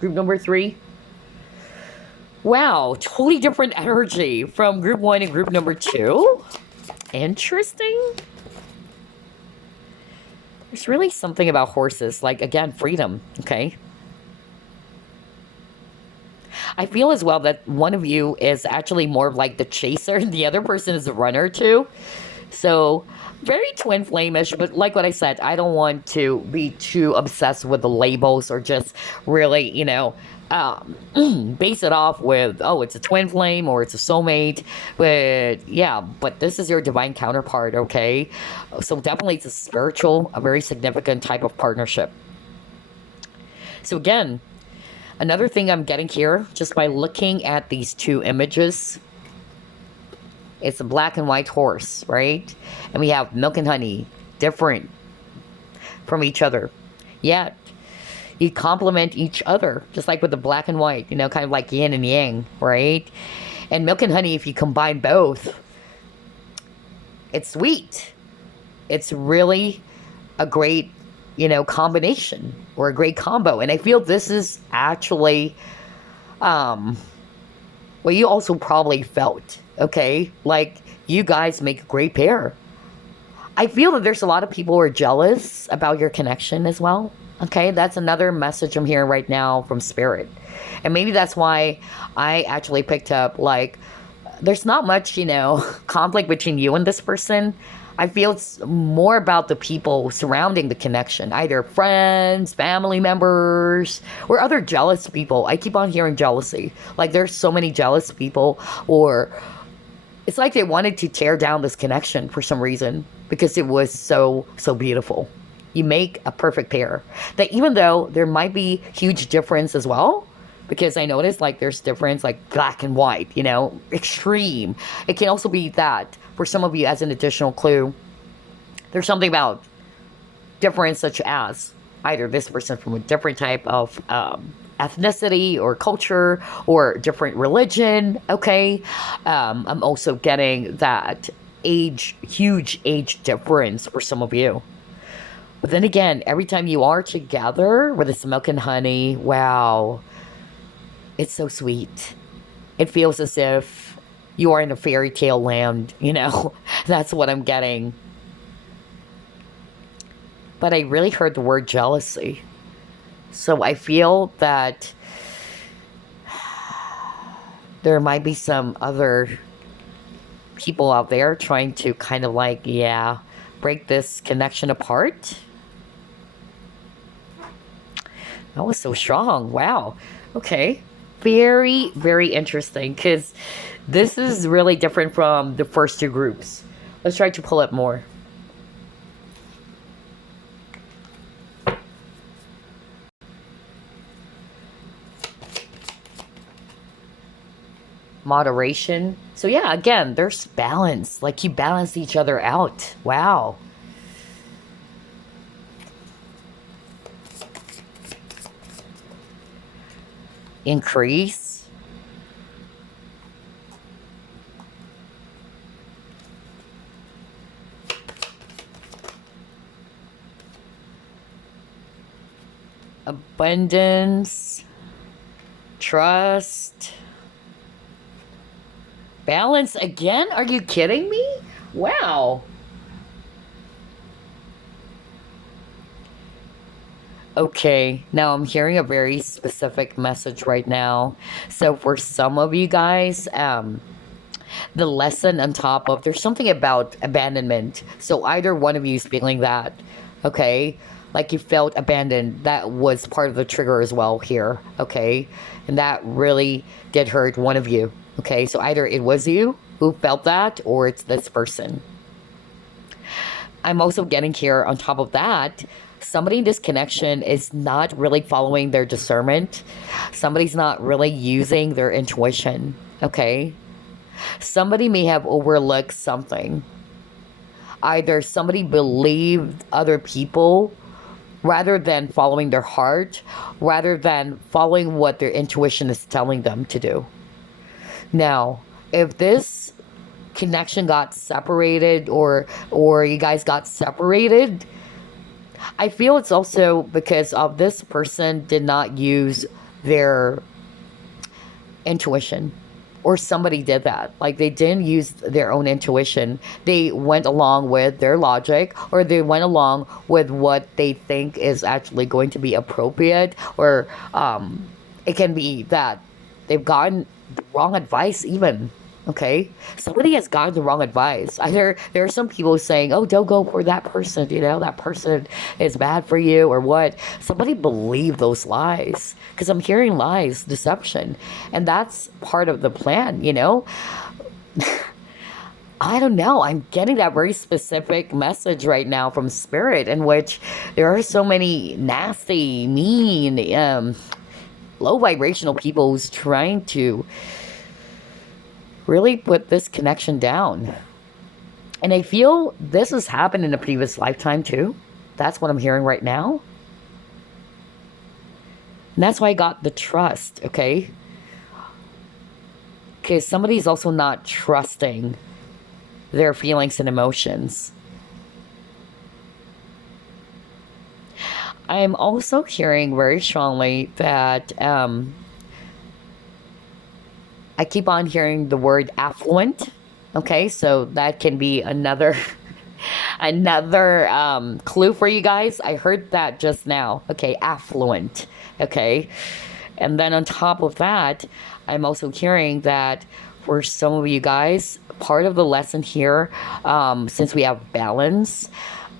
Group number three. Wow, totally different energy from group one and group number two. Interesting. There's really something about horses, like, again, freedom, okay? I feel as well that one of you is actually more of like the chaser. The other person is a runner too. So very twin flame-ish, but like what I said, I don't want to be too obsessed with the labels or just really, you know, base it off with, oh, it's a twin flame or it's a soulmate. But yeah, but this is your divine counterpart, okay? So definitely it's a spiritual, a very significant type of partnership. So again, another thing I'm getting here, just by looking at these two images, it's a black and white horse, right? And we have milk and honey, different from each other. Yet, you complement each other, just like with the black and white, you know, kind of like yin and yang, right? And milk and honey, if you combine both, it's sweet. It's really a great, you know, combination or a great combo. And I feel this is actually what you also probably felt, okay? Like, you guys make a great pair. I feel that there's a lot of people who are jealous about your connection as well, okay? That's another message I'm hearing right now from Spirit. And maybe that's why I actually picked up, like, there's not much, you know, conflict between you and this person. I feel it's more about the people surrounding the connection, either friends, family members, or other jealous people. I keep on hearing jealousy. Like, there's so many jealous people, or it's like they wanted to tear down this connection for some reason because it was so beautiful. You make a perfect pair. That even though there might be huge difference as well, because I noticed like there's difference like black and white, you know, extreme. It can also be that for some of you as an additional clue, there's something about difference such as either this person from a different type of ethnicity or culture or different religion, okay? I'm also getting that huge age difference for some of you. But then again, every time you are together with this milk and honey, wow, it's so sweet. It feels as if you are in a fairy tale land, you know? That's what I'm getting. But I really heard the word jealousy. So I feel that there might be some other people out there trying to kind of like, yeah, break this connection apart. That was so strong. Wow. Okay. Very, very interesting, because this is really different from the first two groups. Let's try to pull it more. Moderation. So yeah, again, there's balance. Like, you balance each other out. Wow. Increase. Abundance. Trust. Balance again? Are you kidding me? Wow. Okay, now I'm hearing a very specific message right now. So for some of you guys, the lesson on top of there's something about abandonment. So either one of you is feeling that, okay? Like you felt abandoned. That was part of the trigger as well here, okay? And that really did hurt one of you, okay? So either it was you who felt that or it's this person. I'm also getting here on top of that. Somebody in this connection is not really following their discernment. Somebody's not really using their intuition, okay? Somebody may have overlooked something. Either somebody believed other people rather than following their heart, rather than following what their intuition is telling them to do. Now, if this connection got separated or you guys got separated, I feel it's also because of this person did not use their intuition, or somebody did that. Like they didn't use their own intuition. They went along with their logic, or they went along with what they think is actually going to be appropriate, or it can be that they've gotten the wrong advice even. Okay, somebody has gotten the wrong advice. Either there are some people saying, "Oh, don't go for that person. You know, that person is bad for you," or what. Somebody believed those lies because I'm hearing lies, deception, and that's part of the plan. You know, I don't know. I'm getting that very specific message right now from Spirit, in which there are so many nasty, mean, low vibrational people who's trying to really put this connection down. And I feel this has happened in a previous lifetime too. That's what I'm hearing right now. And that's why I got the trust, okay? Because somebody's also not trusting their feelings and emotions. I'm also hearing very strongly that I keep on hearing the word affluent. Okay, so that can be another clue for you guys. I heard that just now. Okay, affluent. Okay, and then on top of that, I'm also hearing that for some of you guys, part of the lesson here, since we have balance,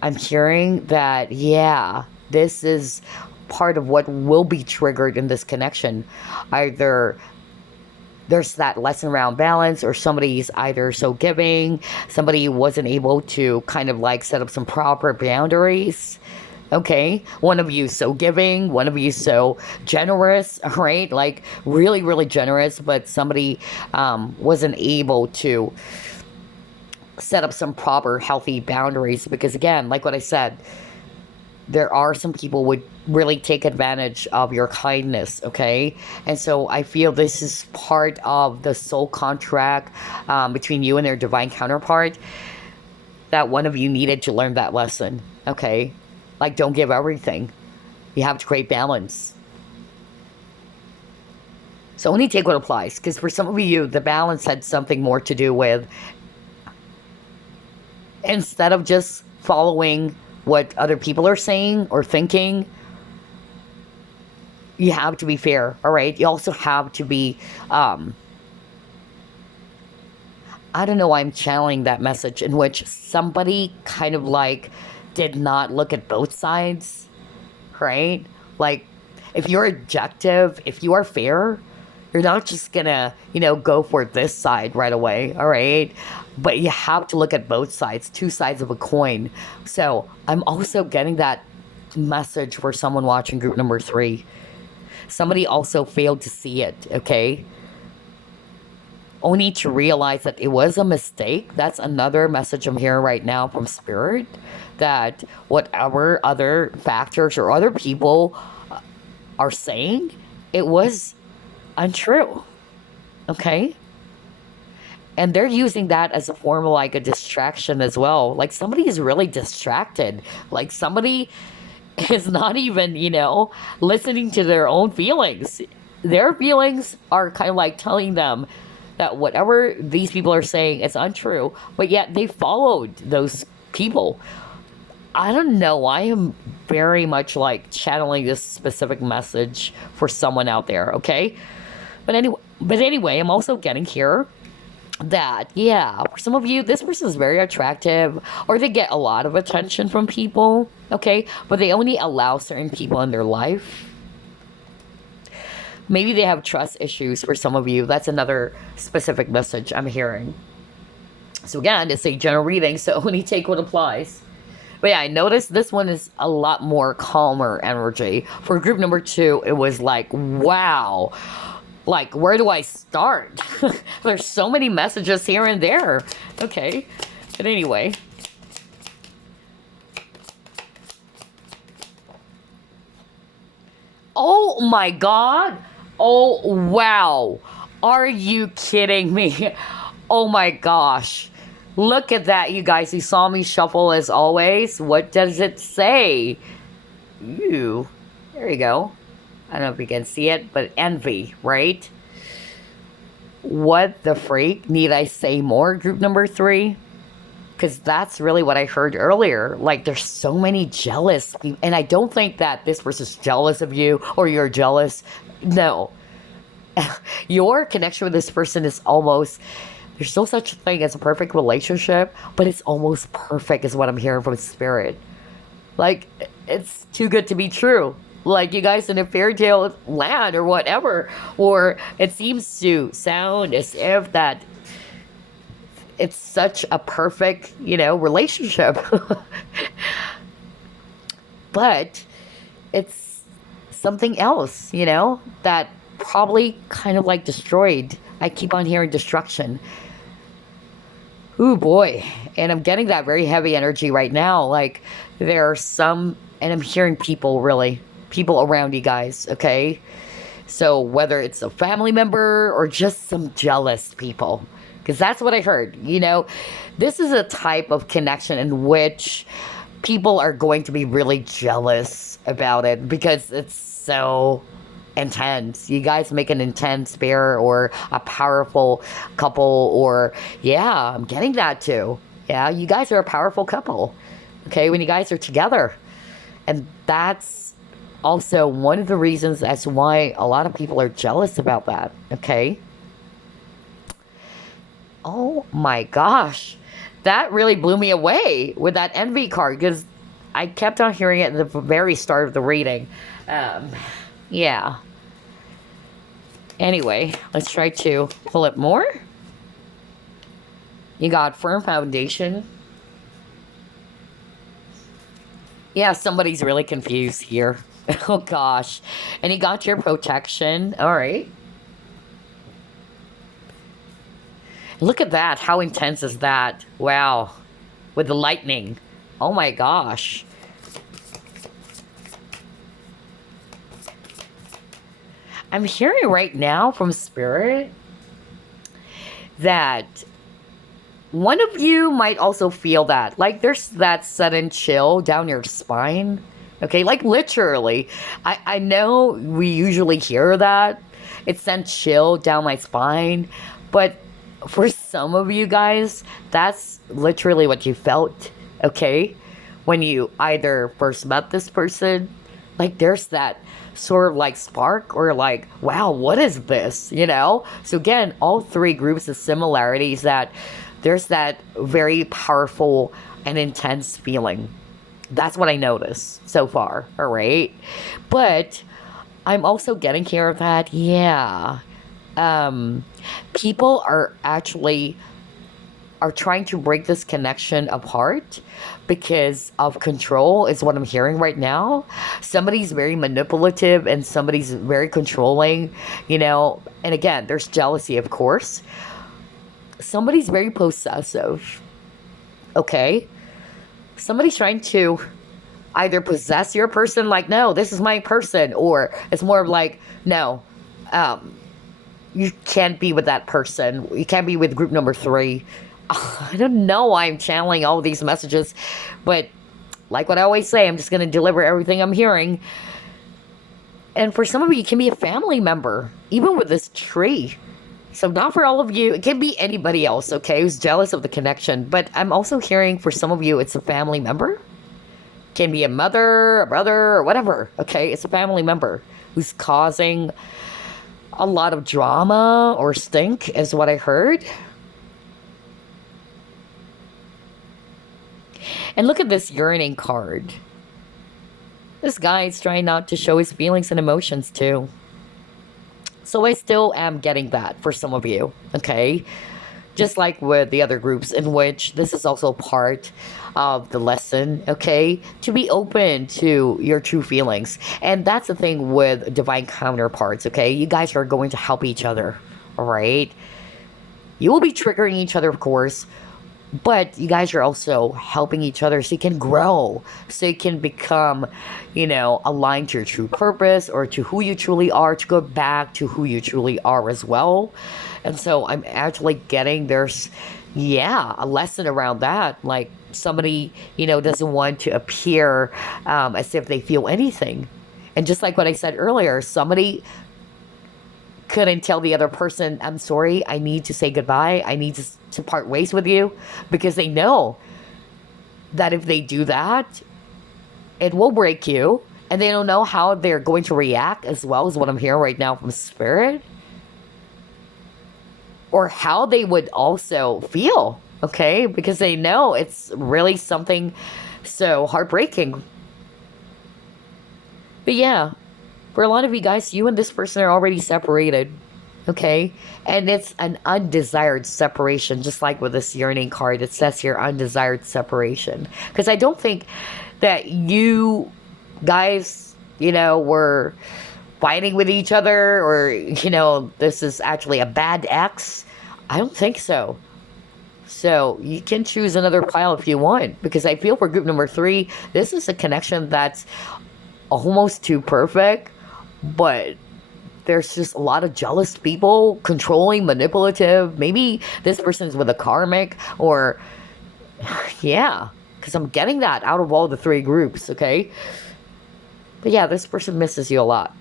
I'm hearing that yeah, this is part of what will be triggered in this connection. Either there's that lesson around balance, or somebody's either so giving, somebody wasn't able to kind of like set up some proper boundaries. Okay, one of you so giving, one of you so generous, right? Like really, really generous, but somebody wasn't able to set up some proper healthy boundaries because again, like what I said, there are some people would really take advantage of your kindness, okay? And so I feel this is part of the soul contract between you and their divine counterpart, that one of you needed to learn that lesson, okay? Like, don't give everything. You have to create balance. So only take what applies, because for some of you, the balance had something more to do with, instead of just following what other people are saying or thinking, you have to be fair, all right? You also have to be, I don't know why I'm channeling that message, in which somebody kind of like did not look at both sides, right? Like, if you're objective, if you are fair, you're not just gonna, go for this side right away, all right? But you have to look at both sides, two sides of a coin. So I'm also getting that message for someone watching group number 3. Somebody also failed to see it, okay? Only to realize that it was a mistake. That's another message I'm hearing right now from Spirit, that whatever other factors or other people are saying, it was untrue, okay? And they're using that as a form of like a distraction as well. Like somebody is really distracted. Like somebody is not even, listening to their own feelings. Their feelings are kind of like telling them that whatever these people are saying is untrue, but yet they followed those people. I don't know. I am very much like channeling this specific message for someone out there, okay? But anyway, I'm also getting here that yeah, for some of you this person is very attractive or they get a lot of attention from people, okay? But they only allow certain people in their life. Maybe they have trust issues for some of you. That's another specific message I'm hearing. So again, it's a general reading, so only take what applies. But yeah, I noticed this one is a lot more calmer energy. For group number 2, it was like, wow. Like, where do I start? There's so many messages here and there. Okay. But anyway. Oh my God. Oh, wow. Are you kidding me? Oh my gosh. Look at that, you guys. You saw me shuffle as always. What does it say? Ooh. There you go. I don't know if you can see it, but envy, right? What the freak? Need I say more, group number 3? Because that's really what I heard earlier. Like, there's so many jealous people. And I don't think that this person's jealous of you or you're jealous. No. Your connection with this person is almost... There's no such thing as a perfect relationship, but it's almost perfect is what I'm hearing from Spirit. Like, it's too good to be true. Like, you guys in a fairy tale land or whatever. Or it seems to sound as if that it's such a perfect, relationship. But it's something else, that probably kind of like destroyed. I keep on hearing destruction. Ooh, boy. And I'm getting that very heavy energy right now. Like, there are some, and I'm hearing people around you guys, okay? So whether it's a family member or just some jealous people, because that's what I heard. This is a type of connection in which people are going to be really jealous about it because it's so intense. You guys make an intense pair or a powerful couple, or yeah, I'm getting that too. Yeah, you guys are a powerful couple, okay, when you guys are together. And that's also one of the reasons as to why a lot of people are jealous about that, okay? Oh my gosh. That really blew me away with that envy card because I kept on hearing it at the very start of the reading. Yeah. Anyway, let's try to pull it more. You got firm foundation. Yeah, somebody's really confused here. Oh gosh. And you got your protection. All right. Look at that. How intense is that? Wow. With the lightning. Oh my gosh. I'm hearing right now from Spirit that one of you might also feel that. Like there's that sudden chill down your spine. Okay, like literally. I know we usually hear that. It sent chill down my spine. But for some of you guys, that's literally what you felt. Okay? When you either first met this person, like there's that sort of like spark or like, wow, what is this? So again, all three groups of similarities that there's that very powerful and intense feeling. That's what I noticed so far, all right? But I'm also getting here that, yeah, people are trying to break this connection apart because of control is what I'm hearing right now. Somebody's very manipulative and somebody's very controlling, and again, there's jealousy, of course. Somebody's very possessive, okay? Somebody's trying to either possess your person, like, no, this is my person, or it's more of like, no, you can't be with that person. You can't be with group number 3. I don't know why I'm channeling all these messages, but like what I always say, I'm just going to deliver everything I'm hearing. And for some of you, it can be a family member, even with this tree. So not for all of you. It can be anybody else, okay, who's jealous of the connection. But I'm also hearing for some of you, it's a family member. Can be a mother, a brother, or whatever. Okay, it's a family member who's causing a lot of drama or stink, is what I heard. And look at this yearning card. This guy is trying not to show his feelings and emotions too. So I still am getting that for some of you, okay? Just like with the other groups, in which this is also part of the lesson, okay? To be open to your true feelings. And that's the thing with divine counterparts, okay? You guys are going to help each other, all right? You will be triggering each other, of course, but you guys are also helping each other so you can grow, so you can become, aligned to your true purpose or to who you truly are, to go back to who you truly are as well. And so I'm actually getting there's, a lesson around that. Like somebody, doesn't want to appear as if they feel anything. And just like what I said earlier, somebody couldn't tell the other person, I'm sorry, I need to say goodbye. I need to part ways with you, because they know that if they do that, it will break you. And they don't know how they're going to react, as well as what I'm hearing right now from Spirit. Or how they would also feel, okay? Because they know it's really something so heartbreaking. But yeah, for a lot of you guys, you and this person are already separated, okay? And it's an undesired separation, just like with this yearning card. It says here, undesired separation. Because I don't think that you guys, were fighting with each other, or, this is actually a bad ex. I don't think so. So you can choose another pile if you want, because I feel for group number 3, this is a connection that's almost too perfect, but there's just a lot of jealous people, controlling, manipulative. Maybe this person's with a karmic, or because I'm getting that out of all the 3 groups, okay? But yeah, this person misses you a lot.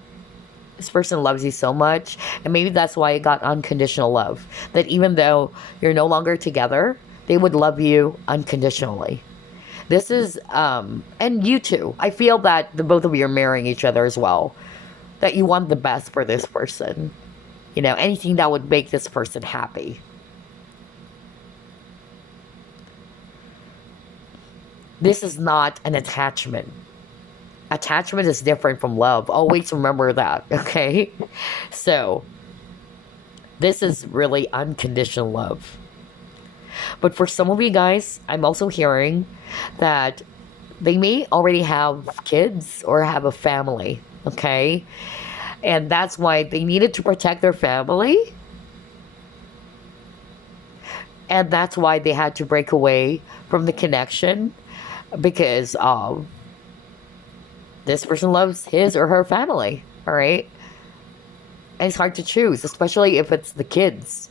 This person loves you so much, and maybe that's why you got unconditional love. That even though you're no longer together, they would love you unconditionally. This is, and you too. I feel that the both of you are marrying each other as well. That you want the best for this person. Anything that would make this person happy. This is not an attachment. Attachment is different from love. Always remember that, okay? So, this is really unconditional love. But for some of you guys, I'm also hearing that they may already have kids or have a family, okay? And that's why they needed to protect their family. And that's why they had to break away from the connection, because this person loves his or her family, all right? And it's hard to choose, especially if it's the kids,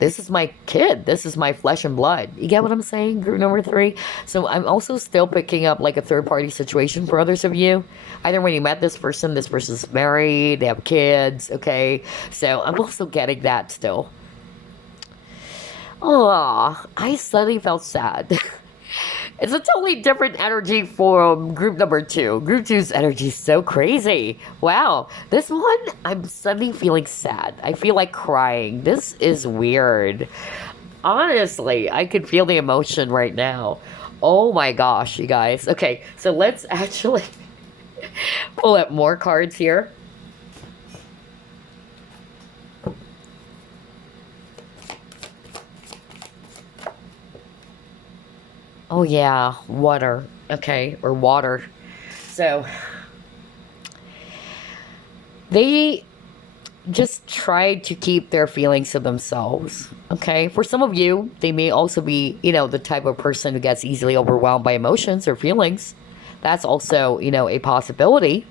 This is my kid. This is my flesh and blood. You get what I'm saying, group number 3? So I'm also still picking up like a third-party situation for others of you. Either when you met this person's married, they have kids, okay? So I'm also getting that still. Oh, I suddenly felt sad. It's a totally different energy from group number 2. Group 2's energy is so crazy. Wow. This one, I'm suddenly feeling sad. I feel like crying. This is weird. Honestly, I could feel the emotion right now. Oh my gosh, you guys. Okay, so let's actually pull up more cards here. Oh yeah, water. Okay, or water. So they just try to keep their feelings to themselves. Okay, for some of you, they may also be, the type of person who gets easily overwhelmed by emotions or feelings. That's also, a possibility.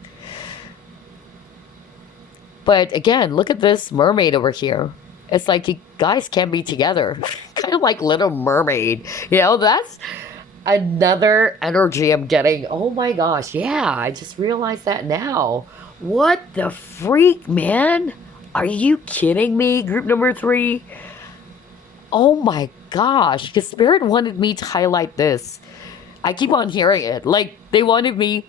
But again, look at this mermaid over here. It's like you guys can be together. Kind of like Little Mermaid. That's another energy I'm getting. Oh my gosh, yeah, I just realized that now. What the freak, man? Are you kidding me, group number 3? Oh my gosh, because Spirit wanted me to highlight this. I keep on hearing it. Like, they wanted me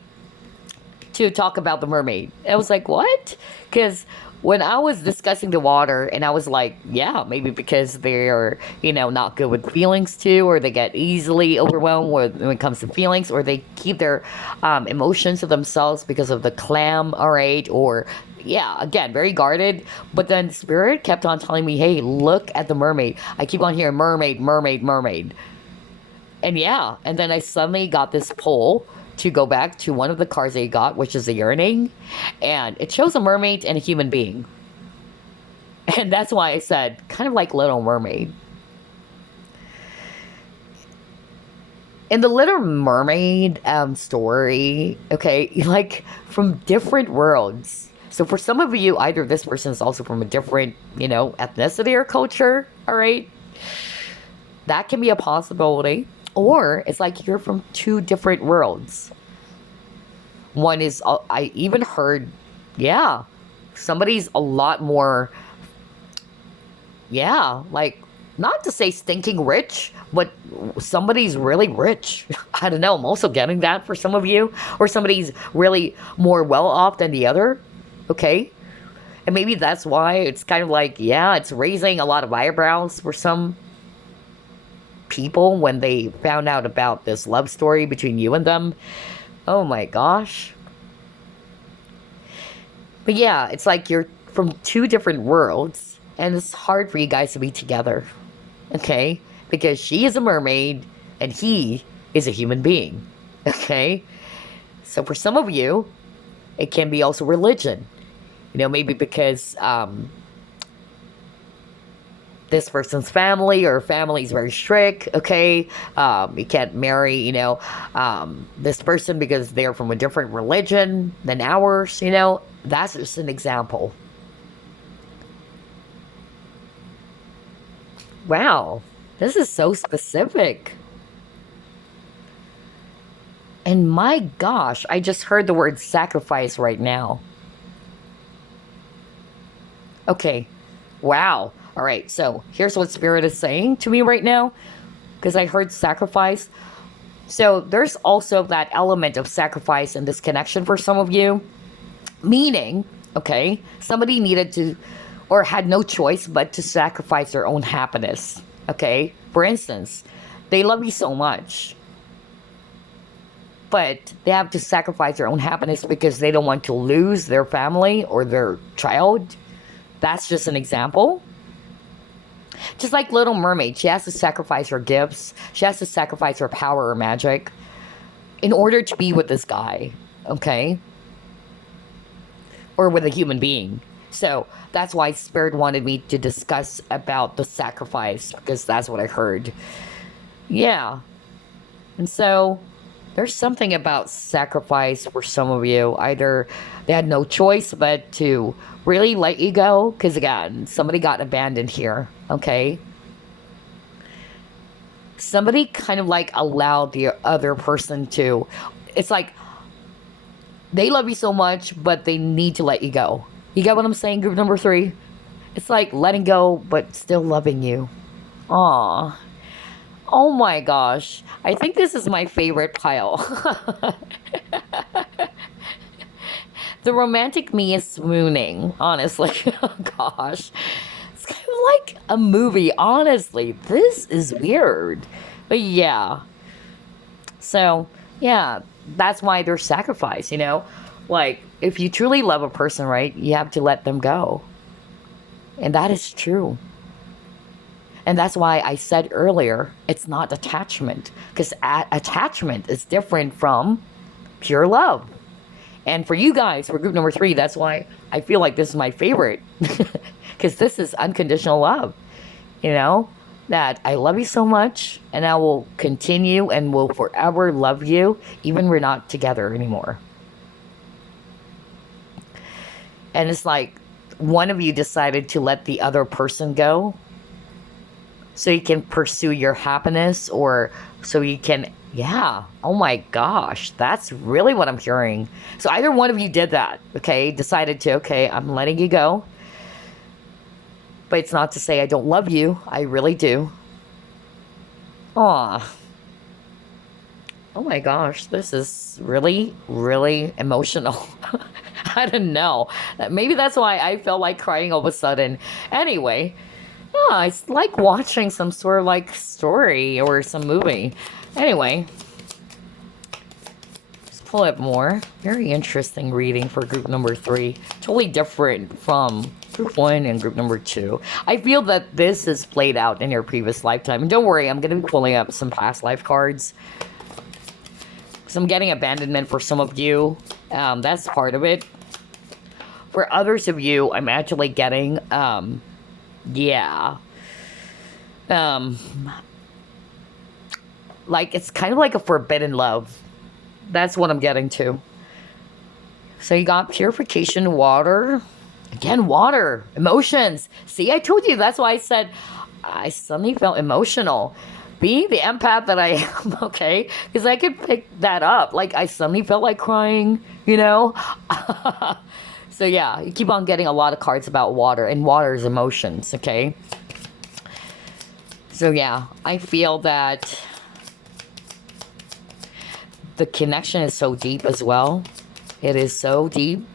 to talk about the mermaid. I was like, what? Because when I was discussing the water, and I was like, yeah, maybe because they're, not good with feelings too, or they get easily overwhelmed when it comes to feelings, or they keep their emotions to themselves because of the clam, all right, or yeah, again, very guarded. But then Spirit kept on telling me, hey, look at the mermaid. I keep on hearing mermaid, mermaid, mermaid. And yeah, and then I suddenly got this poll to go back to one of the cards they got, which is the yearning, and it shows a mermaid and a human being. And that's why I said, kind of like Little Mermaid. In the Little Mermaid story, okay, like from different worlds. So for some of you, either this person is also from a different, ethnicity or culture, all right? That can be a possibility. Or it's like you're from two different worlds. One is, I even heard, yeah, somebody's a lot more, yeah, like, not to say stinking rich, but somebody's really rich. I don't know, I'm also getting that for some of you. Or somebody's really more well off than the other, okay? And maybe that's why it's kind of like, yeah, it's raising a lot of eyebrows for some people when they found out about this love story between you and them. Oh my gosh. But yeah, it's like you're from two different worlds, and it's hard for you guys to be together. Okay? Because she is a mermaid and he is a human being. Okay? So for some of you, it can be also religion. Maybe because this person's family or family is very strict, okay? You can't marry, this person because they're from a different religion than ours, That's just an example. Wow, this is so specific. And my gosh, I just heard the word sacrifice right now. Okay, wow. All right, so here's what Spirit is saying to me right now, because I heard sacrifice. So there's also that element of sacrifice in this connection for some of you. Meaning, okay, somebody needed to, or had no choice but to sacrifice their own happiness, okay? For instance, they love you so much, but they have to sacrifice their own happiness because they don't want to lose their family or their child. That's just an example. Just like Little Mermaid, she has to sacrifice her gifts. She has to sacrifice her power or magic in order to be with this guy, okay? Or with a human being. So that's why Spirit wanted me to discuss about the sacrifice, because that's what I heard. Yeah. And so there's something about sacrifice for some of you. Either they had no choice but to really let you go, because again, somebody got abandoned here, okay? Somebody kind of like allowed the other person to, it's like they love you so much, but they need to let you go. You get what I'm saying, group number 3? It's like letting go, but still loving you. Aw. Oh my gosh. I think this is my favorite pile. The romantic me is swooning, honestly. Oh gosh. It's kind of like a movie, honestly. This is weird. But yeah. So, yeah, that's why there's sacrifice, Like, if you truly love a person, right, you have to let them go. And that is true. And that's why I said earlier, it's not attachment. Because attachment is different from pure love. And for you guys, for group number 3, that's why I feel like this is my favorite. Because this is unconditional love. That I love you so much, and I will continue and will forever love you, even we're not together anymore. And it's like one of you decided to let the other person go so you can pursue your happiness, or so you can, yeah, oh my gosh, that's really what I'm hearing. So either one of you did that, okay, decided to, okay, I'm letting you go. But it's not to say I don't love you. I really do. Aw. Oh my gosh, this is really, really emotional. I don't know. Maybe that's why I felt like crying all of a sudden. Anyway, it's like watching some sort of like story or some movie. Anyway, let's pull up more. Very interesting reading for group number 3. Totally different from group 1 and group number 2. I feel that this is played out in your previous lifetime. And don't worry, I'm going to be pulling up some past life cards. So I'm getting abandonment for some of you. That's part of it. For others of you, I'm actually getting, yeah. Like, it's kind of like a forbidden love. That's what I'm getting to. So you got purification, water. Again, water. Emotions. See, I told you. That's why I said I suddenly felt emotional. Being the empath that I am, okay? Because I could pick that up. Like, I suddenly felt like crying, you know? So, yeah, you keep on getting a lot of cards about water. And water is emotions, okay? So, yeah, I feel that the connection is so deep as well. It is so deep.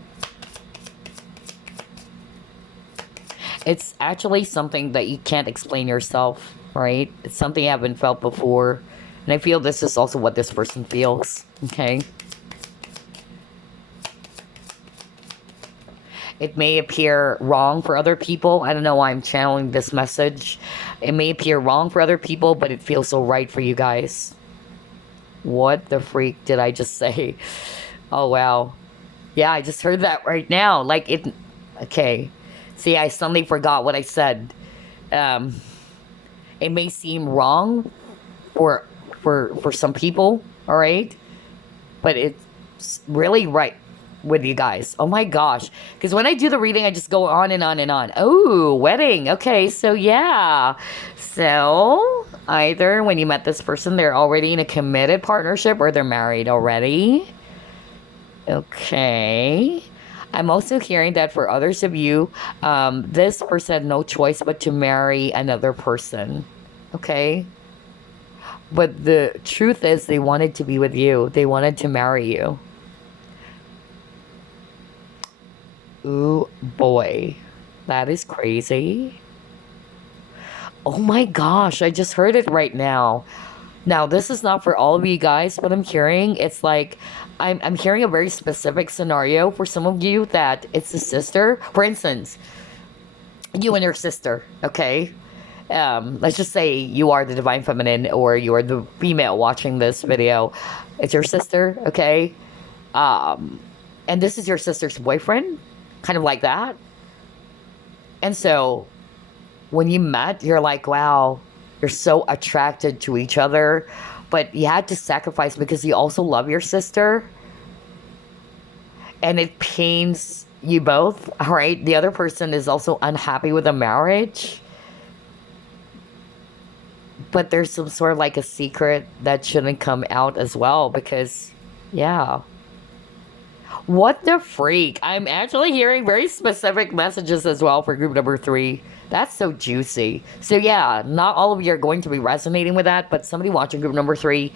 It's actually something that you can't explain yourself, right? It's something you haven't felt before. And I feel this is also what this person feels, okay? It may appear wrong for other people. I don't know why I'm channeling this message. It may appear wrong for other people, but it feels so right for you guys. What the freak did I just say? Oh, wow. Yeah, I just heard that right now. Like, it... Okay. See, I suddenly forgot what I said. It may seem wrong for some people, all right? But it's really right with you guys. Oh my gosh. Because when I do the reading, I just go on and on and on. Oh, wedding. Okay, so yeah. So, either when you met this person, they're already in a committed partnership or they're married already. Okay. I'm also hearing that for others of you, this person had no choice but to marry another person. Okay? But the truth is they wanted to be with you. They wanted to marry you. Ooh, boy. That is crazy. Oh my gosh, I just heard it right now. Now, this is not for all of you guys, but I'm hearing it's like I'm hearing a very specific scenario for some of you that it's a sister. For instance, you and your sister, okay? Let's just say you are the divine feminine or you are the female watching this video. It's your sister, okay? And this is your sister's boyfriend, kind of like that. And so when you met, you're like, wow, you're so attracted to each other, but you had to sacrifice because you also love your sister. And it pains you both, all right? The other person is also unhappy with the marriage. But there's some sort of like a secret that shouldn't come out as well because, yeah. What the freak? I'm actually hearing very specific messages as well for group number 3. That's so juicy. So yeah, not all of you are going to be resonating with that, but somebody watching group number 3,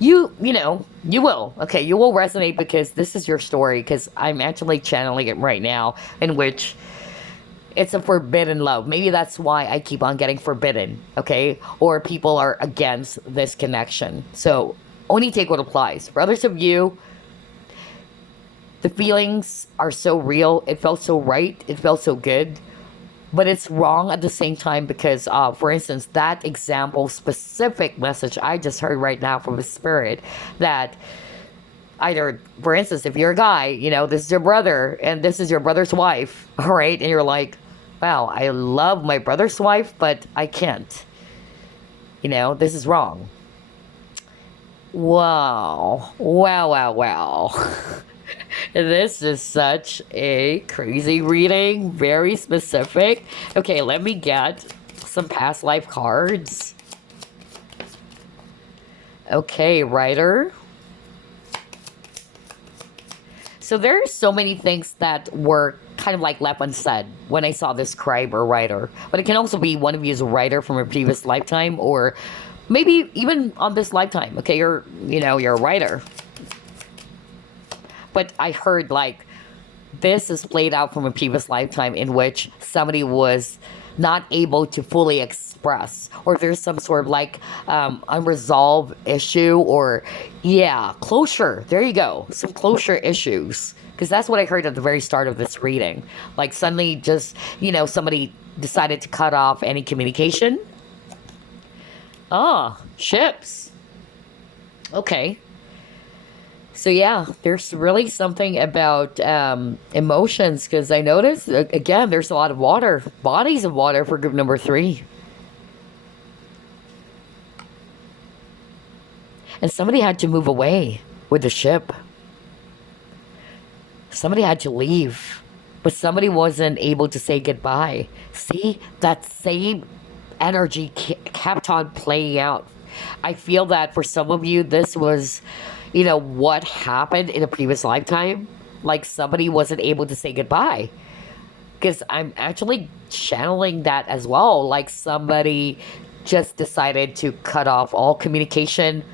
you know, you will. Okay, you will resonate because this is your story, because I'm actually channeling it right now, in which it's a forbidden love. Maybe that's why I keep on getting forbidden, okay? Or people are against this connection. So only take what applies. For others of you, the feelings are so real. It felt so right. It felt so good. But it's wrong at the same time because, for instance, that example, specific message I just heard right now from the spirit that either, for instance, if you're a guy, you know, this is your brother and this is your brother's wife, all right? And you're like, wow, I love my brother's wife, but I can't. You know, this is wrong. Wow. Wow, wow, wow. This is such a crazy reading. Very specific. Okay, let me get some past life cards. Okay, writer. So there's so many things that were kind of like left unsaid when I saw this scribe or writer. But it can also be one of you is a writer from a previous lifetime or Maybe even on this lifetime. Okay, you're a writer. But I heard like this is played out from a previous lifetime in which somebody was not able to fully express, or there's some sort of like unresolved issue, or yeah, closure. There you go, some closure issues. Because that's what I heard at the very start of this reading. Like suddenly, just somebody decided to cut off any communication. Ah, ships. Okay. So yeah, there's really something about emotions, because I noticed again there's a lot of water, bodies of water for group number 3, and somebody had to move away with the ship. Somebody had to leave, but somebody wasn't able to say goodbye. See, that same energy kept on playing out. I feel that for some of you, this was what happened in a previous lifetime. Like somebody wasn't able to say goodbye. Because I'm actually channeling that as well. Like somebody just decided to cut off all communication.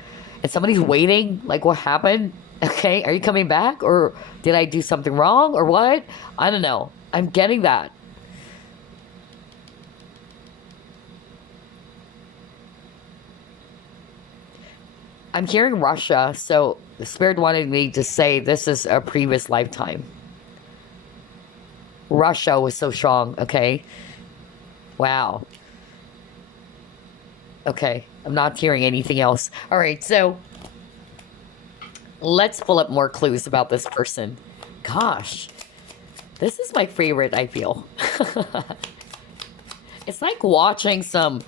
And somebody's waiting. Like, what happened? Okay, are you coming back? Or did I do something wrong? Or what? I don't know. I'm getting that. I'm hearing Russia, so the spirit wanted me to say this is a previous lifetime. Russia was so strong, okay? Wow. Okay, I'm not hearing anything else. All right, so let's pull up more clues about this person. Gosh, this is my favorite, I feel. It's like watching some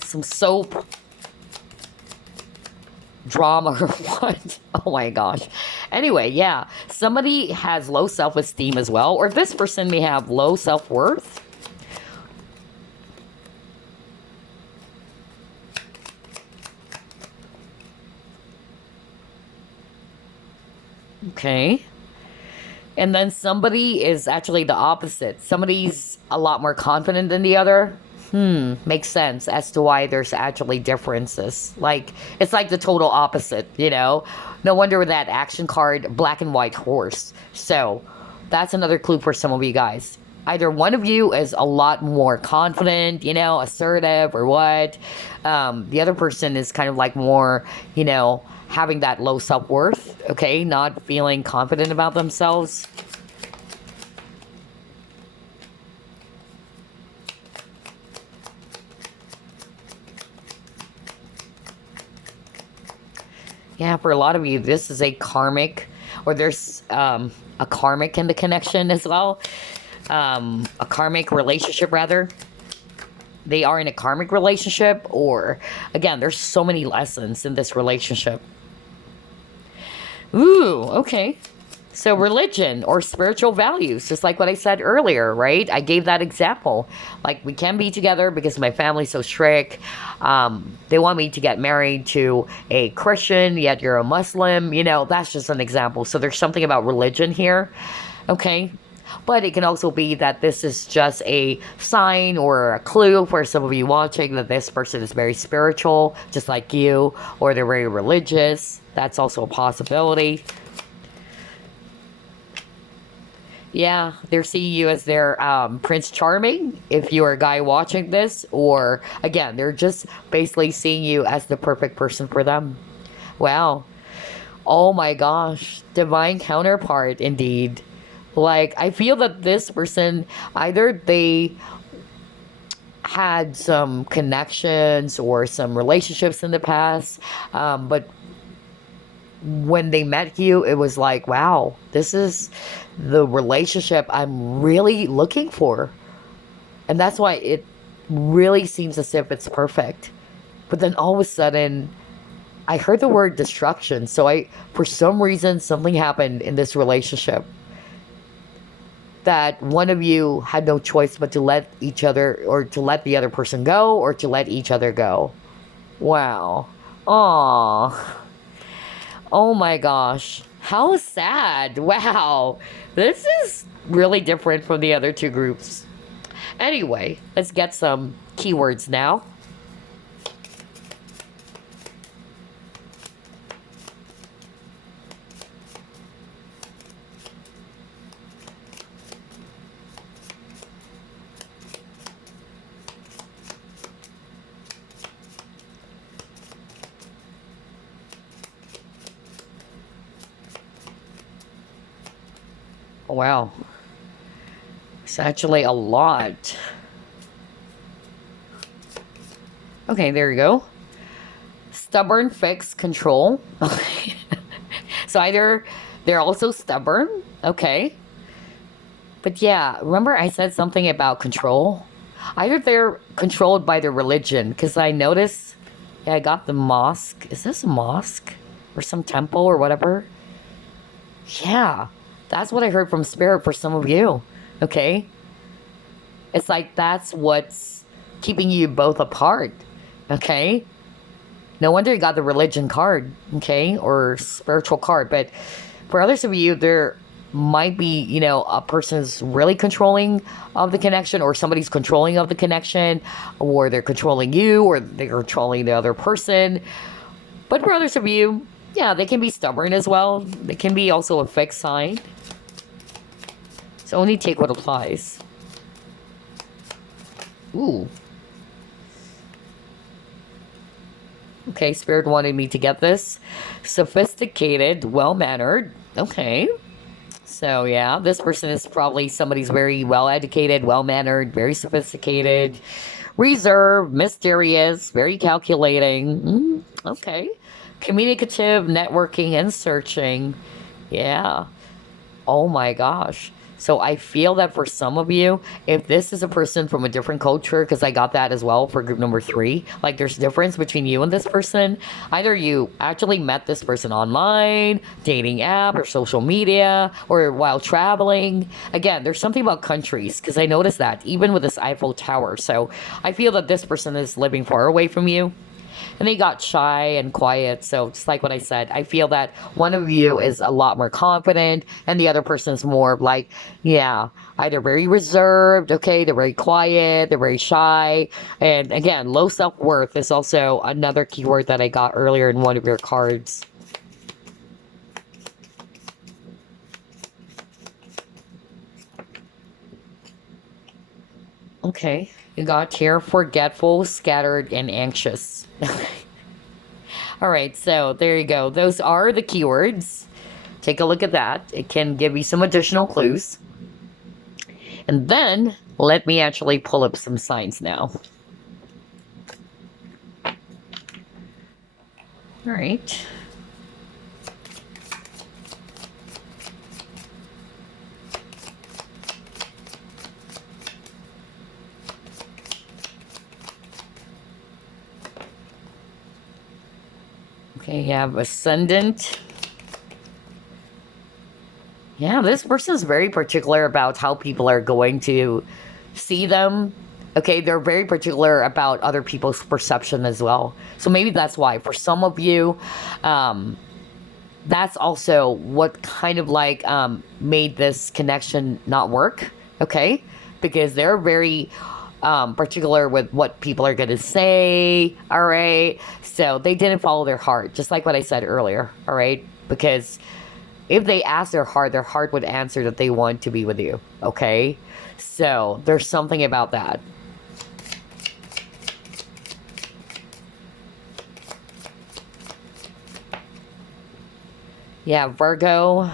soap drama or what. Oh my gosh. Anyway, yeah, somebody has low self-esteem as well, or this person may have low self-worth. Okay. And then somebody is actually the opposite. Somebody's a lot more confident than the other. Makes sense as to why there's actually differences. Like, it's like the total opposite. No wonder with that action card, black and white horse. So, that's another clue for some of you guys. Either one of you is a lot more confident, assertive, or what. The other person is kind of like more, having that low self-worth, okay? Not feeling confident about themselves. Yeah, for a lot of you, this is a karmic, or there's a karmic in the connection as well. A karmic relationship, rather. They are in a karmic relationship, or, again, there's so many lessons in this relationship. Ooh, okay. So religion or spiritual values, just like what I said earlier, right? I gave that example. Like, we can be together because my family's so strict. They want me to get married to a Christian, yet you're a Muslim. That's just an example. So there's something about religion here, okay? But it can also be that this is just a sign or a clue for some of you watching that this person is very spiritual, just like you, or they're very religious. That's also a possibility. Yeah, they're seeing you as their Prince Charming, if you're a guy watching this. Or, again, they're just basically seeing you as the perfect person for them. Wow. Oh my gosh. Divine counterpart, indeed. Like, I feel that this person, either they had some connections or some relationships in the past, but when they met you, it was like, wow, this is the relationship I'm really looking for. And that's why it really seems as if it's perfect. But then all of a sudden, I heard the word destruction. So for some reason, something happened in this relationship that one of you had no choice but to let each other, or to let the other person go, or to let each other go. Wow. Aww. Oh my gosh. How sad. Wow. This is really different from the other two groups. Anyway, let's get some keywords now. Wow. It's actually a lot. Okay, there you go. Stubborn, fixed, control. Okay. So either they're also stubborn, okay. But yeah, remember I said something about control? Either they're controlled by their religion, because I noticed, yeah, I got the mosque. Is this a mosque? Or some temple or whatever? Yeah, that's what I heard from Spirit for some of you, okay? It's like that's what's keeping you both apart, okay? No wonder you got the religion card, okay, or spiritual card. But for others of you, there might be, you know, a person's really controlling of the connection, or somebody's controlling of the connection, or they're controlling you, or they're controlling the other person. But for others of you, yeah, they can be stubborn as well. They can be also a fixed sign. So only take what applies. Ooh. Okay, Spirit wanted me to get this. Sophisticated, well-mannered. Okay. So, yeah, this person is probably somebody's very well-educated, well-mannered, very sophisticated, reserved, mysterious, very calculating. Okay. Communicative, networking, and searching. Yeah. Oh my gosh. So I feel that for some of you, if this is a person from a different culture, because I got that as well for group number 3, like there's difference between you and this person. Either you actually met this person online, dating app, or social media, or while traveling. Again, there's something about countries, because I noticed that even with this Eiffel Tower. So I feel that this person is living far away from you. And they got shy and quiet. So just like what I said, I feel that one of you is a lot more confident and the other person is more like, yeah, either very reserved, okay, they're very quiet, they're very shy. And again, low self-worth is also another keyword that I got earlier in one of your cards. Okay, you got here forgetful, scattered, and anxious. All right, so there you go. Those are the keywords. Take a look at that. It can give you some additional clues. And then let me actually pull up some signs now. All right. Okay, you have Ascendant. Yeah, this person is very particular about how people are going to see them. Okay, they're very particular about other people's perception as well. So maybe that's why. For some of you, that's also what kind of like made this connection not work. Okay, because they're very particular with what people are going to say. All right. So they didn't follow their heart, just like what I said earlier. All right. Because if they ask their heart would answer that they want to be with you. Okay. So there's something about that. Yeah, Virgo.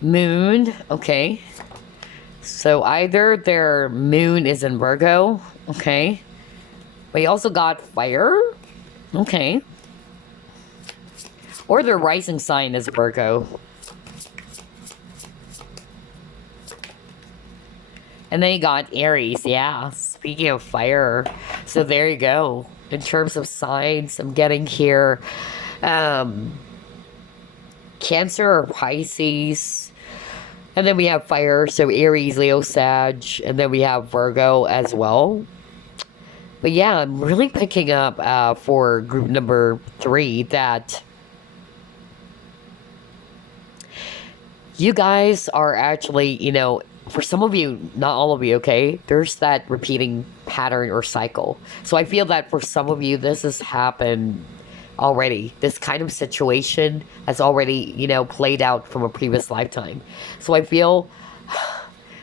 Moon, okay. So either their moon is in Virgo, okay. But you also got fire, okay. Or their rising sign is Virgo. And then you got Aries, yeah. Speaking of fire, so there you go. In terms of signs, I'm getting here Cancer or Pisces. And then we have fire, so Aries, Leo, Sag. And then we have Virgo as well. But yeah, I'm really picking up for group number 3 that you guys are actually, you know, for some of you, not all of you, okay, there's that repeating pattern or cycle. So I feel that for some of you, this has happened already. This kind of situation has already, you know, played out from a previous lifetime. So I feel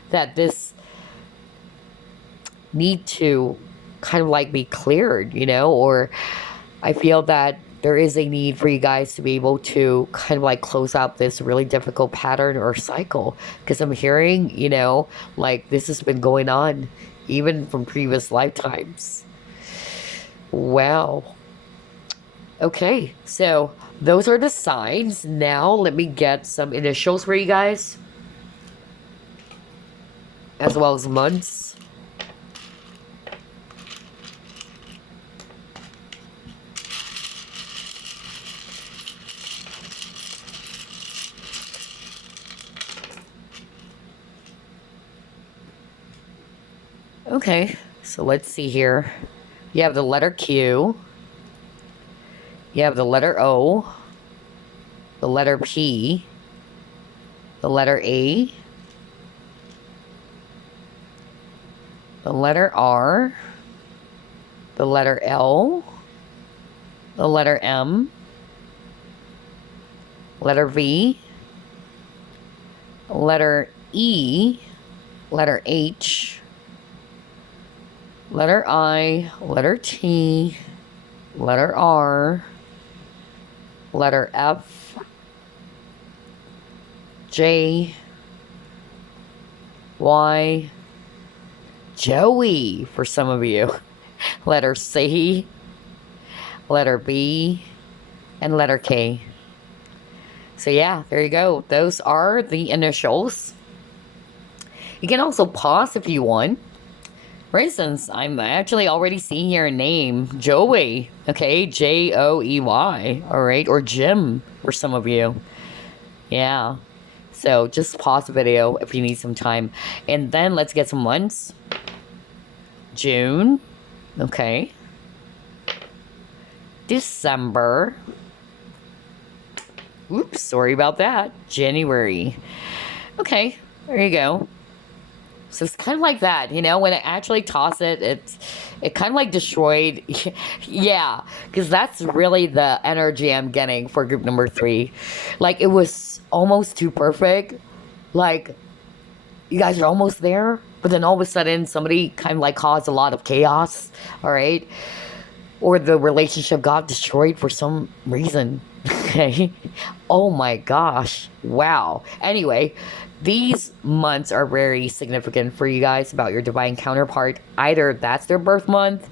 that this need to kind of like be cleared, you know, or I feel that there is a need for you guys to be able to kind of like close out this really difficult pattern or cycle. Because I'm hearing, you know, like this has been going on even from previous lifetimes. Wow. Okay, so those are the signs. Now let me get some initials for you guys, as well as months. Okay, so let's see here. You have the letter Q. You have the letter O. The letter P. The letter A. The letter R. The letter L. The letter M. Letter V. Letter E. Letter H. Letter I, letter T, letter R, letter F, J, Y, Joey for some of you, letter C, letter B, and letter K. So yeah, there you go. Those are the initials. You can also pause if you want. For instance, I'm actually already seeing your name, Joey, okay, Joey, all right, or Jim for some of you. Yeah, so just pause the video if you need some time. And then let's get some months. June, okay. December. Oops, sorry about that. January. Okay, there you go. So it's kind of like that, you know, when I actually toss it, it kind of like destroyed. Yeah, because that's really the energy I'm getting for group number 3. Like, it was almost too perfect. Like, you guys are almost there, but then all of a sudden somebody kind of like caused a lot of chaos, all right? Or the relationship got destroyed for some reason. Okay. Oh my gosh. Wow. Anyway, these months are very significant for you guys about your divine counterpart. Either that's their birth month.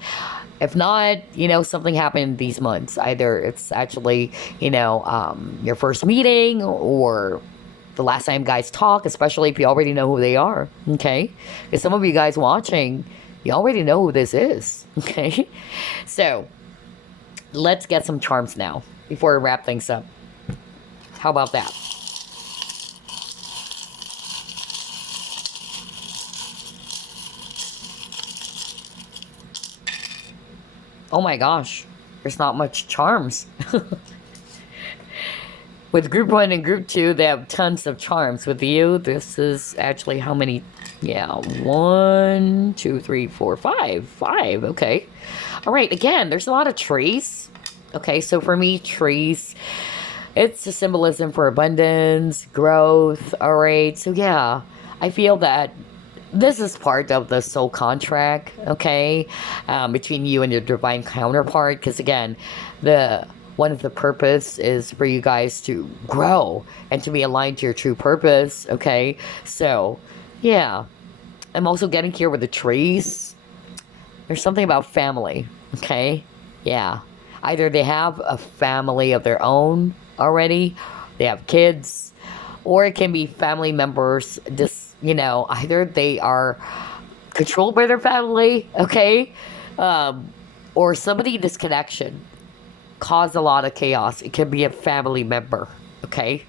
If not, you know, something happened these months. Either it's actually, you know, your first meeting or the last time guys talk, especially if you already know who they are. Okay. Because some of you guys watching, you already know who this is. Okay. So let's get some charms now before we wrap things up. How about that? Oh my gosh, there's not much charms. With group 1 and group 2, they have tons of charms. With you, this is actually how many? Yeah, 1, 2, 3, 4, 5. 5, okay. All right, again, there's a lot of trees. Okay, so for me, trees, it's a symbolism for abundance, growth, all right? So yeah, I feel that this is part of the soul contract, okay, between you and your divine counterpart. Because again, one of the purpose is for you guys to grow and to be aligned to your true purpose, okay? So, yeah. I'm also getting here with the trees. There's something about family, okay? Yeah. Either they have a family of their own already, they have kids, or it can be family members just, you know, either they are controlled by their family, okay? Or somebody disconnection caused a lot of chaos. It can be a family member, okay?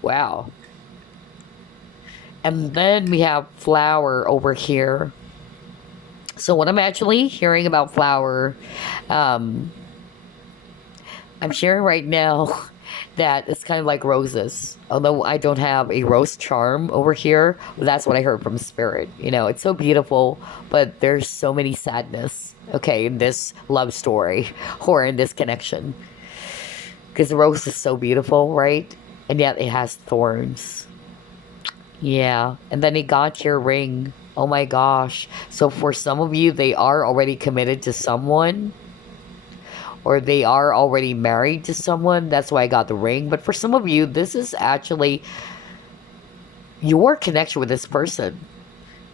Wow. And then we have flower over here. So what I'm actually hearing about flower, I'm sharing right now that it's kind of like roses. Although I don't have a rose charm over here, but that's what I heard from spirit. You know, it's so beautiful, but there's so many sadness, okay, in this love story or in this connection. Because the rose is so beautiful, right? And yet it has thorns. Yeah. And then he got your ring Oh my gosh. So for some of you, they are already committed to someone, or they are already married to someone. That's why I got the ring. But for some of you, this is actually your connection with this person.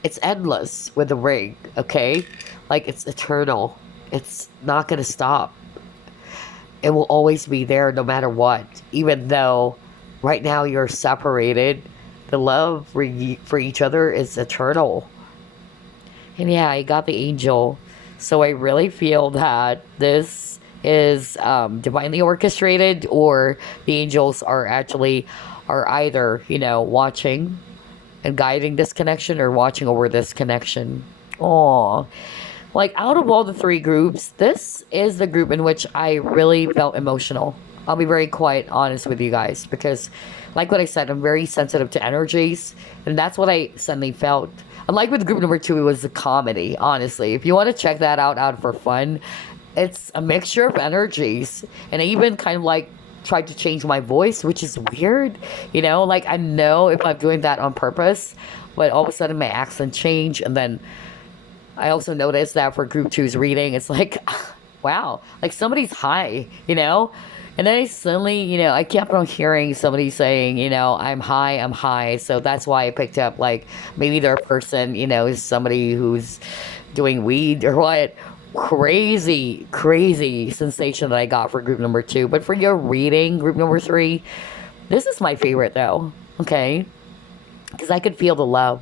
It's endless with the ring, okay? Like, it's eternal. It's not gonna stop. It will always be there no matter what. Even though right now you're separated, the love for each other is eternal. And yeah, I got the angel. So I really feel that this is divinely orchestrated, or the angels are either, watching and guiding this connection, or watching over this connection. Oh, like, out of all the three groups, this is the group in which I really felt emotional. I'll be very quite honest with you guys, because, like what I said, I'm very sensitive to energies, and that's what I suddenly felt. Unlike with group number two, it was a comedy, honestly. If you want to check that out for fun, it's a mixture of energies. And I even kind of like tried to change my voice, which is weird. Like, I know if I'm doing that on purpose, but all of a sudden my accent changed. And then I also noticed that for group two's reading, it's like, wow, like somebody's high. And then I suddenly, I kept on hearing somebody saying, I'm high. So that's why I picked up, like, maybe their person, is somebody who's doing weed or what. Crazy, crazy sensation that I got for group number two. But for your reading, group number three, this is my favorite though, okay? Because I could feel the love.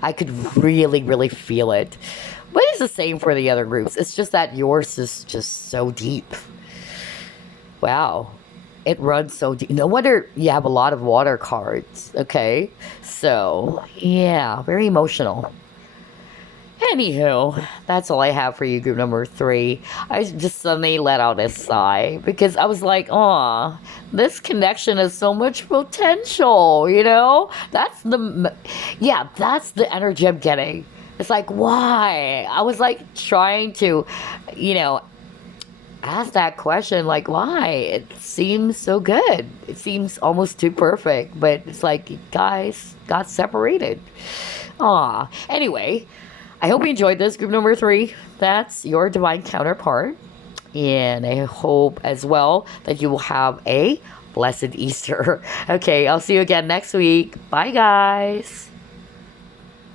I could really, really feel it. But it's the same for the other groups. It's just that yours is just so deep. Wow. It runs so deep. No wonder you have a lot of water cards, okay? So, yeah, very emotional. Anywho, that's all I have for you, group number three. I just suddenly let out a sigh because I was like, "Aw, this connection has so much potential." That's the energy I'm getting. It's like, why? I was like trying to, you know, ask that question, like, why? It seems so good. It seems almost too perfect, but it's like, you guys got separated. Aw. Anyway. I hope you enjoyed this, group number three. That's your divine counterpart. And I hope as well that you will have a blessed Easter. Okay, I'll see you again next week. Bye, guys.